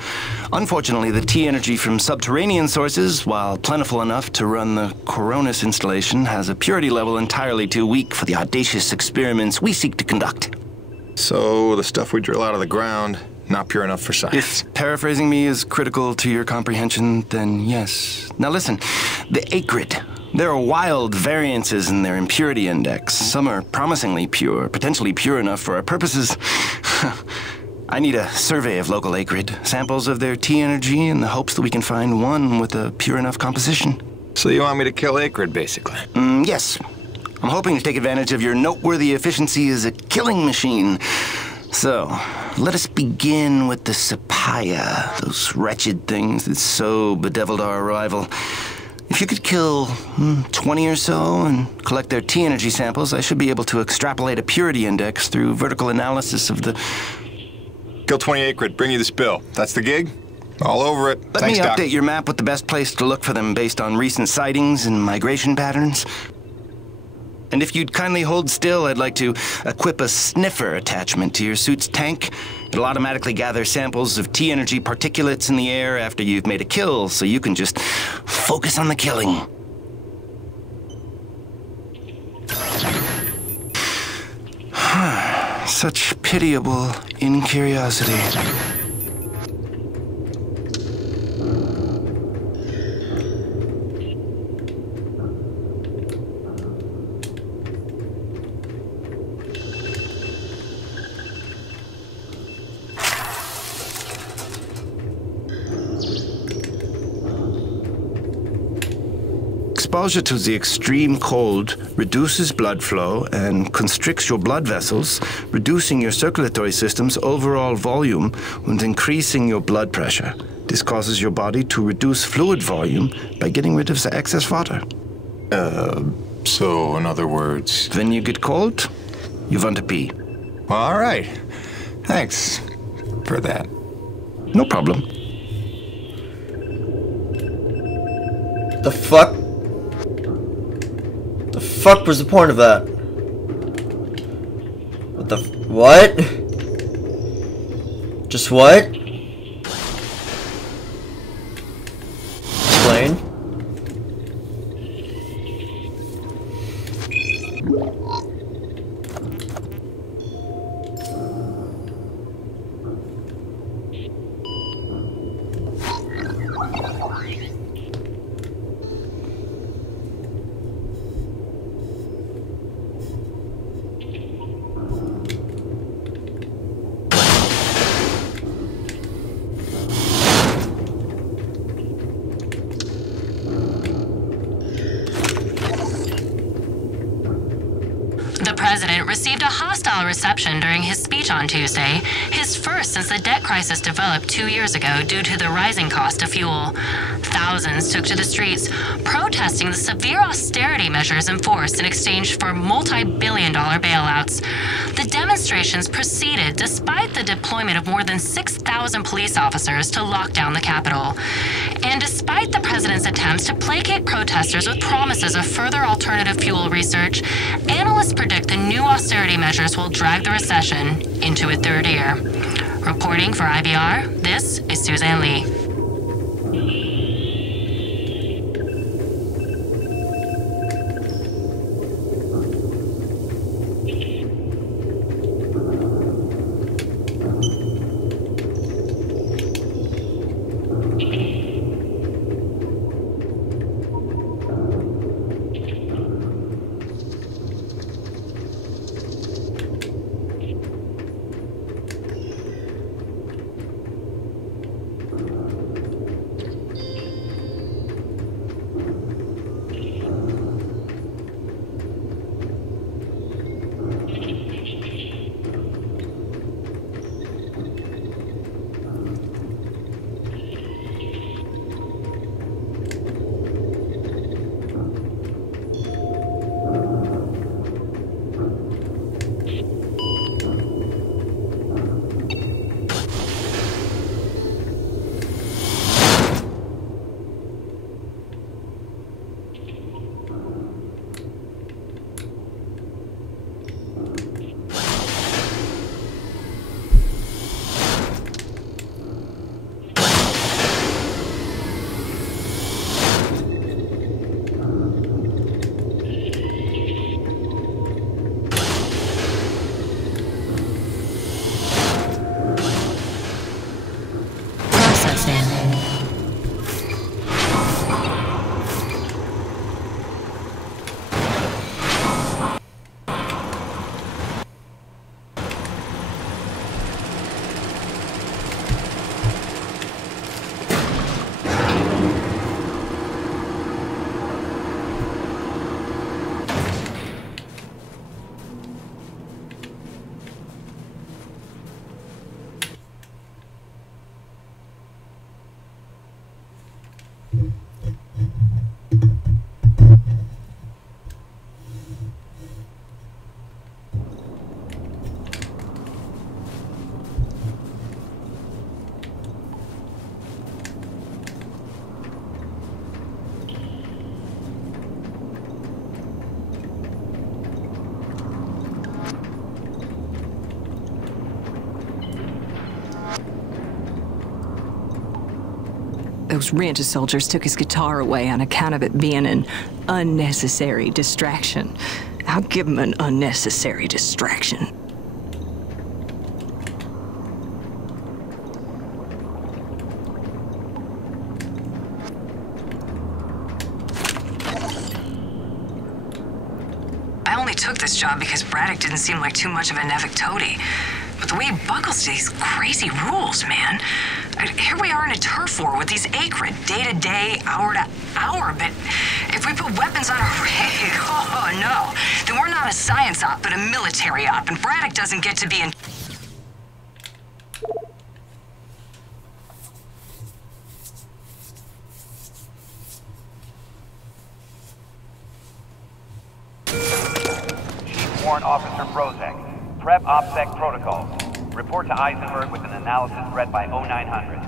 Unfortunately, the T-energy from subterranean sources, while plentiful enough to run the Coronis installation, has a purity level entirely too weak for the audacious experiments we seek to conduct. So, the stuff we drill out of the ground, not pure enough for science. If paraphrasing me is critical to your comprehension, then yes. Now listen, the Acrid. There are wild variances in their impurity index. Some are promisingly pure, potentially pure enough for our purposes. I need a survey of local Acrid, samples of their T-energy in the hopes that we can find one with a pure enough composition. So you want me to kill Acrid, basically? Yes. I'm hoping to take advantage of your noteworthy efficiency as a killing machine. So, let us begin with the Sapaya, those wretched things that so bedeviled our arrival. If you could kill 20 or so and collect their T-energy samples, I should be able to extrapolate a purity index through vertical analysis of the... Kill 20 Acrid, bring you this bill. That's the gig? All over it. Let Thanks, me Doc. update your map with the best place to look for them based on recent sightings and migration patterns. And if you'd kindly hold still, I'd like to equip a sniffer attachment to your suit's tank. It'll automatically gather samples of T-energy particulates in the air after you've made a kill, so you can just focus on the killing. Such pitiable incuriosity. Exposure to the extreme cold reduces blood flow and constricts your blood vessels, reducing your circulatory system's overall volume and increasing your blood pressure. This causes your body to reduce fluid volume by getting rid of the excess water. So in other words... When you get cold, you want to pee. Well, all right. Thanks for that. No problem. The fuck? The fuck was the point of that? What the what? Just what? Explain. The president received a hostile reception during his speech on Tuesday, his first since the debt crisis developed 2 years ago due to the rising cost of fuel. Thousands took to the streets, protesting the severe austerity measures enforced in exchange for multi-billion-dollar bailouts. The demonstrations proceeded despite the deployment of more than 6,000 police officers to lock down the Capitol. And despite the president's attempts to placate protesters with promises of further alternative fuel research, analysts predict the new austerity measures will drag the recession into a third year. Reporting for IVR, this is Suzanne Lee. Those Ranta soldiers took his guitar away on account of it being an unnecessary distraction. I'll give him an unnecessary distraction. I only took this job because Braddock didn't seem like too much of a Nevik toady. But the way he buckles to these crazy rules, man. Here we are in a turf war with these Akrid, day to day, hour to hour, but if we put weapons on a rig, oh no, then we're not a science op, but a military op, and Braddock doesn't get to be in... Chief Warrant Officer Brozek, prep OPSEC protocol. Report to Eisenberg with an analysis read by 0900.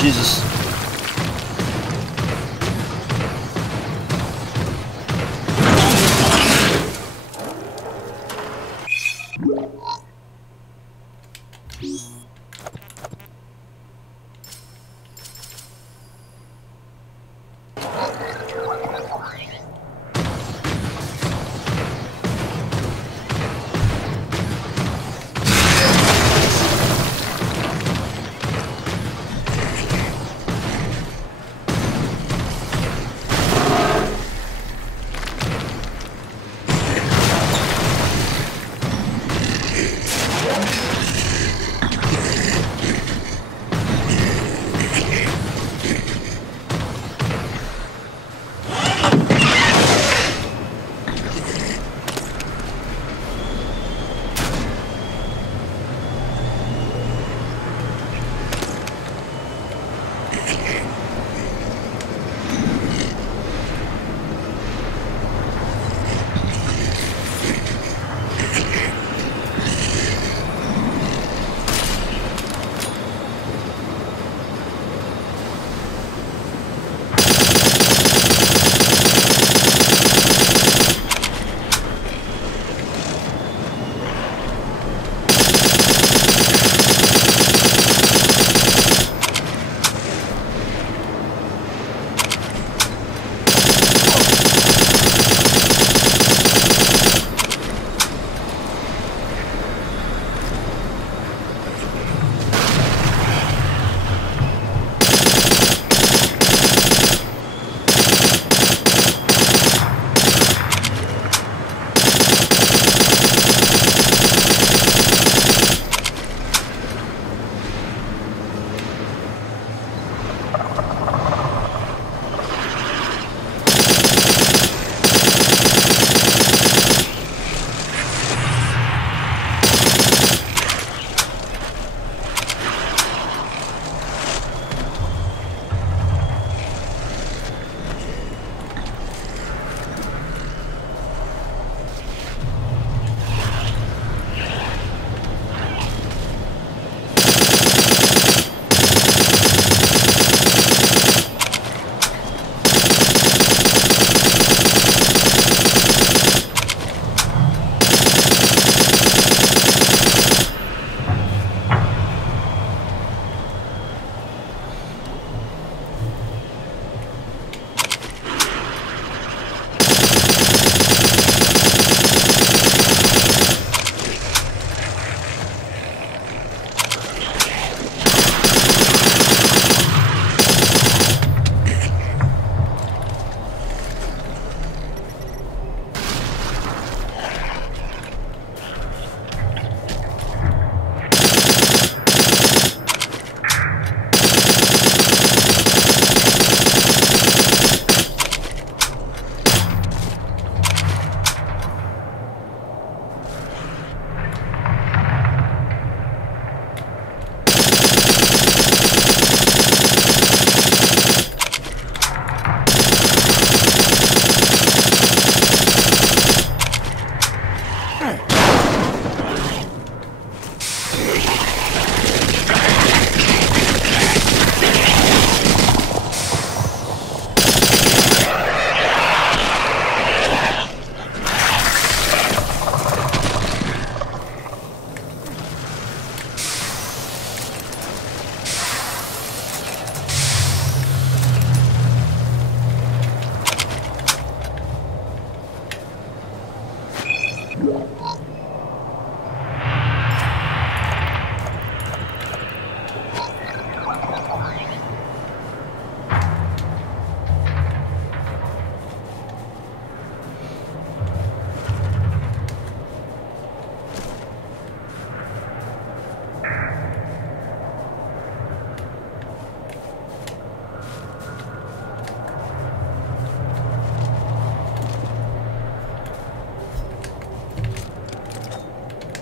Jesus.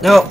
No.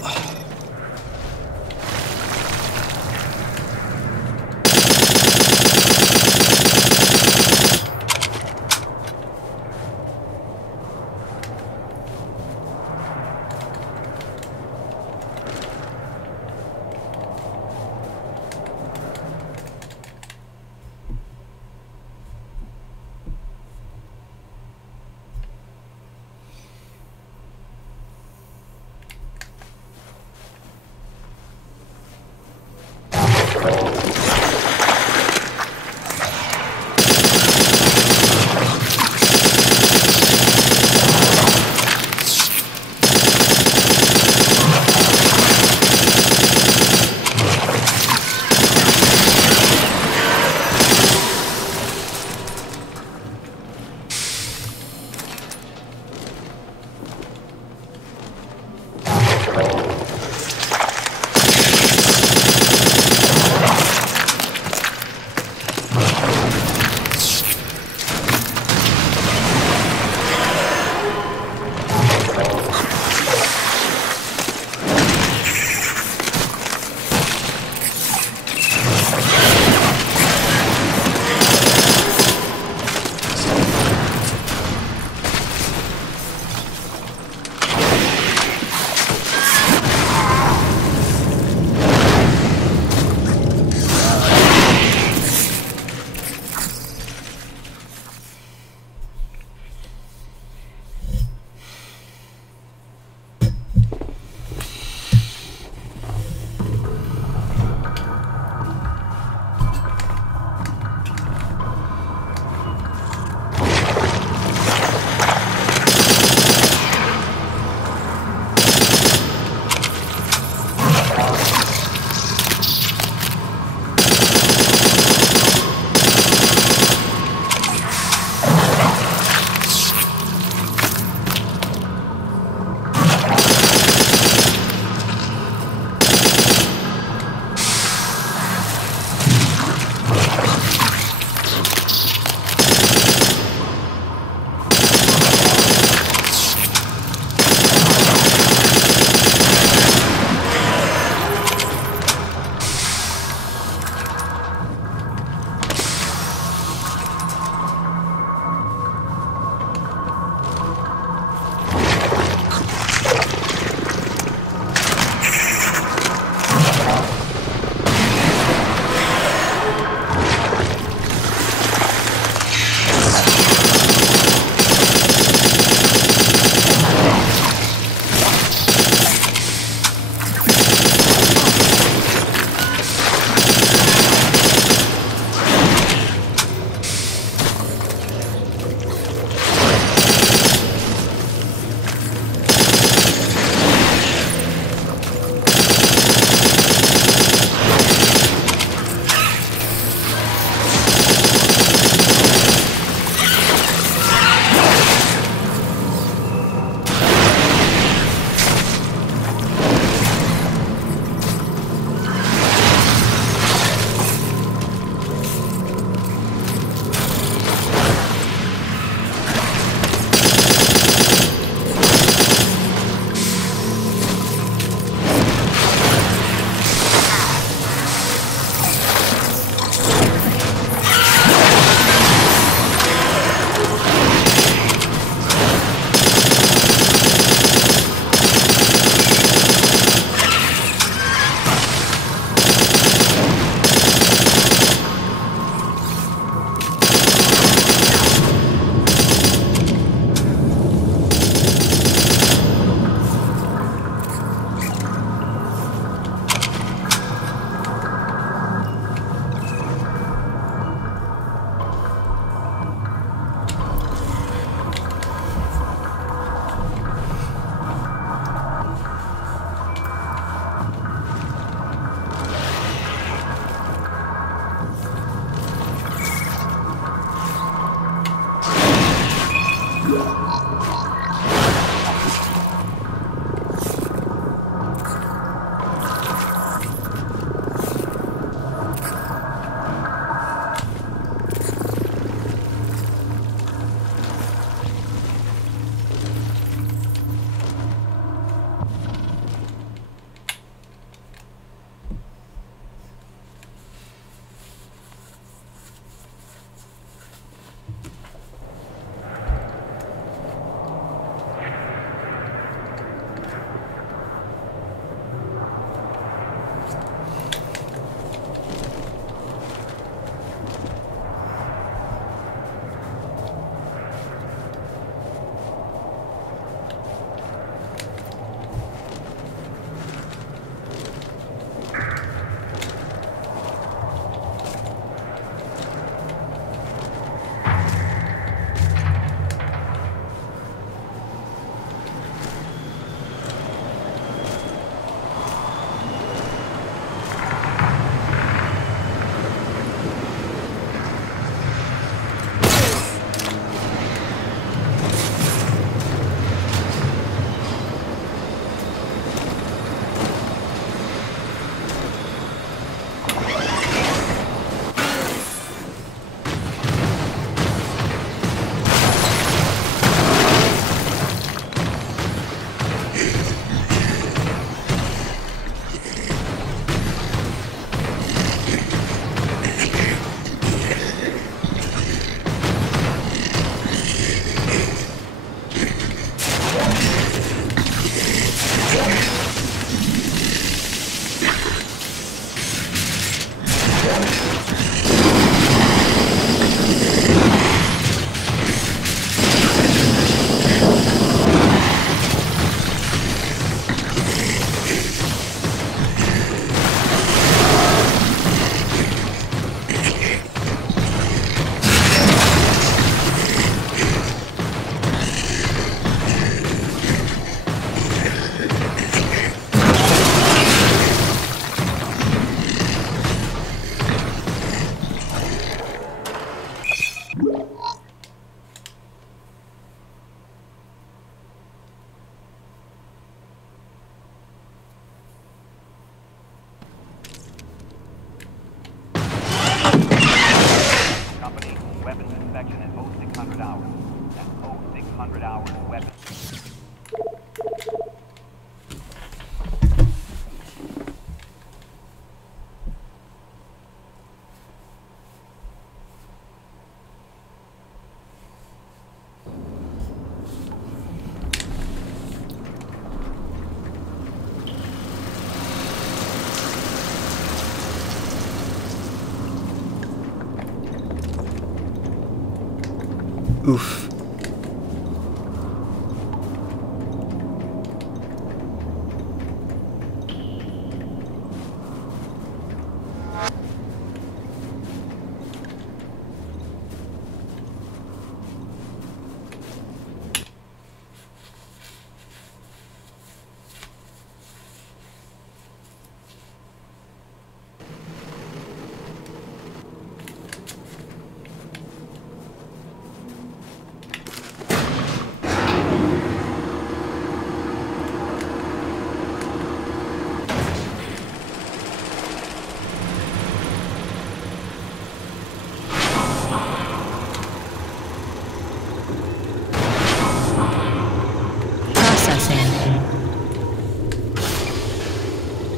Oof.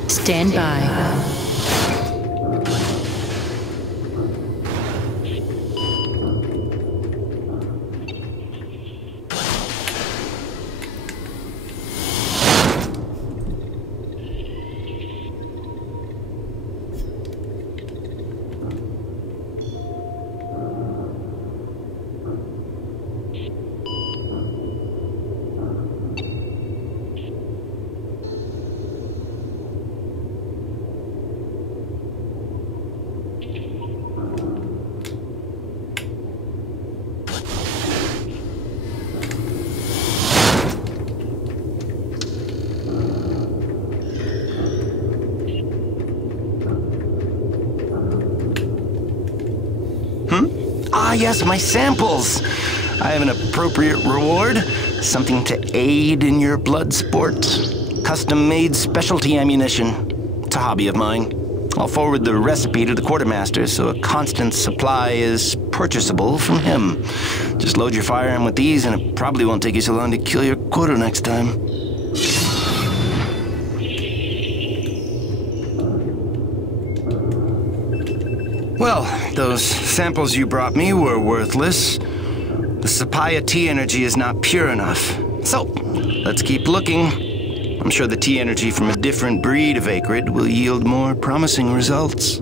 Stand by. Ah, yes, my samples. I have an appropriate reward. Something to aid in your blood sports. Custom-made specialty ammunition. It's a hobby of mine. I'll forward the recipe to the quartermaster so a constant supply is purchasable from him. Just load your firearm with these and it probably won't take you so long to kill your quota next time. Well, those samples you brought me were worthless. The Sapphire T-energy is not pure enough. So, let's keep looking. I'm sure the T-energy from a different breed of Akrid will yield more promising results.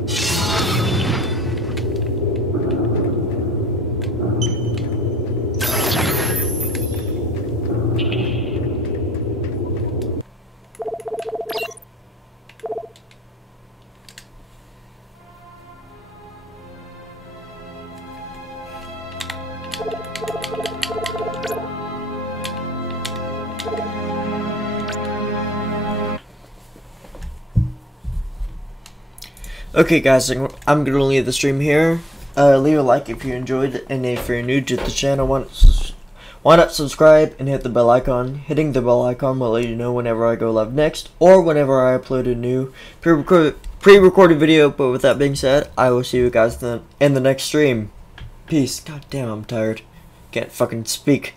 Okay guys, I'm gonna leave the stream here. Leave a like if you enjoyed it, and if you're new to the channel, why not subscribe and hit the bell icon. Hitting the bell icon will let you know whenever I go live next, or whenever I upload a new pre-recorded video. But with that being said, I will see you guys in the next stream. Peace. God damn, I'm tired. Can't fucking speak.